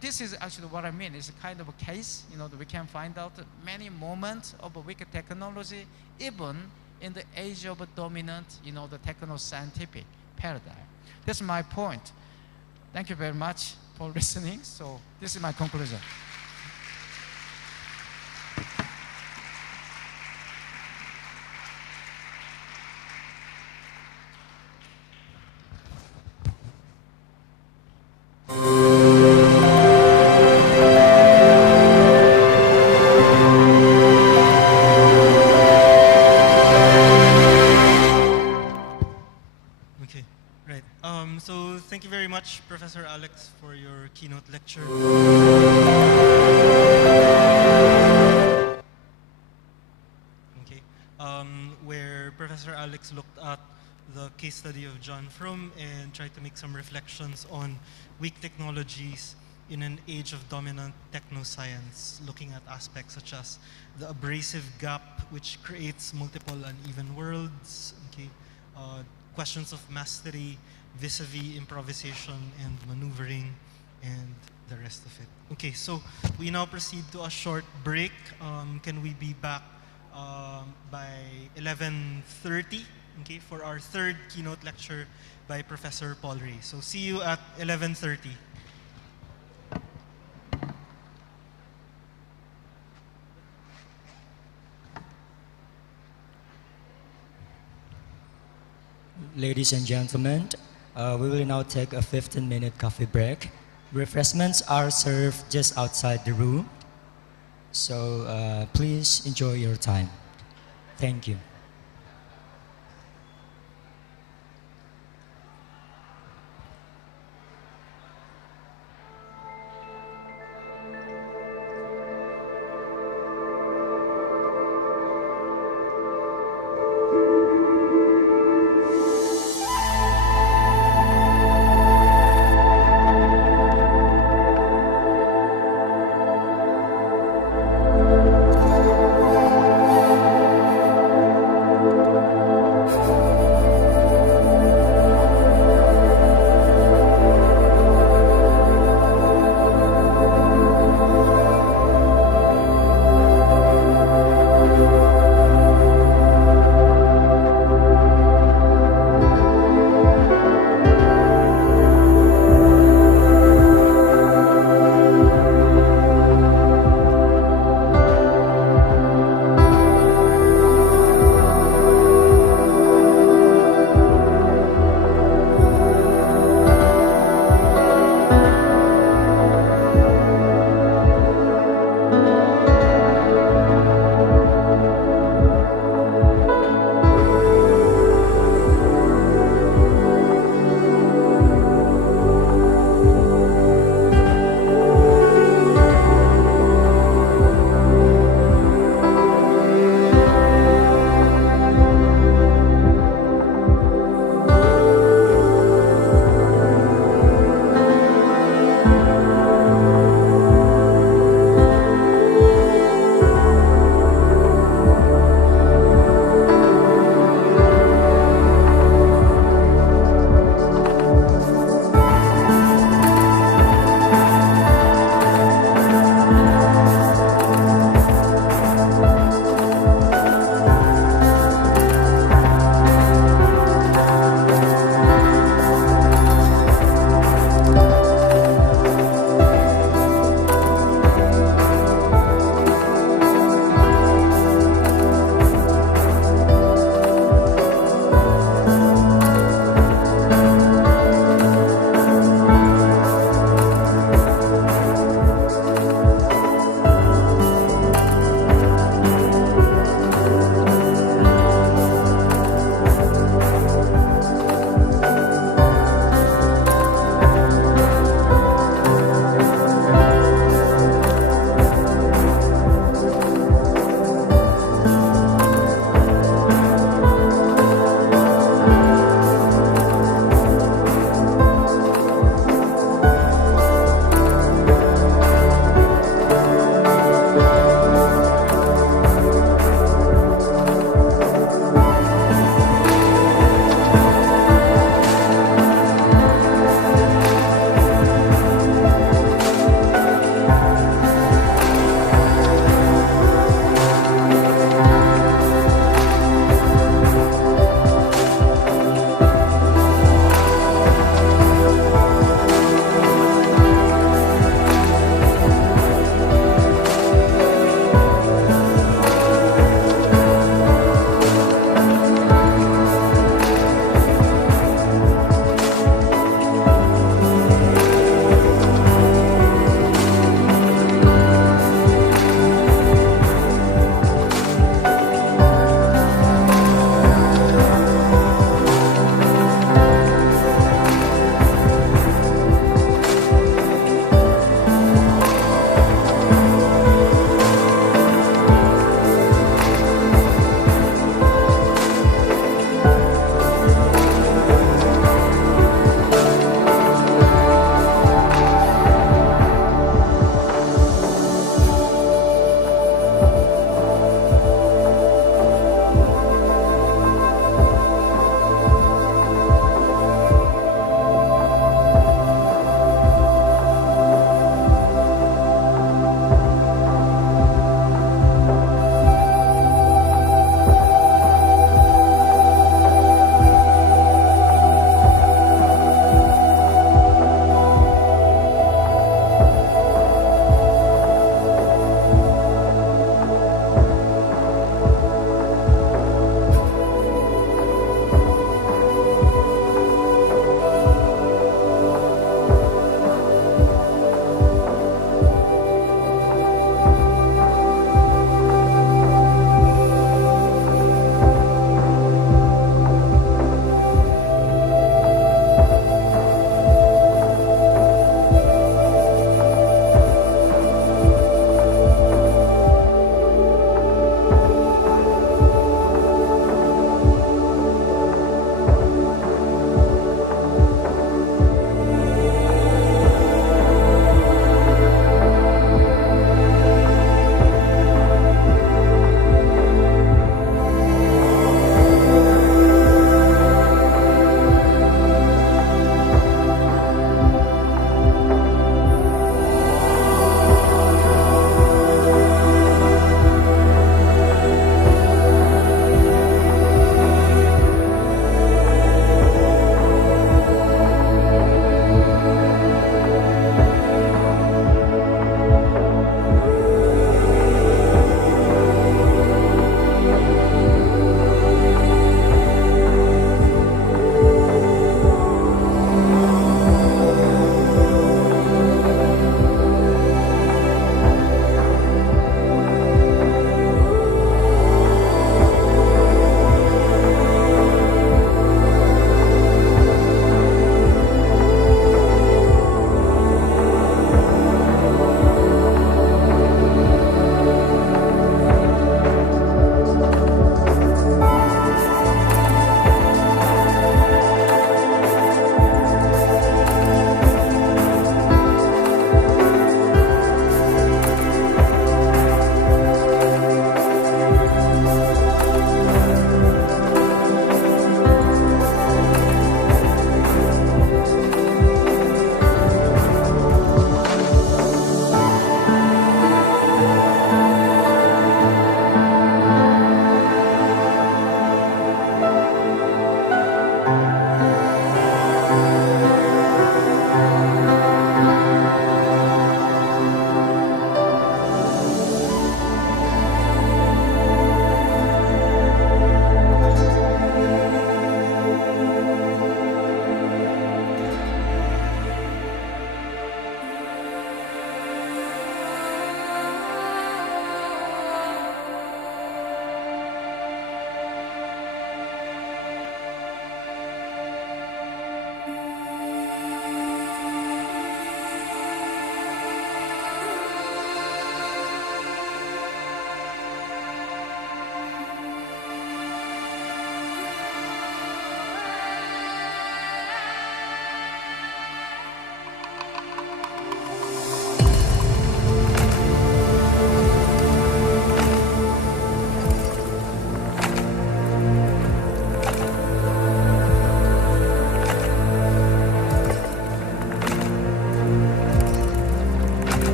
this is actually what I mean. It's a kind of a case, that we can find out many moments of weak technology, even in the age of a dominant, the techno-scientific paradigm. That's my point. Thank you very much for listening. So this is my conclusion. Right. So thank you very much, Professor Alex, for your keynote lecture. Okay. Where Professor Alex looked at the case study of John Frum and tried to make some reflections on weak technologies in an age of dominant technoscience, looking at aspects such as the abrasive gap, which creates multiple uneven worlds, okay? Questions of mastery vis-a-vis improvisation and maneuvering, and the rest of it. Okay, so we now proceed to a short break. Can we be back by 11:30, okay, for our third keynote lecture by Professor Paul Ray. So see you at 11:30. Ladies and gentlemen, we will now take a 15-minute coffee break. Refreshments are served just outside the room, so please enjoy your time. Thank you.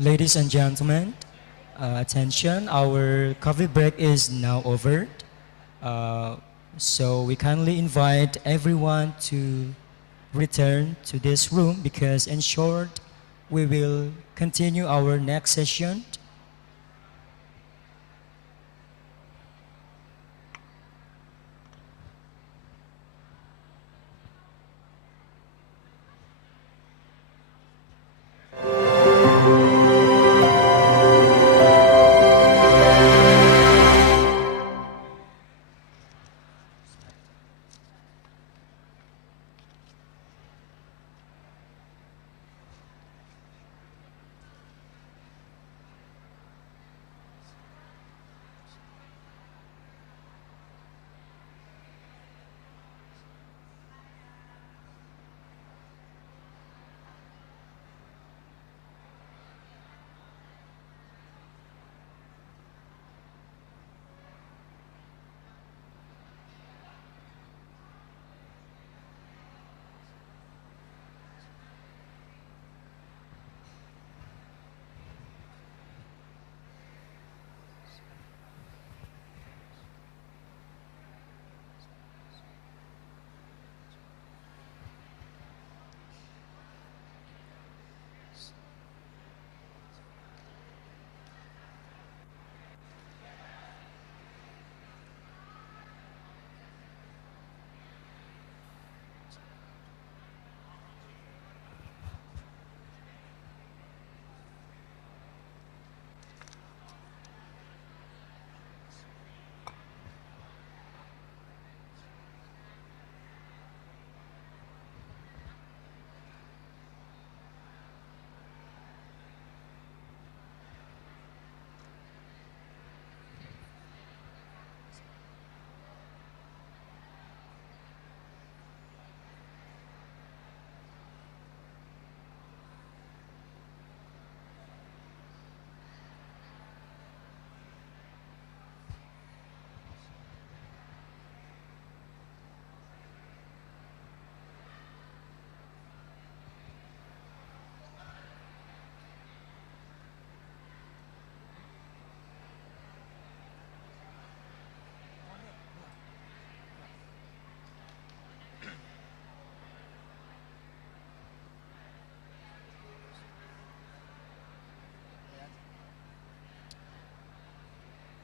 Ladies and gentlemen, attention, our coffee break is now over. So we kindly invite everyone to return to this room because in short, we will continue our next session.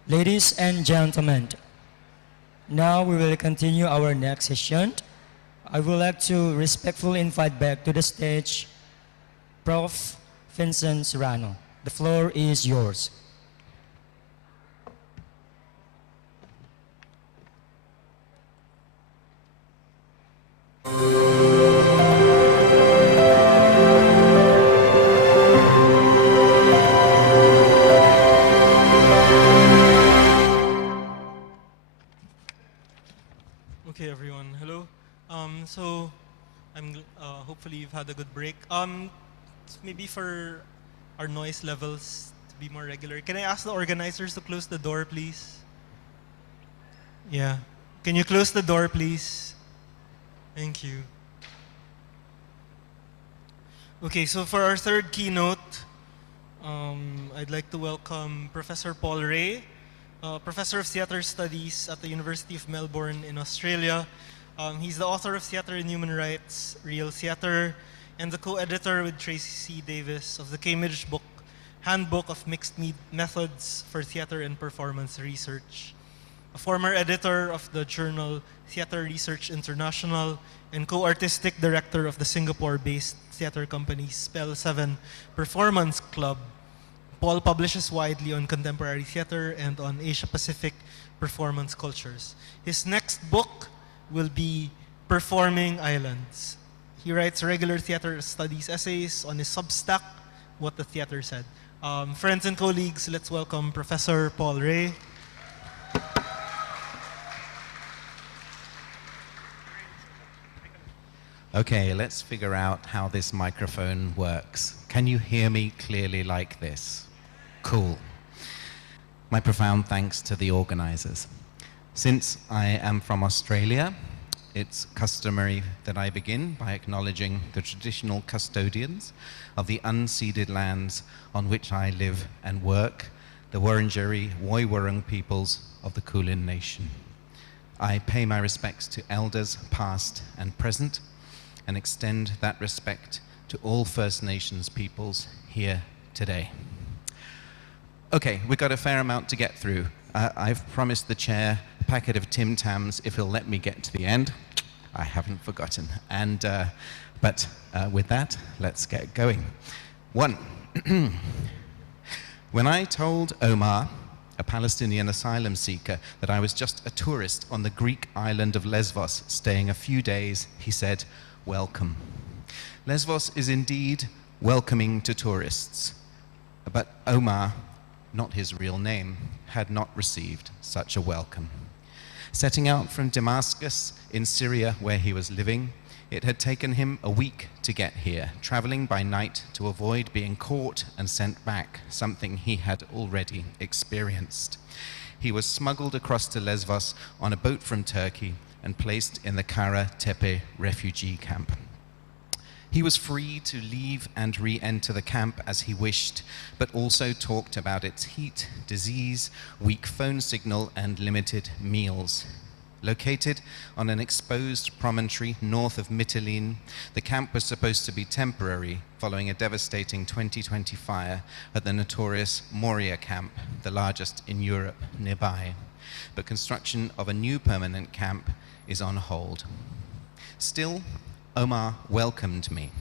Ladies and gentlemen, now we will continue our next session. I would like to respectfully invite back to the stage Prof. Vincent Serrano. The floor is yours. Okay, everyone. Hello. Hopefully you've had a good break. Maybe for our noise levels to be more regular, can I ask the organizers to close the door, please? Yeah. Can you close the door, please? Thank you. Okay, so for our third keynote, I'd like to welcome Professor Paul Ray, Professor of Theatre Studies at the University of Melbourne in Australia. He's the author of Theatre and Human Rights, Real Theatre, and the co-editor with Tracy C. Davis of the Cambridge book, Handbook of Mixed Methods for Theatre and Performance Research. A former editor of the journal Theatre Research International and co-artistic director of the Singapore-based theatre company Spell 7 Performance Club, Paul publishes widely on contemporary theatre and on Asia-Pacific performance cultures. His next book will be Performing Islands. He writes regular theatre studies essays on his Substack, What the Theatre Said. Friends and colleagues, let's welcome Professor Paul Ray. Okay, let's figure out how this microphone works. Can you hear me clearly like this? Cool. My profound thanks to the organizers. Since I am from Australia, it's customary that I begin by acknowledging the traditional custodians of the unceded lands on which I live and work, the Wurundjeri Woiwurrung peoples of the Kulin Nation. I pay my respects to elders past and present and extend that respect to all First Nations peoples here today. Okay, we've got a fair amount to get through. I've promised the chair a packet of Tim Tams if he'll let me get to the end. I haven't forgotten. But with that, let's get going. 1. When I told Omar, a Palestinian asylum seeker, that I was just a tourist on the Greek island of Lesvos, staying a few days, he said, "Welcome." Lesvos is indeed welcoming to tourists, but Omar, not his real name, had not received such a welcome. Setting out from Damascus in Syria, where he was living, it had taken him a week to get here, traveling by night to avoid being caught and sent back, something he had already experienced. He was smuggled across to Lesvos on a boat from Turkey and placed in the Kara Tepe refugee camp. He was free to leave and re-enter the camp as he wished, but also talked about its heat, disease, weak phone signal, and limited meals. Located on an exposed promontory north of Mytilene, the camp was supposed to be temporary following a devastating 2020 fire at the notorious Moria camp, the largest in Europe nearby. But construction of a new permanent camp is on hold. Still, Omar welcomed me.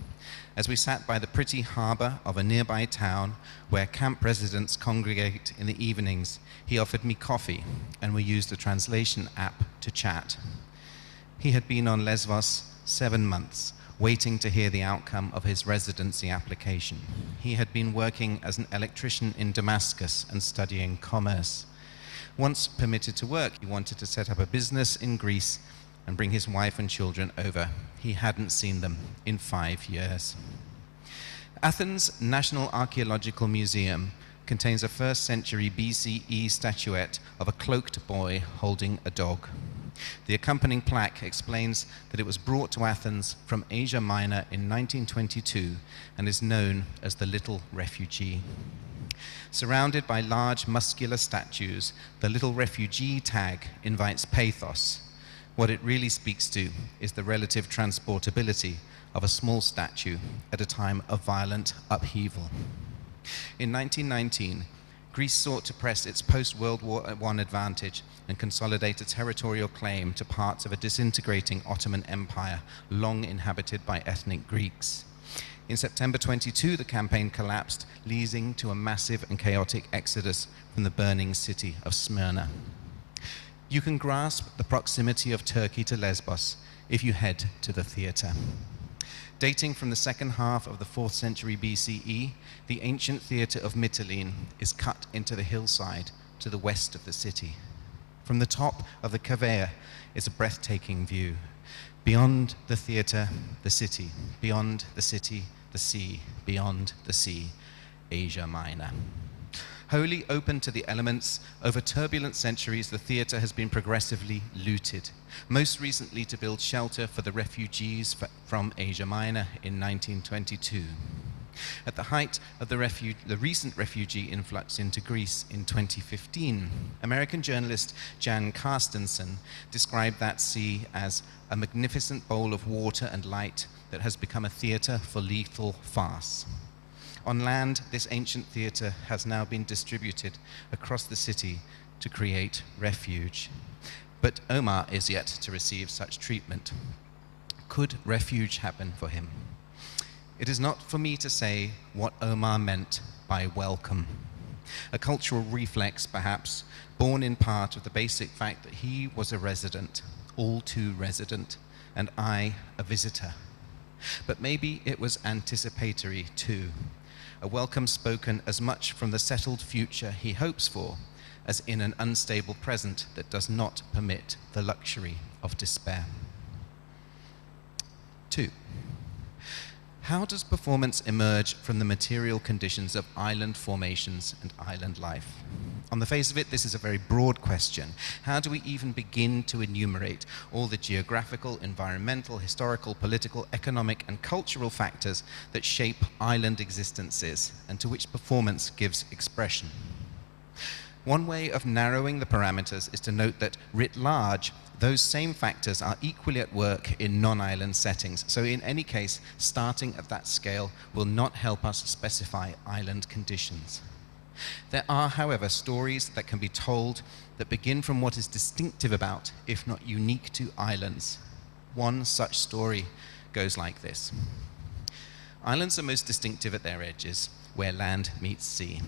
As we sat by the pretty harbor of a nearby town where camp residents congregate in the evenings, he offered me coffee, and we used a translation app to chat. He had been on Lesvos 7 months, waiting to hear the outcome of his residency application. He had been working as an electrician in Damascus and studying commerce. Once permitted to work, he wanted to set up a business in Greece and bring his wife and children over. He hadn't seen them in 5 years. Athens' National Archaeological Museum contains a 1st century BCE statuette of a cloaked boy holding a dog. The accompanying plaque explains that it was brought to Athens from Asia Minor in 1922 and is known as the Little Refugee. Surrounded by large muscular statues, the Little Refugee tag invites pathos. What it really speaks to is the relative transportability of a small statue at a time of violent upheaval. In 1919, Greece sought to press its post-World War I advantage and consolidate a territorial claim to parts of a disintegrating Ottoman Empire long inhabited by ethnic Greeks. In September 22, the campaign collapsed, leading to a massive and chaotic exodus from the burning city of Smyrna. You can grasp the proximity of Turkey to Lesbos if you head to the theatre. Dating from the second half of the 4th century BCE, the ancient theatre of Mytilene is cut into the hillside to the west of the city. From the top of the Cavea is a breathtaking view. Beyond the theatre, the city. Beyond the city, the sea. Beyond the sea, Asia Minor. Wholly open to the elements, over turbulent centuries, the theatre has been progressively looted, most recently to build shelter for the refugees from Asia Minor in 1922. At the height of the recent refugee influx into Greece in 2015, American journalist Jan Carstensen described that sea as a magnificent bowl of water and light that has become a theatre for lethal farce. On land, this ancient theatre has now been distributed across the city to create refuge. But Omar is yet to receive such treatment. Could refuge happen for him? It is not for me to say what Omar meant by welcome. A cultural reflex, perhaps, born in part of the basic fact that he was a resident, all too resident, and I a visitor. But maybe it was anticipatory too. A welcome spoken as much from the settled future he hopes for as in an unstable present that does not permit the luxury of despair. 2. How does performance emerge from the material conditions of island formations and island life? On the face of it, this is a very broad question. How do we even begin to enumerate all the geographical, environmental, historical, political, economic, and cultural factors that shape island existences and to which performance gives expression? One way of narrowing the parameters is to note that, writ large, those same factors are equally at work in non-island settings. So in any case, starting at that scale will not help us specify island conditions. There are, however, stories that can be told that begin from what is distinctive about, if not unique to, islands. One such story goes like this. Islands are most distinctive at their edges, where land meets sea.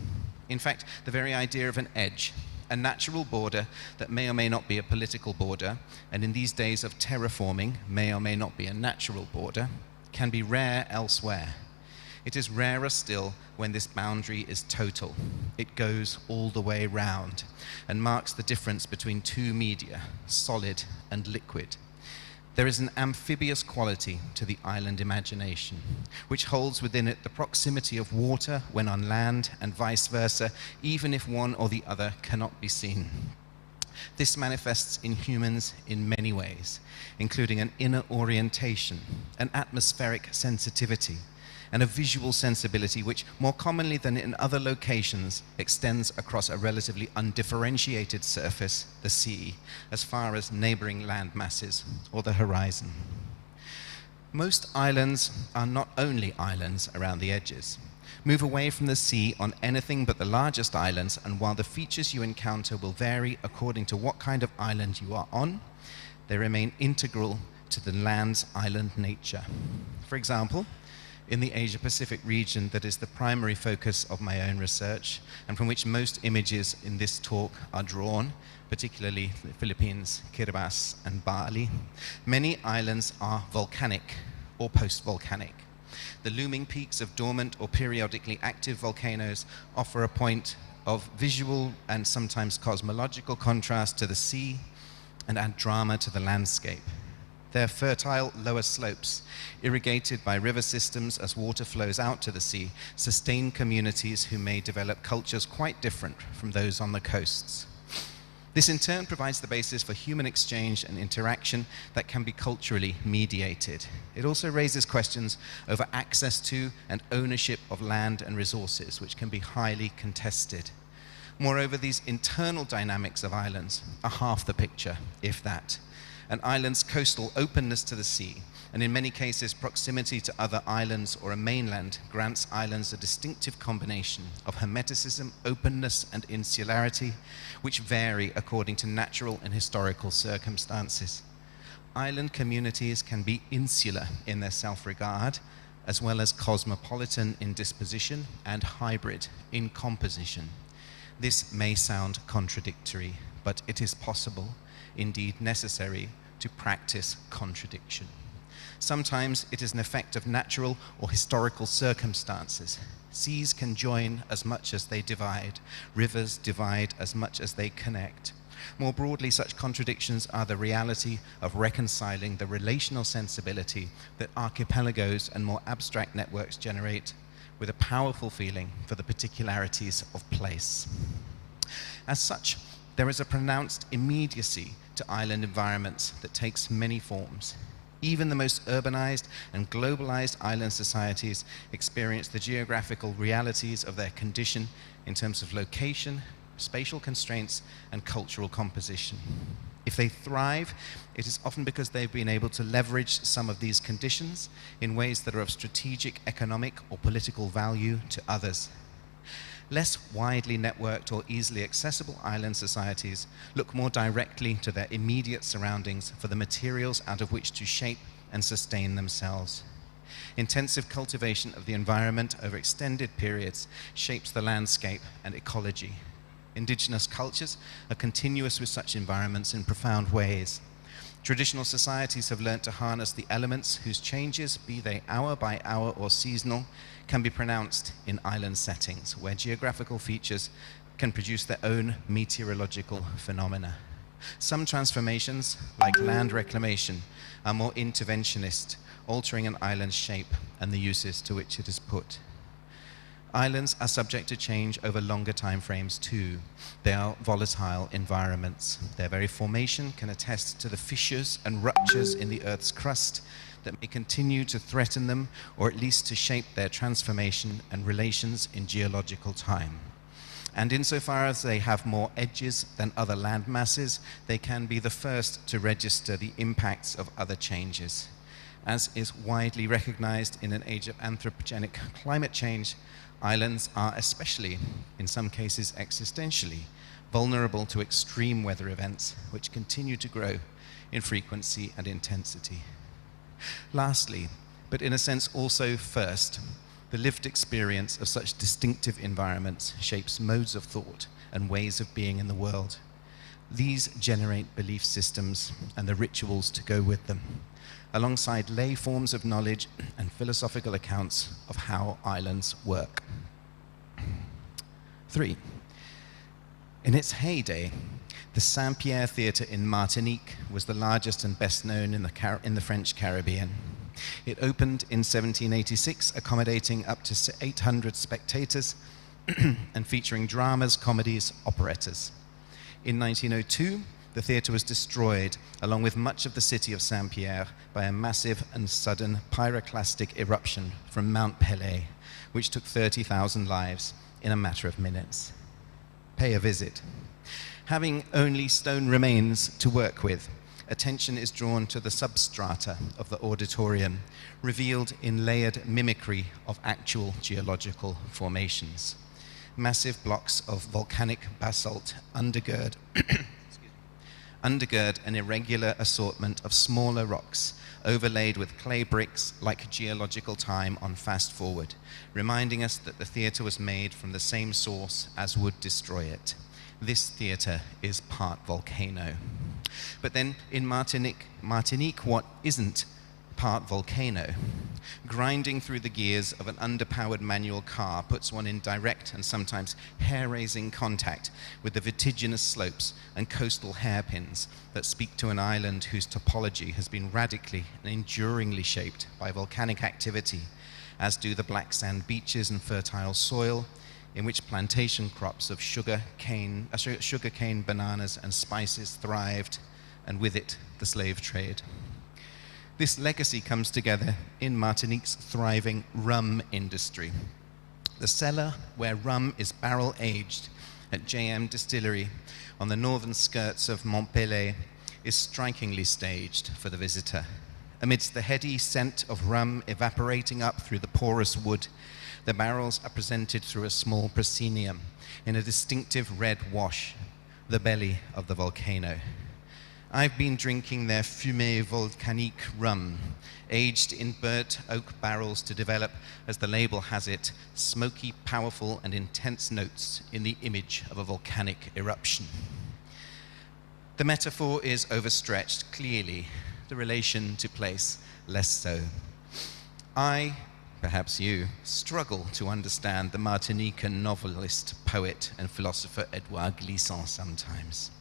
In fact, the very idea of an edge, a natural border that may or may not be a political border, and in these days of terraforming, may or may not be a natural border, can be rare elsewhere. It is rarer still when this boundary is total. It goes all the way round and marks the difference between two media, solid and liquid. There is an amphibious quality to the island imagination, which holds within it the proximity of water when on land and vice versa, even if one or the other cannot be seen. This manifests in humans in many ways, including an inner orientation, an atmospheric sensitivity, and a visual sensibility which, more commonly than in other locations, extends across a relatively undifferentiated surface, the sea, as far as neighboring land masses or the horizon. Most islands are not only islands around the edges. Move away from the sea on anything but the largest islands, and while the features you encounter will vary according to what kind of island you are on, they remain integral to the land's island nature. For example, in the Asia-Pacific region that is the primary focus of my own research and from which most images in this talk are drawn, particularly the Philippines, Kiribati, and Bali, many islands are volcanic or post-volcanic. The looming peaks of dormant or periodically active volcanoes offer a point of visual and sometimes cosmological contrast to the sea and add drama to the landscape. Their fertile lower slopes, irrigated by river systems as water flows out to the sea, sustain communities who may develop cultures quite different from those on the coasts. This in turn provides the basis for human exchange and interaction that can be culturally mediated. It also raises questions over access to and ownership of land and resources, which can be highly contested. Moreover, these internal dynamics of islands are half the picture, if that. An island's coastal openness to the sea, and in many cases proximity to other islands or a mainland, grants islands a distinctive combination of hermeticism, openness, and insularity, which vary according to natural and historical circumstances. Island communities can be insular in their self-regard, as well as cosmopolitan in disposition and hybrid in composition. This may sound contradictory, but it is possible, indeed necessary, to practice contradiction. Sometimes it is an effect of natural or historical circumstances. Seas can join as much as they divide. Rivers divide as much as they connect. More broadly, such contradictions are the reality of reconciling the relational sensibility that archipelagos and more abstract networks generate with a powerful feeling for the particularities of place. As such, there is a pronounced immediacy to island environments that takes many forms. Even the most urbanized and globalized island societies experience the geographical realities of their condition in terms of location, spatial constraints, and cultural composition. If they thrive, it is often because they've been able to leverage some of these conditions in ways that are of strategic, economic, or political value to others. Less widely networked or easily accessible island societies look more directly to their immediate surroundings for the materials out of which to shape and sustain themselves. Intensive cultivation of the environment over extended periods shapes the landscape and ecology. Indigenous cultures are continuous with such environments in profound ways. Traditional societies have learnt to harness the elements whose changes, be they hour by hour or seasonal, can be pronounced in island settings, where geographical features can produce their own meteorological phenomena. Some transformations, like land reclamation, are more interventionist, altering an island's shape and the uses to which it is put. Islands are subject to change over longer time frames too. They are volatile environments. Their very formation can attest to the fissures and ruptures in the Earth's crust that may continue to threaten them, or at least to shape their transformation and relations in geological time. And insofar as they have more edges than other land masses, they can be the first to register the impacts of other changes. As is widely recognized in an age of anthropogenic climate change, islands are especially, in some cases existentially, vulnerable to extreme weather events which continue to grow in frequency and intensity. Lastly, but in a sense also first, the lived experience of such distinctive environments shapes modes of thought and ways of being in the world. These generate belief systems and the rituals to go with them, alongside lay forms of knowledge and philosophical accounts of how islands work. 3. In its heyday, the Saint-Pierre Theatre in Martinique was the largest and best known in the French Caribbean. It opened in 1786, accommodating up to 800 spectators and featuring dramas, comedies, operettas. In 1902, the theatre was destroyed, along with much of the city of Saint-Pierre, by a massive and sudden pyroclastic eruption from Mount Pelée, which took 30,000 lives in a matter of minutes. Pay a visit. Having only stone remains to work with, attention is drawn to the substrata of the auditorium, revealed in layered mimicry of actual geological formations. Massive blocks of volcanic basalt undergird an irregular assortment of smaller rocks overlaid with clay bricks like geological time on fast forward, reminding us that the theatre was made from the same source as would destroy it. This theatre is part volcano. But then in Martinique, what isn't part volcano? Grinding through the gears of an underpowered manual car puts one in direct and sometimes hair-raising contact with the vertiginous slopes and coastal hairpins that speak to an island whose topology has been radically and enduringly shaped by volcanic activity, as do the black sand beaches and fertile soil in which plantation crops of sugarcane, bananas, and spices thrived, and with it, the slave trade. This legacy comes together in Martinique's thriving rum industry. The cellar where rum is barrel-aged at JM Distillery on the northern skirts of Montpellier is strikingly staged for the visitor. Amidst the heady scent of rum evaporating up through the porous wood, the barrels are presented through a small proscenium in a distinctive red wash, the belly of the volcano. I've been drinking their fumée volcanique rum, aged in burnt oak barrels to develop, as the label has it, smoky, powerful, and intense notes in the image of a volcanic eruption. The metaphor is overstretched, clearly, the relation to place less so. I, perhaps you, struggle to understand the Martinican novelist, poet, and philosopher Edouard Glissant sometimes.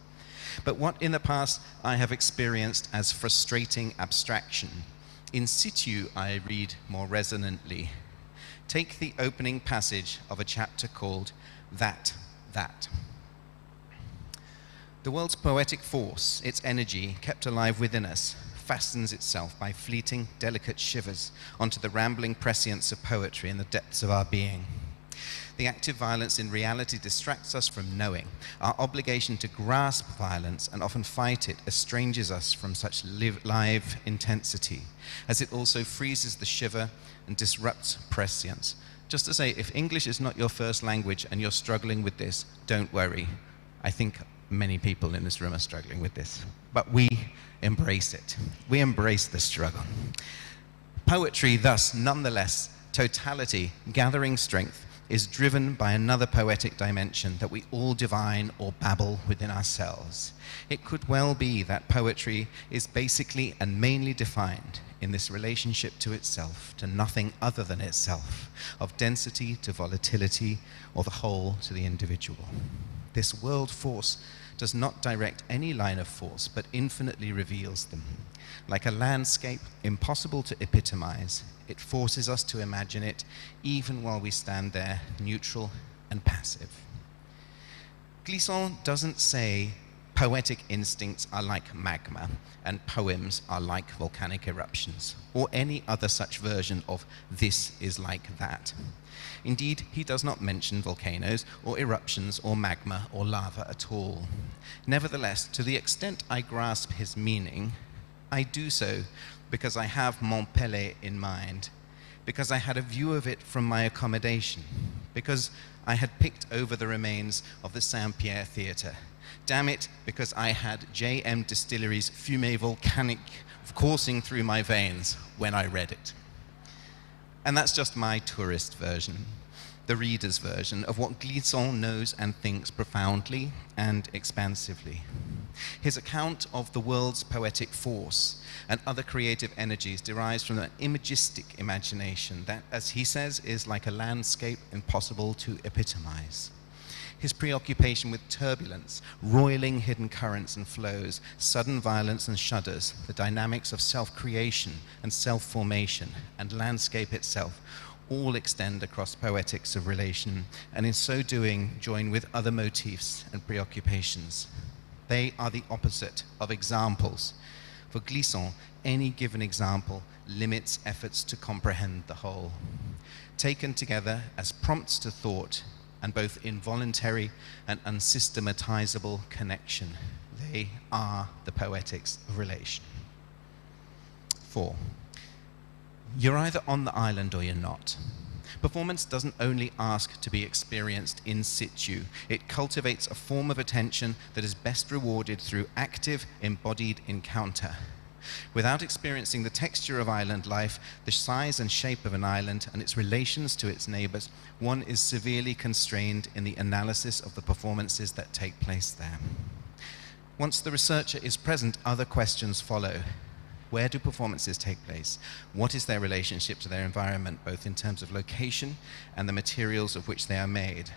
But what in the past I have experienced as frustrating abstraction, in situ I read more resonantly. Take the opening passage of a chapter called That. The world's poetic force, its energy, kept alive within us, fastens itself by fleeting, delicate shivers onto the rambling prescience of poetry in the depths of our being. The active violence in reality distracts us from knowing. Our obligation to grasp violence and often fight it estranges us from such live intensity, as it also freezes the shiver and disrupts prescience. Just to say, if English is not your first language and you're struggling with this, don't worry. I think many people in this room are struggling with this. But we embrace it. We embrace the struggle. Poetry, thus, nonetheless, totality, gathering strength, is driven by another poetic dimension that we all divine or babble within ourselves. It could well be that poetry is basically and mainly defined in this relationship to itself, to nothing other than itself, of density to volatility, or the whole to the individual. This world force does not direct any line of force, but infinitely reveals them. Like a landscape impossible to epitomize, it forces us to imagine it even while we stand there neutral and passive. Kristen doesn't say poetic instincts are like magma and poems are like volcanic eruptions, or any other such version of this is like that. Indeed, he does not mention volcanoes or eruptions or magma or lava at all. Nevertheless, to the extent I grasp his meaning, I do so because I have Montpellier in mind, because I had a view of it from my accommodation, because I had picked over the remains of the Saint-Pierre Theatre. Damn it, because I had J.M. Distillery's Fumée Volcanique coursing through my veins when I read it. And that's just my tourist version, the reader's version of what Kristen knows and thinks profoundly and expansively. His account of the world's poetic force and other creative energies derives from an imagistic imagination that, as he says, is like a landscape impossible to epitomize. His preoccupation with turbulence, roiling hidden currents and flows, sudden violence and shudders, the dynamics of self-creation and self-formation, and landscape itself, all extend across poetics of relation, and in so doing join with other motifs and preoccupations. They are the opposite of examples. For Kristen, any given example limits efforts to comprehend the whole. Taken together as prompts to thought, and both involuntary and unsystematizable connection, they are the poetics of relation. 4. You're either on the island or you're not. Performance doesn't only ask to be experienced in situ, it cultivates a form of attention that is best rewarded through active, embodied encounter. Without experiencing the texture of island life, the size and shape of an island, and its relations to its neighbors, one is severely constrained in the analysis of the performances that take place there. Once the researcher is present, other questions follow. Where do performances take place? What is their relationship to their environment, both in terms of location and the materials of which they are made?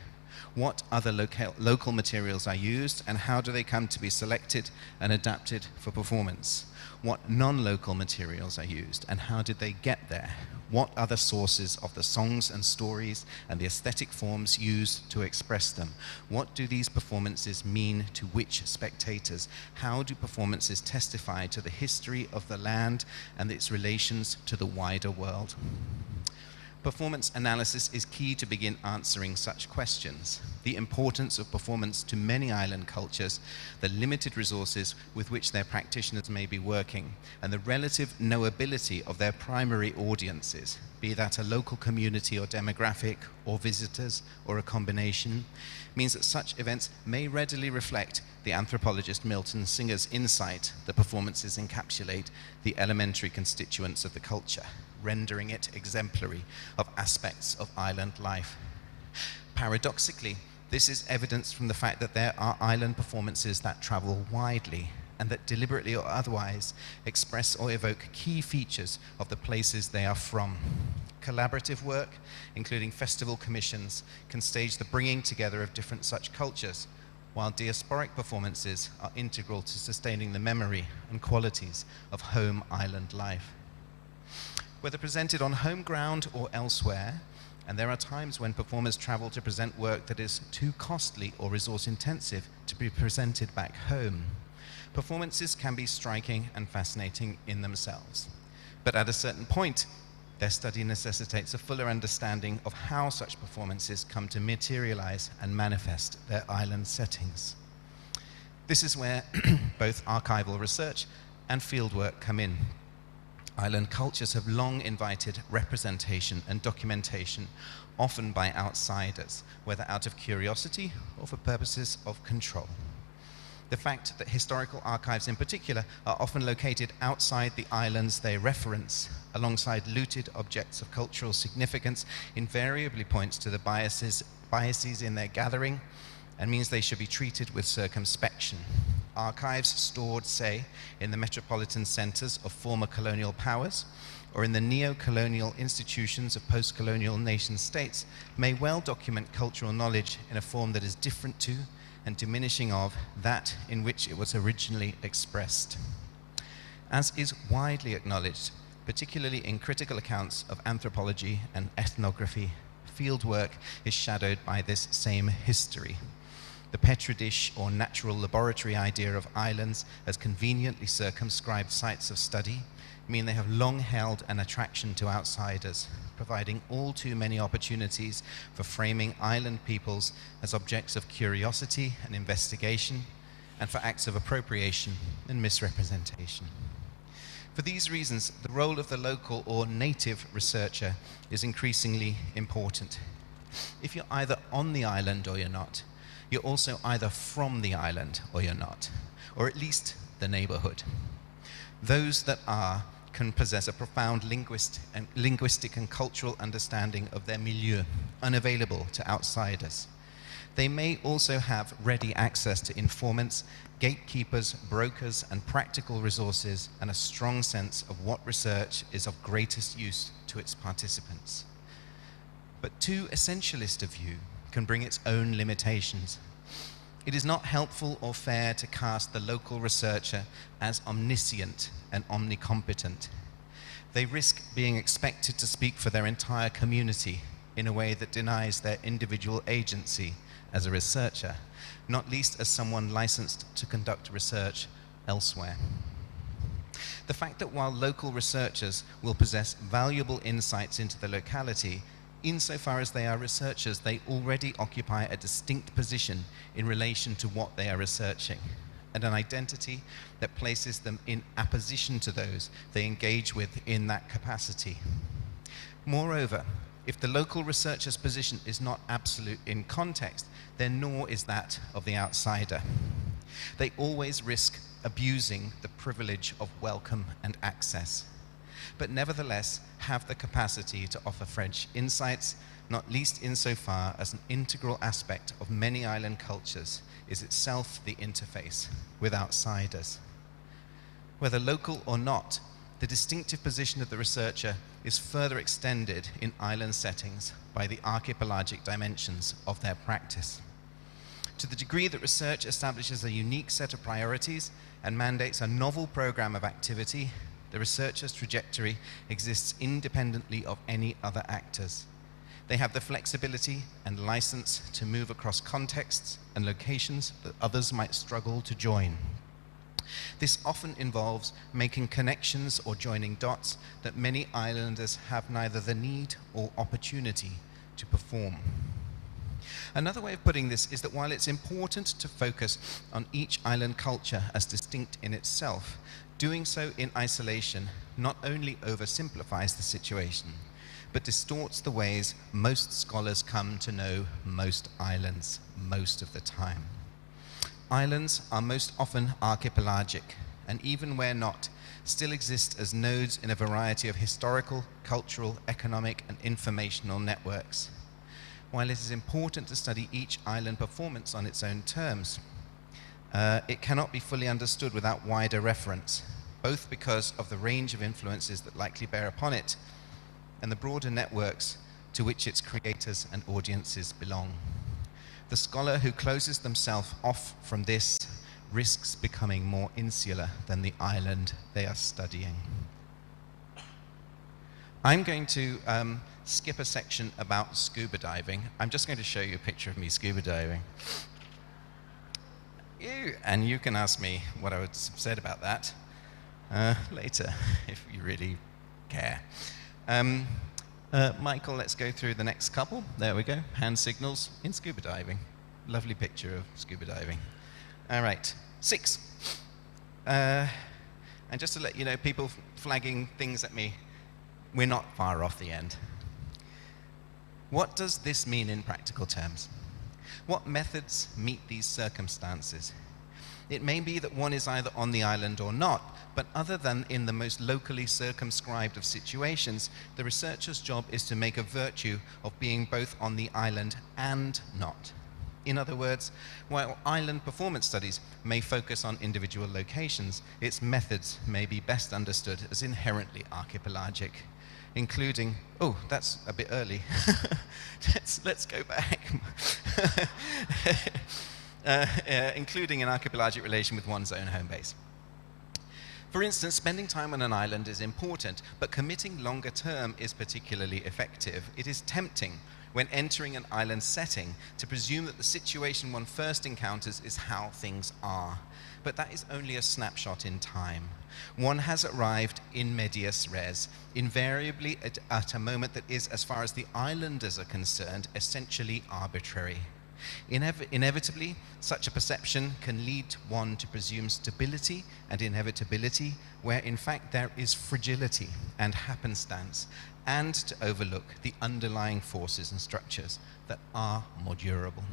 What other local materials are used, and how do they come to be selected and adapted for performance? What non-local materials are used, and how did they get there? What are the sources of the songs and stories and the aesthetic forms used to express them? What do these performances mean to which spectators? How do performances testify to the history of the land and its relations to the wider world? Performance analysis is key to begin answering such questions. The importance of performance to many island cultures, the limited resources with which their practitioners may be working, and the relative knowability of their primary audiences, be that a local community or demographic, or visitors, or a combination, means that such events may readily reflect the anthropologist Milton Singer's insight that performances encapsulate the elementary constituents of the culture, rendering it exemplary of aspects of island life. Paradoxically, this is evidenced from the fact that there are island performances that travel widely and that deliberately or otherwise express or evoke key features of the places they are from. Collaborative work, including festival commissions, can stage the bringing together of different such cultures, while diasporic performances are integral to sustaining the memory and qualities of home island life. Whether presented on home ground or elsewhere, and there are times when performers travel to present work that is too costly or resource intensive to be presented back home, performances can be striking and fascinating in themselves. But at a certain point, their study necessitates a fuller understanding of how such performances come to materialize and manifest their island settings. This is where both archival research and fieldwork come in. Island cultures have long invited representation and documentation, often by outsiders, whether out of curiosity or for purposes of control. The fact that historical archives in particular are often located outside the islands they reference, alongside looted objects of cultural significance, invariably points to the biases in their gathering and means they should be treated with circumspection. Archives stored, say, in the metropolitan centers of former colonial powers or in the neo-colonial institutions of post-colonial nation-states may well document cultural knowledge in a form that is different to and diminishing of that in which it was originally expressed. As is widely acknowledged, particularly in critical accounts of anthropology and ethnography, fieldwork is shadowed by this same history. The Petri dish or natural laboratory idea of islands as conveniently circumscribed sites of study mean they have long held an attraction to outsiders, providing all too many opportunities for framing island peoples as objects of curiosity and investigation, and for acts of appropriation and misrepresentation. For these reasons, the role of the local or native researcher is increasingly important. If you're either on the island or you're not, you're also either from the island or you're not, or at least the neighborhood. Those that are can possess a profound linguistic and cultural understanding of their milieu, unavailable to outsiders. They may also have ready access to informants, gatekeepers, brokers, and practical resources, and a strong sense of what research is of greatest use to its participants. But too essentialist a view can bring its own limitations. It is not helpful or fair to cast the local researcher as omniscient and omnicompetent. They risk being expected to speak for their entire community in a way that denies their individual agency as a researcher, not least as someone licensed to conduct research elsewhere. The fact that while local researchers will possess valuable insights into the locality, insofar as they are researchers, they already occupy a distinct position in relation to what they are researching, and an identity that places them in apposition to those they engage with in that capacity. Moreover, if the local researcher's position is not absolute in context, then nor is that of the outsider. They always risk abusing the privilege of welcome and access, but nevertheless have the capacity to offer fresh insights, not least insofar as an integral aspect of many island cultures is itself the interface with outsiders. Whether local or not, the distinctive position of the researcher is further extended in island settings by the archipelagic dimensions of their practice. To the degree that research establishes a unique set of priorities and mandates a novel program of activity, the researcher's trajectory exists independently of any other actors. They have the flexibility and license to move across contexts and locations that others might struggle to join. This often involves making connections or joining dots that many islanders have neither the need or opportunity to perform. Another way of putting this is that while it's important to focus on each island culture as distinct in itself, doing so in isolation not only oversimplifies the situation, but distorts the ways most scholars come to know most islands most of the time. Islands are most often archipelagic, and even where not, still exist as nodes in a variety of historical, cultural, economic, and informational networks. While it is important to study each island performance on its own terms, it cannot be fully understood without wider reference, both because of the range of influences that likely bear upon it and the broader networks to which its creators and audiences belong. The scholar who closes themselves off from this risks becoming more insular than the island they are studying. I'm going to skip a section about scuba diving. I'm just going to show you a picture of me scuba diving. And you can ask me what I would have said about that later, if you really care. Michael, let's go through the next couple. There we go, hand signals in scuba diving. Lovely picture of scuba diving. All right, 6. And just to let you know, people flagging things at me, we're not far off the end. What does this mean in practical terms? What methods meet these circumstances? It may be that one is either on the island or not, but other than in the most locally circumscribed of situations, the researcher's job is to make a virtue of being both on the island and not. In other words, while island performance studies may focus on individual locations, its methods may be best understood as inherently archipelagic, including, oh, that's a bit early. let's go back. Including an archipelagic relation with one's own home base. For instance, spending time on an island is important, but committing longer term is particularly effective. It is tempting when entering an island setting to presume that the situation one first encounters is how things are. But that is only a snapshot in time. One has arrived in medias res, invariably at a moment that is, as far as the islanders are concerned, essentially arbitrary. Inevitably, such a perception can lead one to presume stability and inevitability where in fact there is fragility and happenstance, and to overlook the underlying forces and structures that are more durable.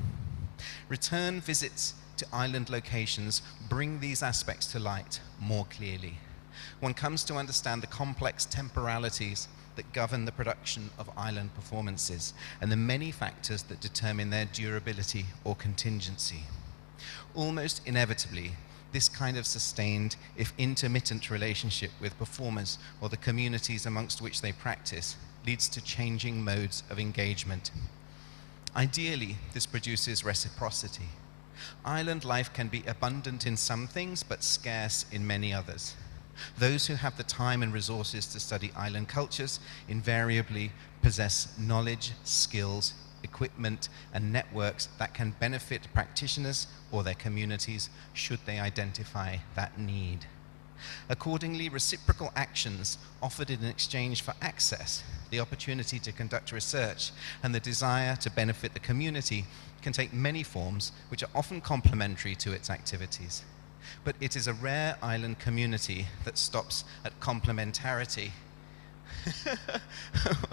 Return visits to island locations bring these aspects to light more clearly. One comes to understand the complex temporalities that govern the production of island performances and the many factors that determine their durability or contingency. Almost inevitably, this kind of sustained, if intermittent, relationship with performers or the communities amongst which they practice leads to changing modes of engagement. Ideally, this produces reciprocity. Island life can be abundant in some things, but scarce in many others. Those who have the time and resources to study island cultures invariably possess knowledge, skills, equipment, and networks that can benefit practitioners or their communities should they identify that need. Accordingly, reciprocal actions offered in exchange for access, the opportunity to conduct research, and the desire to benefit the community can take many forms which are often complementary to its activities. But it is a rare island community that stops at complementarity.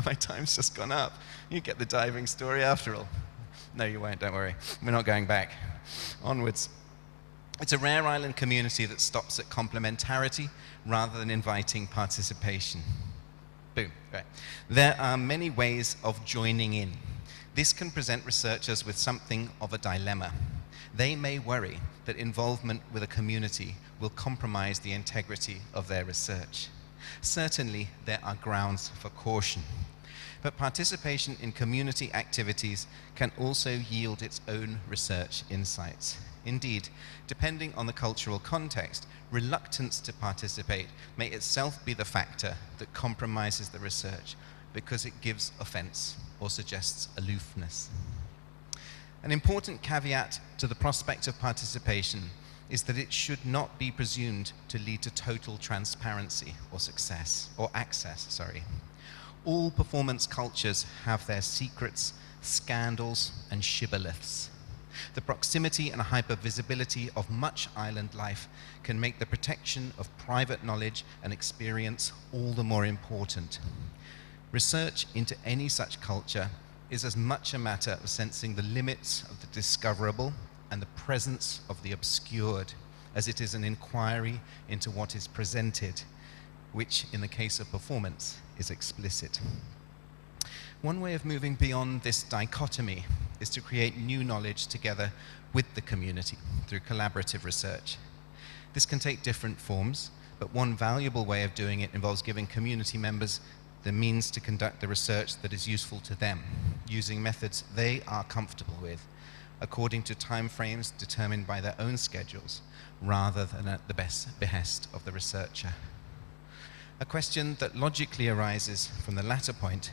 My time's just gone up. You get the diving story after all. No, you won't, don't worry. We're not going back. Onwards. It's a rare island community that stops at complementarity rather than inviting participation. Boom. Right. There are many ways of joining in. This can present researchers with something of a dilemma. They may worry that involvement with a community will compromise the integrity of their research. Certainly, there are grounds for caution. But participation in community activities can also yield its own research insights. Indeed, depending on the cultural context, reluctance to participate may itself be the factor that compromises the research because it gives offense or suggests aloofness. An important caveat to the prospect of participation is that it should not be presumed to lead to total transparency or access. All performance cultures have their secrets, scandals, and shibboleths. The proximity and hypervisibility of much island life can make the protection of private knowledge and experience all the more important. Research into any such culture is as much a matter of sensing the limits of the discoverable and the presence of the obscured as it is an inquiry into what is presented, which in the case of performance is explicit. One way of moving beyond this dichotomy is to create new knowledge together with the community through collaborative research. This can take different forms, but one valuable way of doing it involves giving community members the means to conduct the research that is useful to them, using methods they are comfortable with, according to timeframes determined by their own schedules, rather than at the behest of the researcher. A question that logically arises from the latter point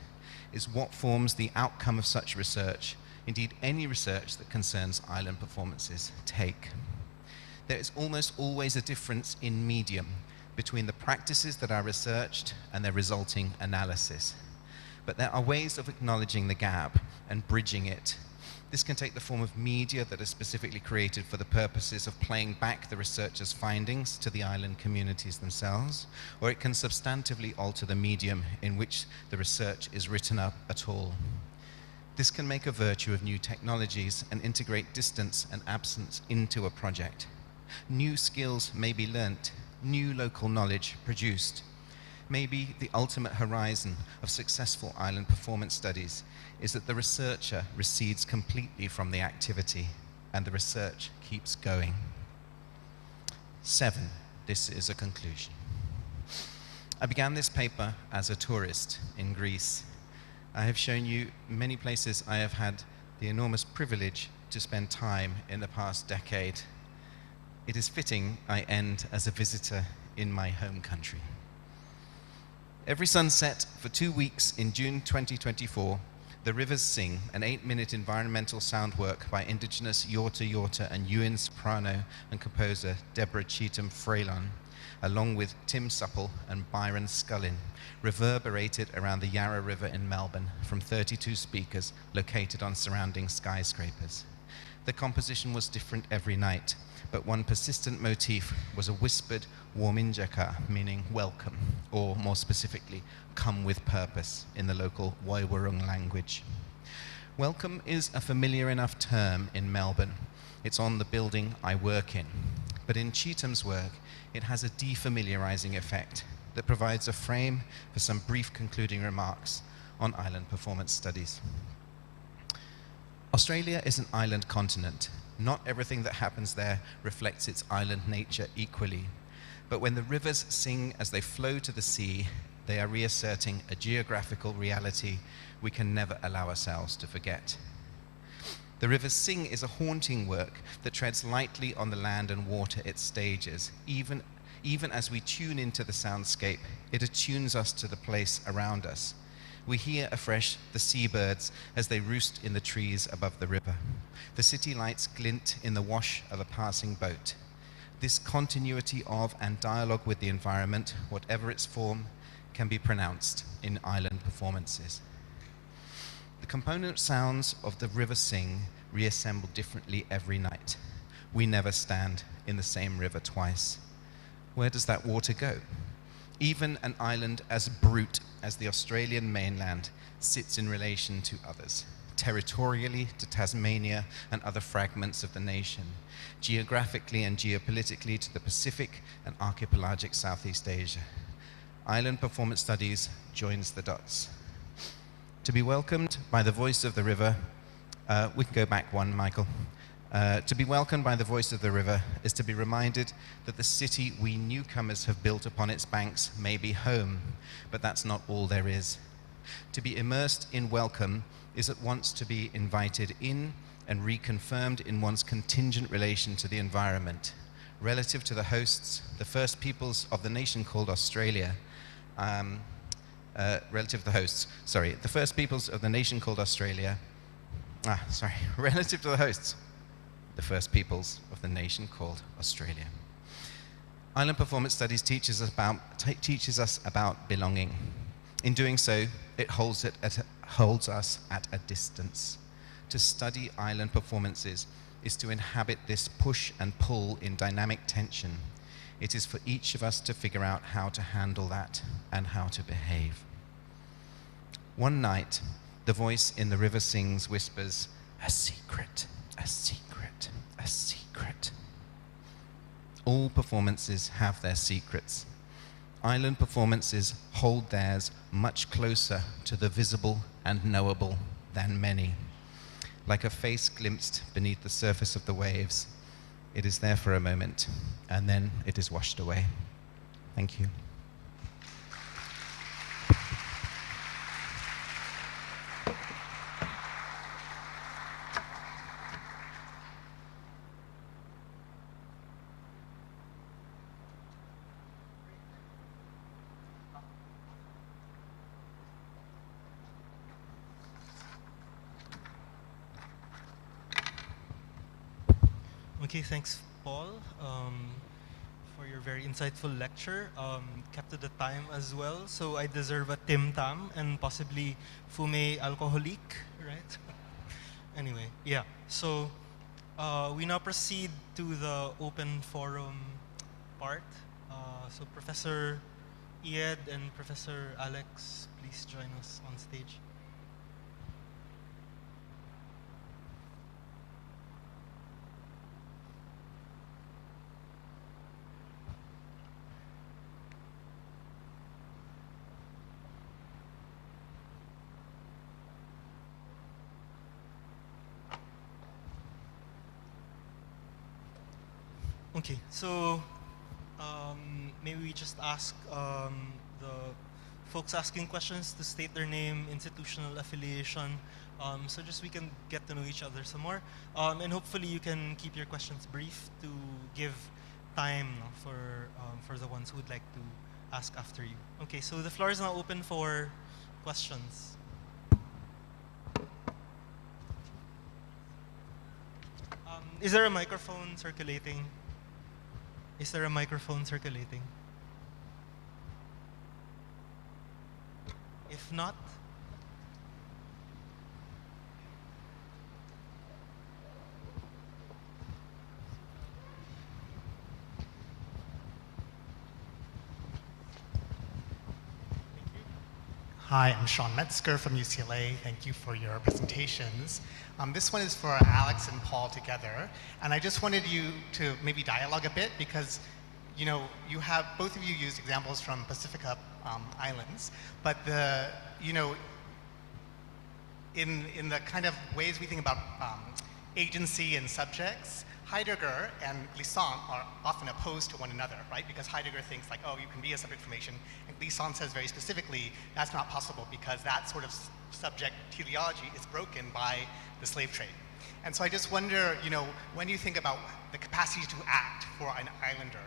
is what forms the outcome of such research, indeed any research that concerns island performances, take. There is almost always a difference in medium between the practices that are researched and their resulting analysis. But there are ways of acknowledging the gap and bridging it. This can take the form of media that are specifically created for the purposes of playing back the researcher's findings to the island communities themselves, or it can substantively alter the medium in which the research is written up at all. This can make a virtue of new technologies and integrate distance and absence into a project. New skills may be learnt, new local knowledge produced. Maybe the ultimate horizon of successful island performance studies is that the researcher recedes completely from the activity and the research keeps going. 7. This is a conclusion. I began this paper as a tourist in Greece. I have shown you many places I have had the enormous privilege to spend time in the past decade. It is fitting I end as a visitor in my home country. Every sunset for 2 weeks in June 2024, the rivers sing, an 8-minute environmental sound work by indigenous Yorta Yorta and Yuin soprano and composer Deborah Cheetham Freylon, along with Tim Supple and Byron Scullin, reverberated around the Yarra River in Melbourne from 32 speakers located on surrounding skyscrapers. The composition was different every night, but one persistent motif was a whispered Wominjaka, meaning welcome, or more specifically, come with purpose in the local Woiwurrung language. Welcome is a familiar enough term in Melbourne. It's on the building I work in. But in Cheetham's work, it has a defamiliarizing effect that provides a frame for some brief concluding remarks on island performance studies. Australia is an island continent. Not everything that happens there reflects its island nature equally. But when the rivers sing as they flow to the sea, they are reasserting a geographical reality we can never allow ourselves to forget. The Rivers Sing is a haunting work that treads lightly on the land and water it stages. Even as we tune into the soundscape, it attunes us to the place around us. We hear afresh the seabirds as they roost in the trees above the river. The city lights glint in the wash of a passing boat. This continuity of and dialogue with the environment, whatever its form, can be pronounced in island performances. The component sounds of the river sing reassemble differently every night. We never stand in the same river twice. Where does that water go? Even an island as brute as the Australian mainland sits in relation to others, territorially to Tasmania and other fragments of the nation, geographically and geopolitically to the Pacific and archipelagic Southeast Asia. Island performance studies joins the dots. To be welcomed by the voice of the river, we can go back one, Michael. To be welcomed by the voice of the river is to be reminded that the city we newcomers have built upon its banks may be home, but that's not all there is. To be immersed in welcome is at once to be invited in and reconfirmed in one's contingent relation to the environment. Relative to the hosts, the first peoples of the nation called Australia, relative to the hosts, the first peoples of the nation called Australia, relative to the hosts, the first peoples of the nation called Australia. Island performance studies teaches us about belonging. In doing so, it holds us at a distance. To study island performances is to inhabit this push and pull in dynamic tension. It is for each of us to figure out how to handle that and how to behave. One night, the voice in the river sings, whispers, "A secret, a secret, a secret." All performances have their secrets. Island performances hold theirs much closer to the visible and knowable than many. Like a face glimpsed beneath the surface of the waves, it is there for a moment, and then it is washed away. Thank you. Okay, thanks, Paul, for your very insightful lecture. Kept to the time as well, so I deserve a Tim Tam and possibly Fume Alcoholic, right? Anyway, yeah. So we now proceed to the open forum part. So Professor Ied and Professor Alex, please join us on stage. Okay, so maybe we just ask the folks asking questions to state their name, institutional affiliation, so just we can get to know each other some more. And hopefully you can keep your questions brief to give time for the ones who would like to ask after you. Okay, so the floor is now open for questions. Is there a microphone circulating? Is there a microphone circulating? If not, hi, I'm Sean Metzger from UCLA. Thank you for your presentations. This one is for Alex and Paul together. And I just wanted you to maybe dialogue a bit because, you know, you have, both of you used examples from Pacifica islands, but the, you know, in the kind of ways we think about agency and subjects, Heidegger and Glissant are often opposed to one another, right? Because Heidegger thinks like, oh, you can be a subject formation, and Glissant says very specifically, that's not possible because that sort of subject teleology is broken by the slave trade. And so I just wonder, you know, when you think about the capacity to act for an islander,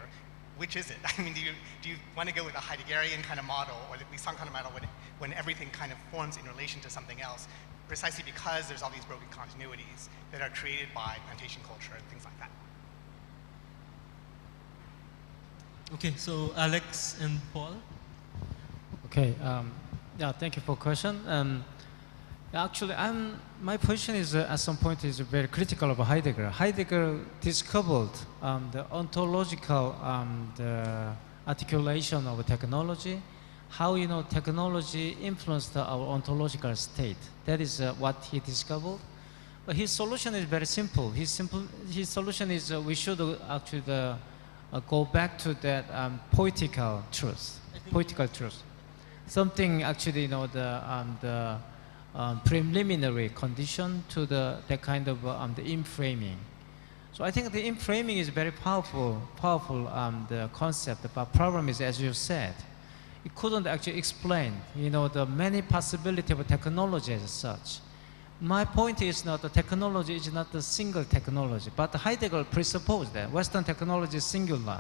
which is it? I mean, do you want to go with a Heideggerian kind of model or the Glissant kind of model when everything kind of forms in relation to something else, precisely because there's all these broken continuities that are created by plantation culture and things like that? okay, so Alex and Paul. Okay, yeah, thank you for the question. Actually, my position is at some point is very critical of Heidegger. Heidegger discovered the ontological the articulation of technology, how, you know, technology influenced our ontological state. That is what he discovered. But his solution is very simple. His solution is we should actually go back to that poetical truth, something actually, you know, the preliminary condition to that kind of the inframing. So I think the inframing is very powerful the concept. But problem is, as you said, it couldn't actually explain, you know, the many possibility of technology as such. My point is not the technology is not the single technology, but Heidegger presupposed that Western technology is singular,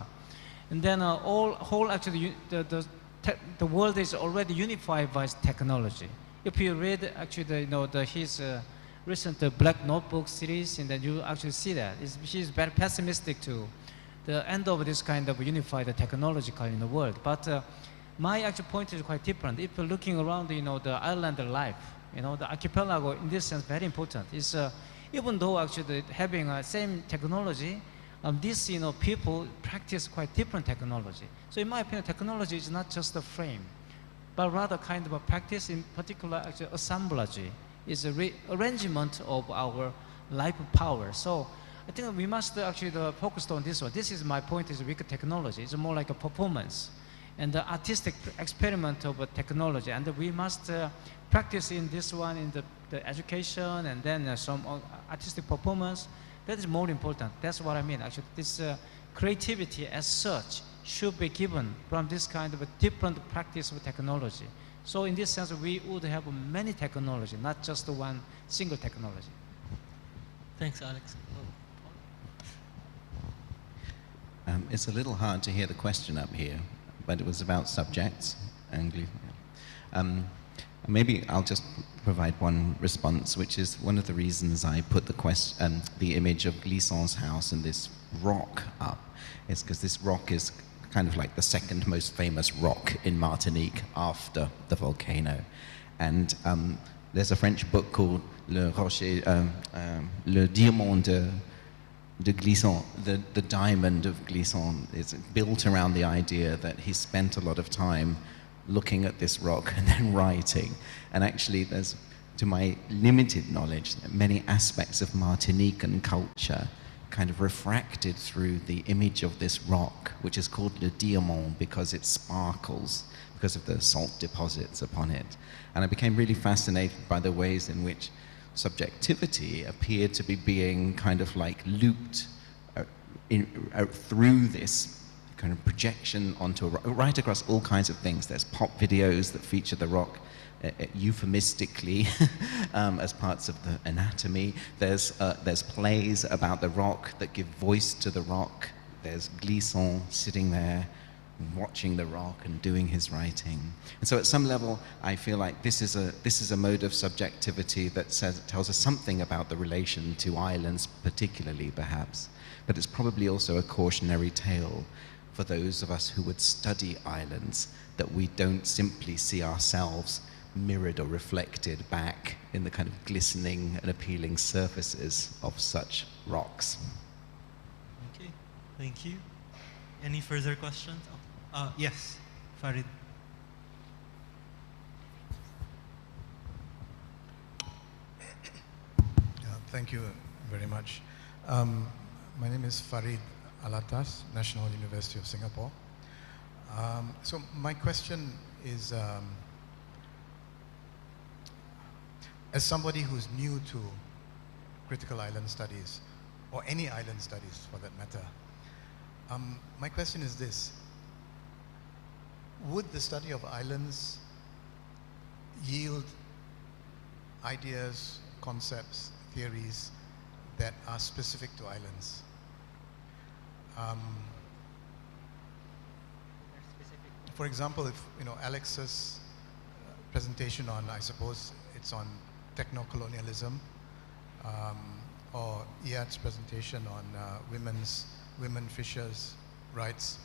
and then actually the world is already unified by technology. If you read actually his recent Black Notebook series, and then you actually see that he's very pessimistic to the end of this kind of unified technological in the world. But my actual point is quite different. If you're looking around, you know, the island life, you know, the archipelago in this sense very important. Is even though actually having same technology, these, you know, people practice quite different technology. So in my opinion, technology is not just a frame, but rather kind of a practice, in particular actually assemblage, is a rearrangement of our life power. So I think we must actually focus on this one. This is my point, is weak technology. It's more like a performance and the artistic experiment of technology. And we must practice in this one, in the education, and then some artistic performance. That is more important. That's what I mean. Actually, this creativity as such should be given from this kind of a different practice of technology. So in this sense, we would have many technology, not just one single technology. Thanks, Alex. It's a little hard to hear the question up here, but it was about subjects. Maybe I'll just provide one response, which is one of the reasons I put the image of Glissant's house and this rock up, is because this rock is kind of like the second most famous rock in Martinique after the volcano. And there's a French book called Le Diamant de Glissant, the diamond of Glissant. It's built around the idea that he spent a lot of time looking at this rock and then writing. And actually there's, to my limited knowledge, many aspects of Martinican culture kind of refracted through the image of this rock, which is called Le Diamant because it sparkles because of the salt deposits upon it. And I became really fascinated by the ways in which subjectivity appeared to be being kind of like looped through this kind of projection onto right across all kinds of things. There's pop videos that feature the rock euphemistically as parts of the anatomy. There's plays about the rock that give voice to the rock. there's Glissant sitting there watching the rock and doing his writing. And so at some level, I feel like this is a mode of subjectivity that tells us something about the relation to islands, particularly perhaps, but it's probably also a cautionary tale for those of us who would study islands, that we don't simply see ourselves mirrored or reflected back in the kind of glistening and appealing surfaces of such rocks. Okay, thank you. Any further questions? Yes, Farid. Thank you very much. My name is Farid Alatas, National University of Singapore. So my question is, as somebody who's new to critical island studies, or any island studies for that matter, my question is this: would the study of islands yield ideas, concepts, theories that are specific to islands? For example, if Alex's presentation on, I suppose it's on techno-colonialism, or Iyad's presentation on women fishers' rights,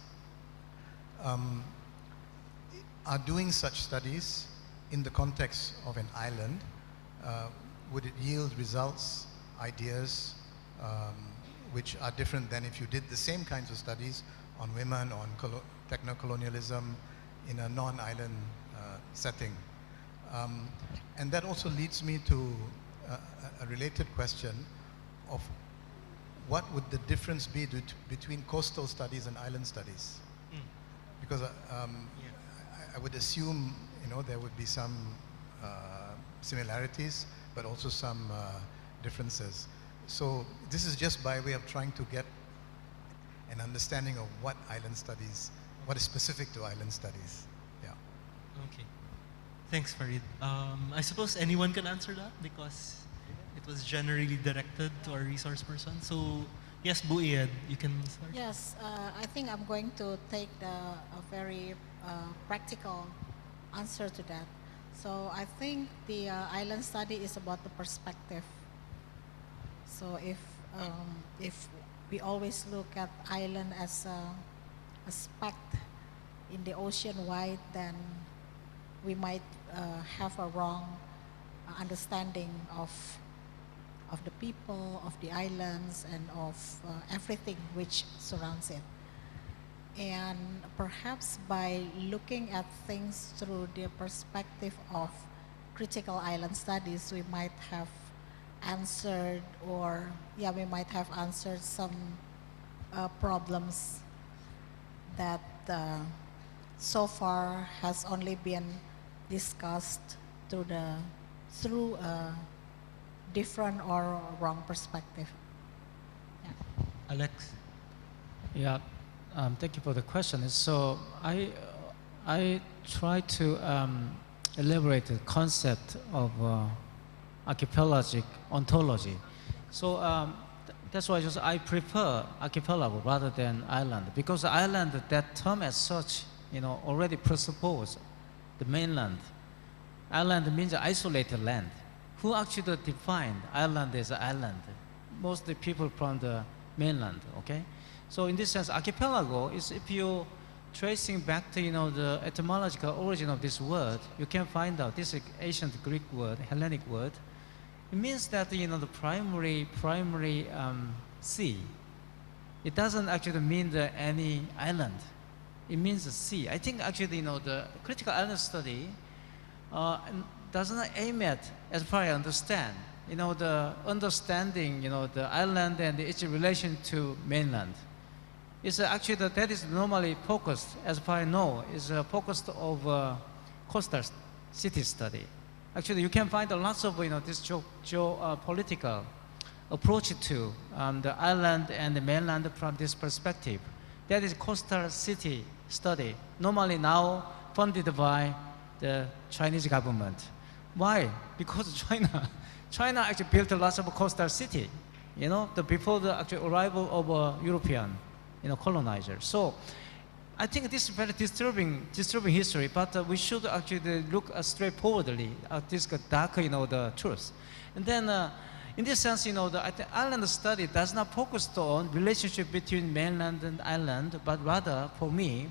are doing such studies in the context of an island, would it yield results, ideas, which are different than if you did the same kinds of studies on women, on techno-colonialism in a non-island setting? And that also leads me to a related question of what would the difference be between coastal studies and island studies? Because I would assume there would be some similarities, but also some differences. So this is just by way of trying to get an understanding of what island studies, what is specific to island studies. Yeah. Okay. Thanks, Farid. I suppose anyone can answer that because it was generally directed to our resource person. So yes, Bu Iyad, you can start. Yes, I think I'm going to take a very practical answer to that. So I think the island study is about the perspective. So if we always look at island as a speck in the ocean wide, then we might have a wrong understanding of the people, of the islands, and of everything which surrounds it. And perhaps by looking at things through the perspective of critical island studies, we might have answered, we might have answered some problems that so far has only been discussed through a different or wrong perspective. Yeah. Alex? Yeah, thank you for the question. So I try to elaborate the concept of archipelagic ontology. So that's why I prefer archipelago rather than island, because island, that term as such, already presupposes the mainland. Island means isolated land. Who actually defined island as an island? Mostly people from the mainland, okay? So in this sense, archipelago is, if you tracing back to the etymological origin of this word, you can find out this ancient Greek word, Hellenic word. It means that the primary sea. It doesn't actually mean any island. It means the sea. I think actually the critical island study does not aim at, as far as I understand, the understanding the island and its relation to mainland. It's actually that is normally focused, as far as I know, is focused of coastal city study. Actually, you can find lots of this geopolitical approach to the island and the mainland from this perspective. That is coastal city study, normally now funded by the Chinese government. Why? Because China actually built lots of coastal city, before the actual arrival of European. colonizer. So I think this is very disturbing history, but we should actually look straightforwardly at this darker, the truth. And then, in this sense, the island study does not focus on relationship between mainland and island, but rather, for me,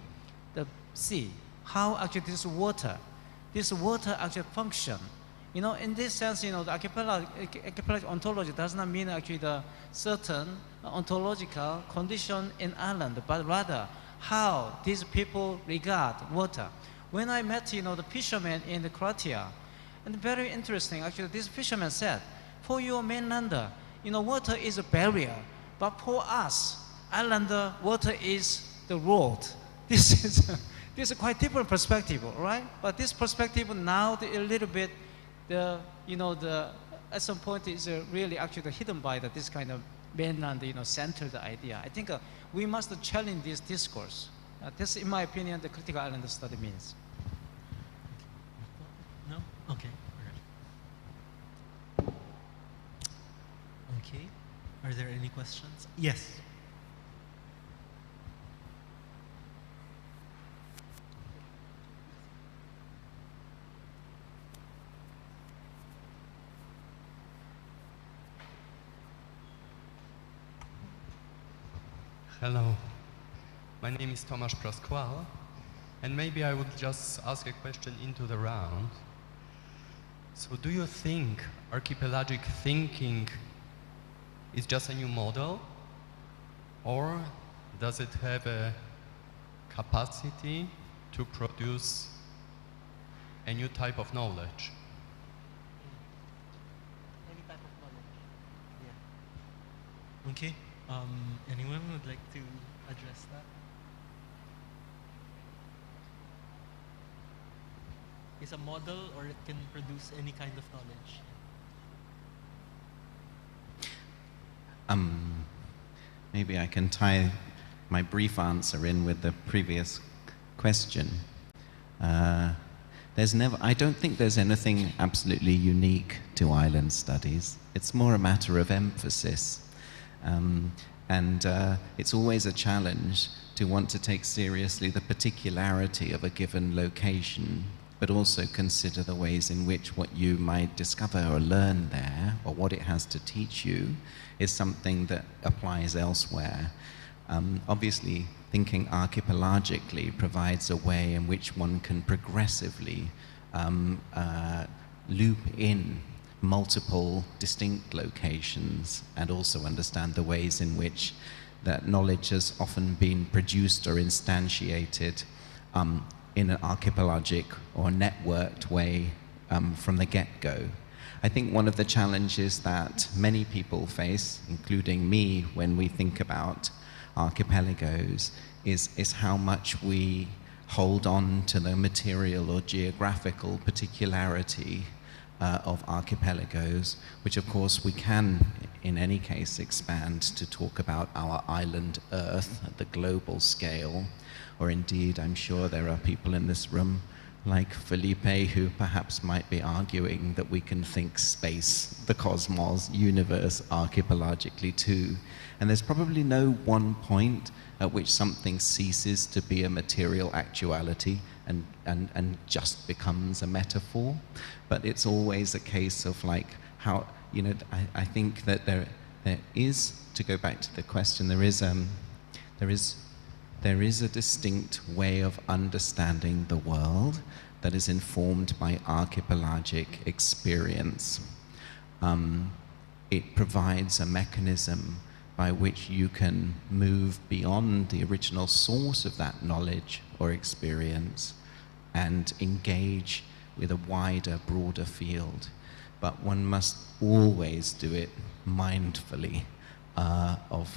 the sea, how actually this water actually function. In this sense, the archipelagic ontology does not mean actually the certain ontological condition in island, but rather how these people regard water. When I met, the fishermen in Croatia, and very interesting, actually, this fisherman said, for your mainlander, water is a barrier, but for us, islander, water is the road. This is a quite different perspective, right? But this perspective now, a little bit, at some point is really actually hidden by this kind of mainland, centered idea. I think we must challenge this discourse. This, in my opinion, the critical island study means. No? Okay. All right. Okay. Are there any questions? Yes. Hello, my name is Tomasz Proskwal, and maybe I would just ask a question into the round. So do you think archipelagic thinking is just a new model, or does it have a capacity to produce a new type of knowledge? Any type of knowledge. Yeah. Okay. Anyone would like to address that? It's a model, or it can produce any kind of knowledge. Maybe I can tie my brief answer in with the previous question. I don't think there's anything absolutely unique to island studies. It's more a matter of emphasis. It's always a challenge to want to take seriously the particularity of a given location, but also consider the ways in which what you might discover or learn there, or what it has to teach you, is something that applies elsewhere. Obviously, thinking archipelagically provides a way in which one can progressively loop in multiple distinct locations and also understand the ways in which that knowledge has often been produced or instantiated in an archipelagic or networked way from the get-go. I think one of the challenges that many people face, including me, when we think about archipelagos is how much we hold on to the material or geographical particularity of archipelagos, which of course we can in any case expand to talk about our island Earth at the global scale, or indeed I'm sure there are people in this room like Felipe who perhaps might be arguing that we can think space, the cosmos, universe archipelagically too. And there's probably no one point at which something ceases to be a material actuality and just becomes a metaphor. But it's always a case of like how, I think that there is, to go back to the question, there is a distinct way of understanding the world that is informed by archipelagic experience. It provides a mechanism by which you can move beyond the original source of that knowledge or experience and engage with a wider, broader field. But one must always do it mindfully of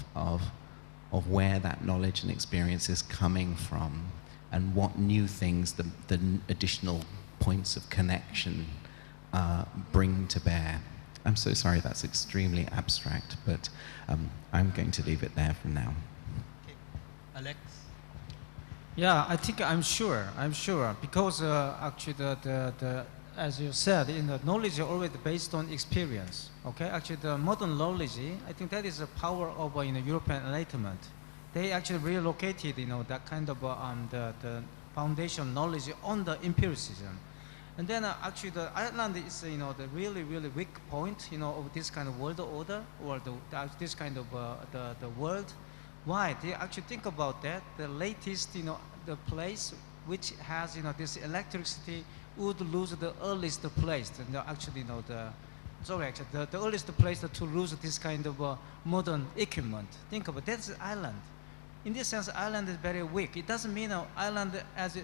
where that knowledge and experience is coming from and what new things the additional points of connection bring to bear. I'm so sorry that's extremely abstract, but I'm going to leave it there for now. Okay. Alex? Yeah, I think I'm sure, because actually as you said, the knowledge is always based on experience. Okay, actually the modern knowledge, I think that is the power of European Enlightenment. they actually relocated, that kind of the foundation knowledge on the empiricism. And then actually the island is, the really, really weak point, of this kind of world order or this kind of the world. Why? They actually think about that. The latest, the place which has, this electricity would lose the earliest place. And actually, the earliest place to lose this kind of modern equipment. Think about it. That's the island. In this sense, island is very weak. It doesn't mean island as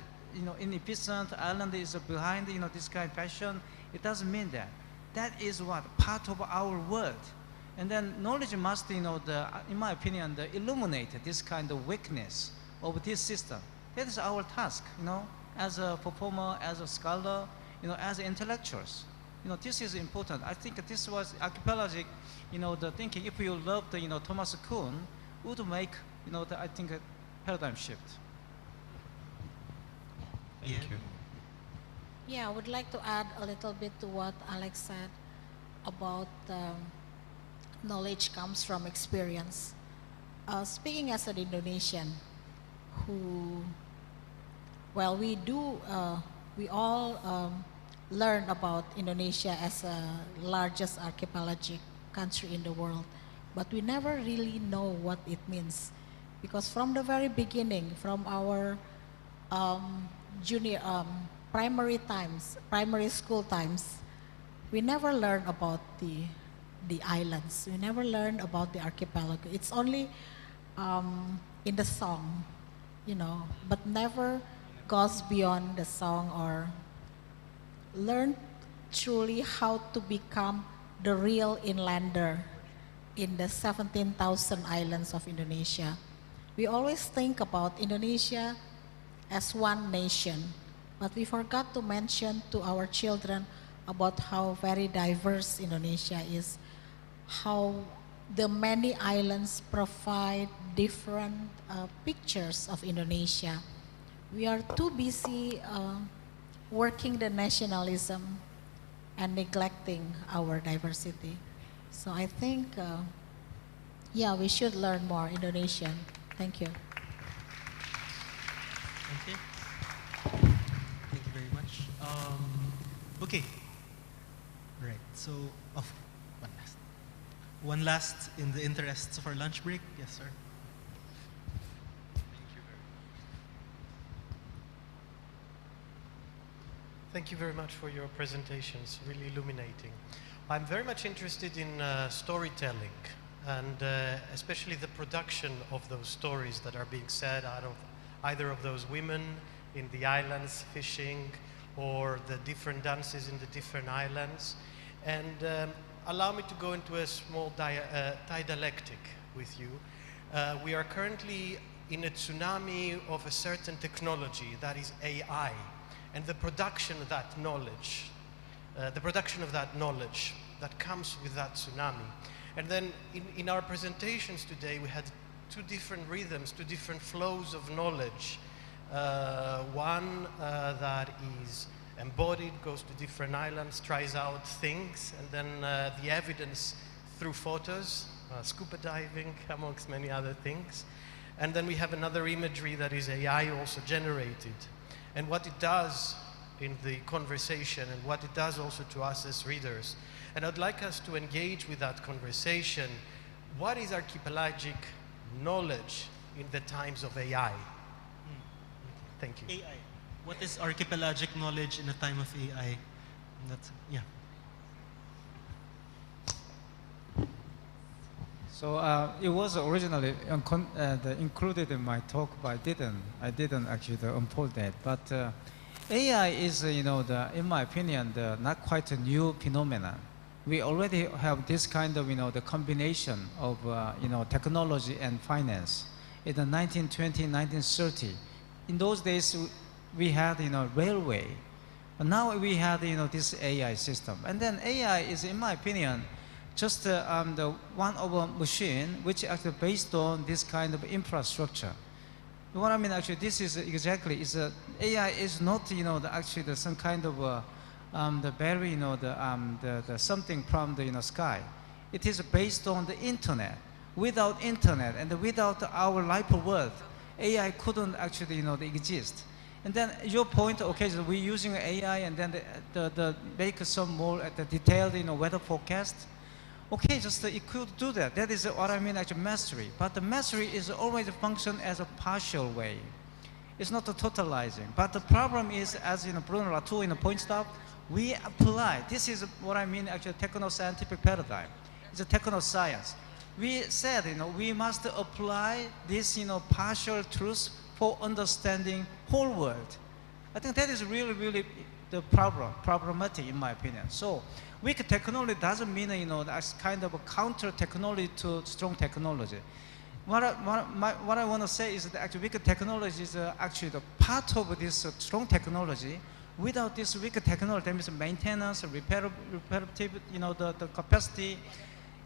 inefficient, island is behind, this kind of fashion. It doesn't mean that. That is what? Part of our world. And then knowledge must, in my opinion, illuminate this kind of weakness of this system. That is our task, as a performer, as a scholar, as intellectuals. This is important. I think this was archipelagic, the thinking. If you loved, Thomas Kuhn, would make, I think, a paradigm shift. Thank you. Yeah, I would like to add a little bit to what Alex said about knowledge comes from experience. Speaking as an Indonesian, we all learn about Indonesia as a largest archipelagic country in the world, but we never really know what it means, because from the very beginning, from our primary school times, we never learn about the islands. We never learn about the archipelago. It's only in the song, but never goes beyond the song or learn truly how to become the real inlander in the 17,000 islands of Indonesia. We always think about Indonesia as one nation, but we forgot to mention to our children about how very diverse Indonesia is, how the many islands provide different pictures of Indonesia. We are too busy working the nationalism and neglecting our diversity. So I think, we should learn more Indonesian. Thank you. Okay. Thank you very much. Okay. Right. So, one last in the interests of our lunch break. Yes, sir. Thank you very much for your presentations, really illuminating. I'm very much interested in storytelling and especially the production of those stories that are being said out of either of those women in the islands fishing or the different dances in the different islands. And allow me to go into a small dialectic with you. We are currently in a tsunami of a certain technology, that is AI. And the production of that knowledge, that comes with that tsunami. And then in our presentations today, we had two different rhythms, two different flows of knowledge. One that is embodied, goes to different islands, tries out things, and then the evidence through photos, scuba diving, amongst many other things. And then we have another imagery that is AI also generated. And what it does in the conversation and what it does also to us as readers. And I'd like us to engage with that conversation. What is archipelagic knowledge in the times of AI? Thank you. AI. What is archipelagic knowledge in the time of AI? That's, yeah. So it was originally included in my talk, but I didn't actually unfold that. But AI is, in my opinion, not quite a new phenomenon. We already have this kind of, the combination of, technology and finance. In the 1920, 1930, in those days, we had, railway. But now we have, this AI system. And then AI is, in my opinion, just the one of a machine which actually based on this kind of infrastructure. What I mean, actually, this is exactly AI is not actually some kind of the very the something from the sky. It is based on the internet. Without internet and without our life world, AI couldn't actually, exist. And then your point, okay, so we're using AI and then the make some more at the detailed, weather forecast. Okay, just it could do that. That is what I mean, actually mastery. But the mastery is always function as a partial way. It's not a totalizing. But the problem is, as Bruno Latour points out, we apply. This is what I mean, actually, techno-scientific paradigm. It's a techno-science. We said, we must apply this, partial truth for understanding whole world. I think that is really, really the problematic in my opinion. So weak technology doesn't mean, that's kind of a counter technology to strong technology. What I want to say is that actually weak technology is actually the part of this strong technology. Without this weak technology, that means maintenance, reparative, the capacity.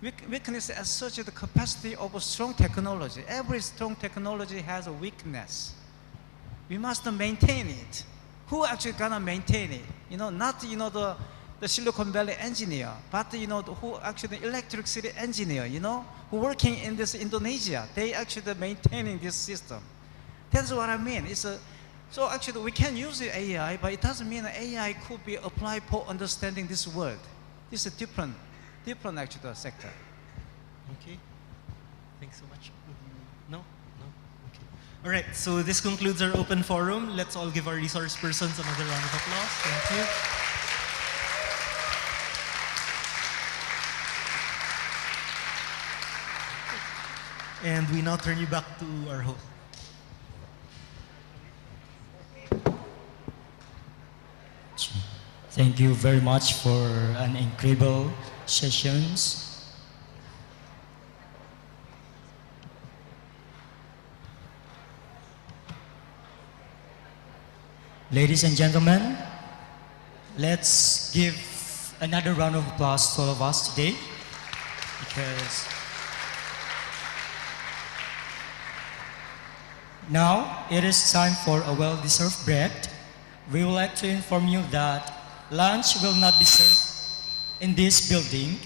Weakness as such is the capacity of a strong technology. Every strong technology has a weakness. We must maintain it. Who actually gonna maintain it? Not the Silicon Valley engineer, but who actually electricity engineer, who working in this Indonesia. They actually maintaining this system. That's what I mean. So actually we can use the AI, but it doesn't mean AI could be applied for understanding this world. This is different actually sector. Okay. Thanks so much. No? No? Okay. All right, so this concludes our open forum. Let's all give our resource persons another round of applause. Thank you. And we now turn you back to our host. Thank you very much for an incredible sessions. Ladies and gentlemen, let's give another round of applause to all of us today, because now it is time for a well-deserved break. We would like to inform you that lunch will not be served in this building.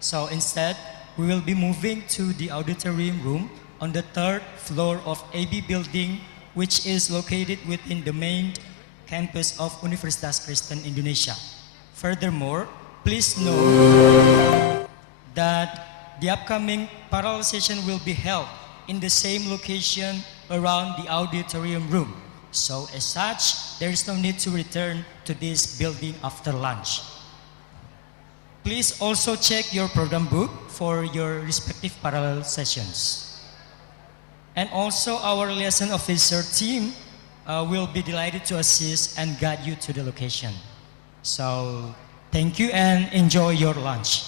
So instead, we will be moving to the auditorium room on the 3rd floor of AB building, which is located within the main campus of Universitas Kristen, Indonesia. Furthermore, please note that the upcoming parallel session will be held in the same location around the auditorium room. So as such, there is no need to return to this building after lunch. Please also check your program book for your respective parallel sessions. And also our liaison officer team will be delighted to assist and guide you to the location. So thank you and enjoy your lunch.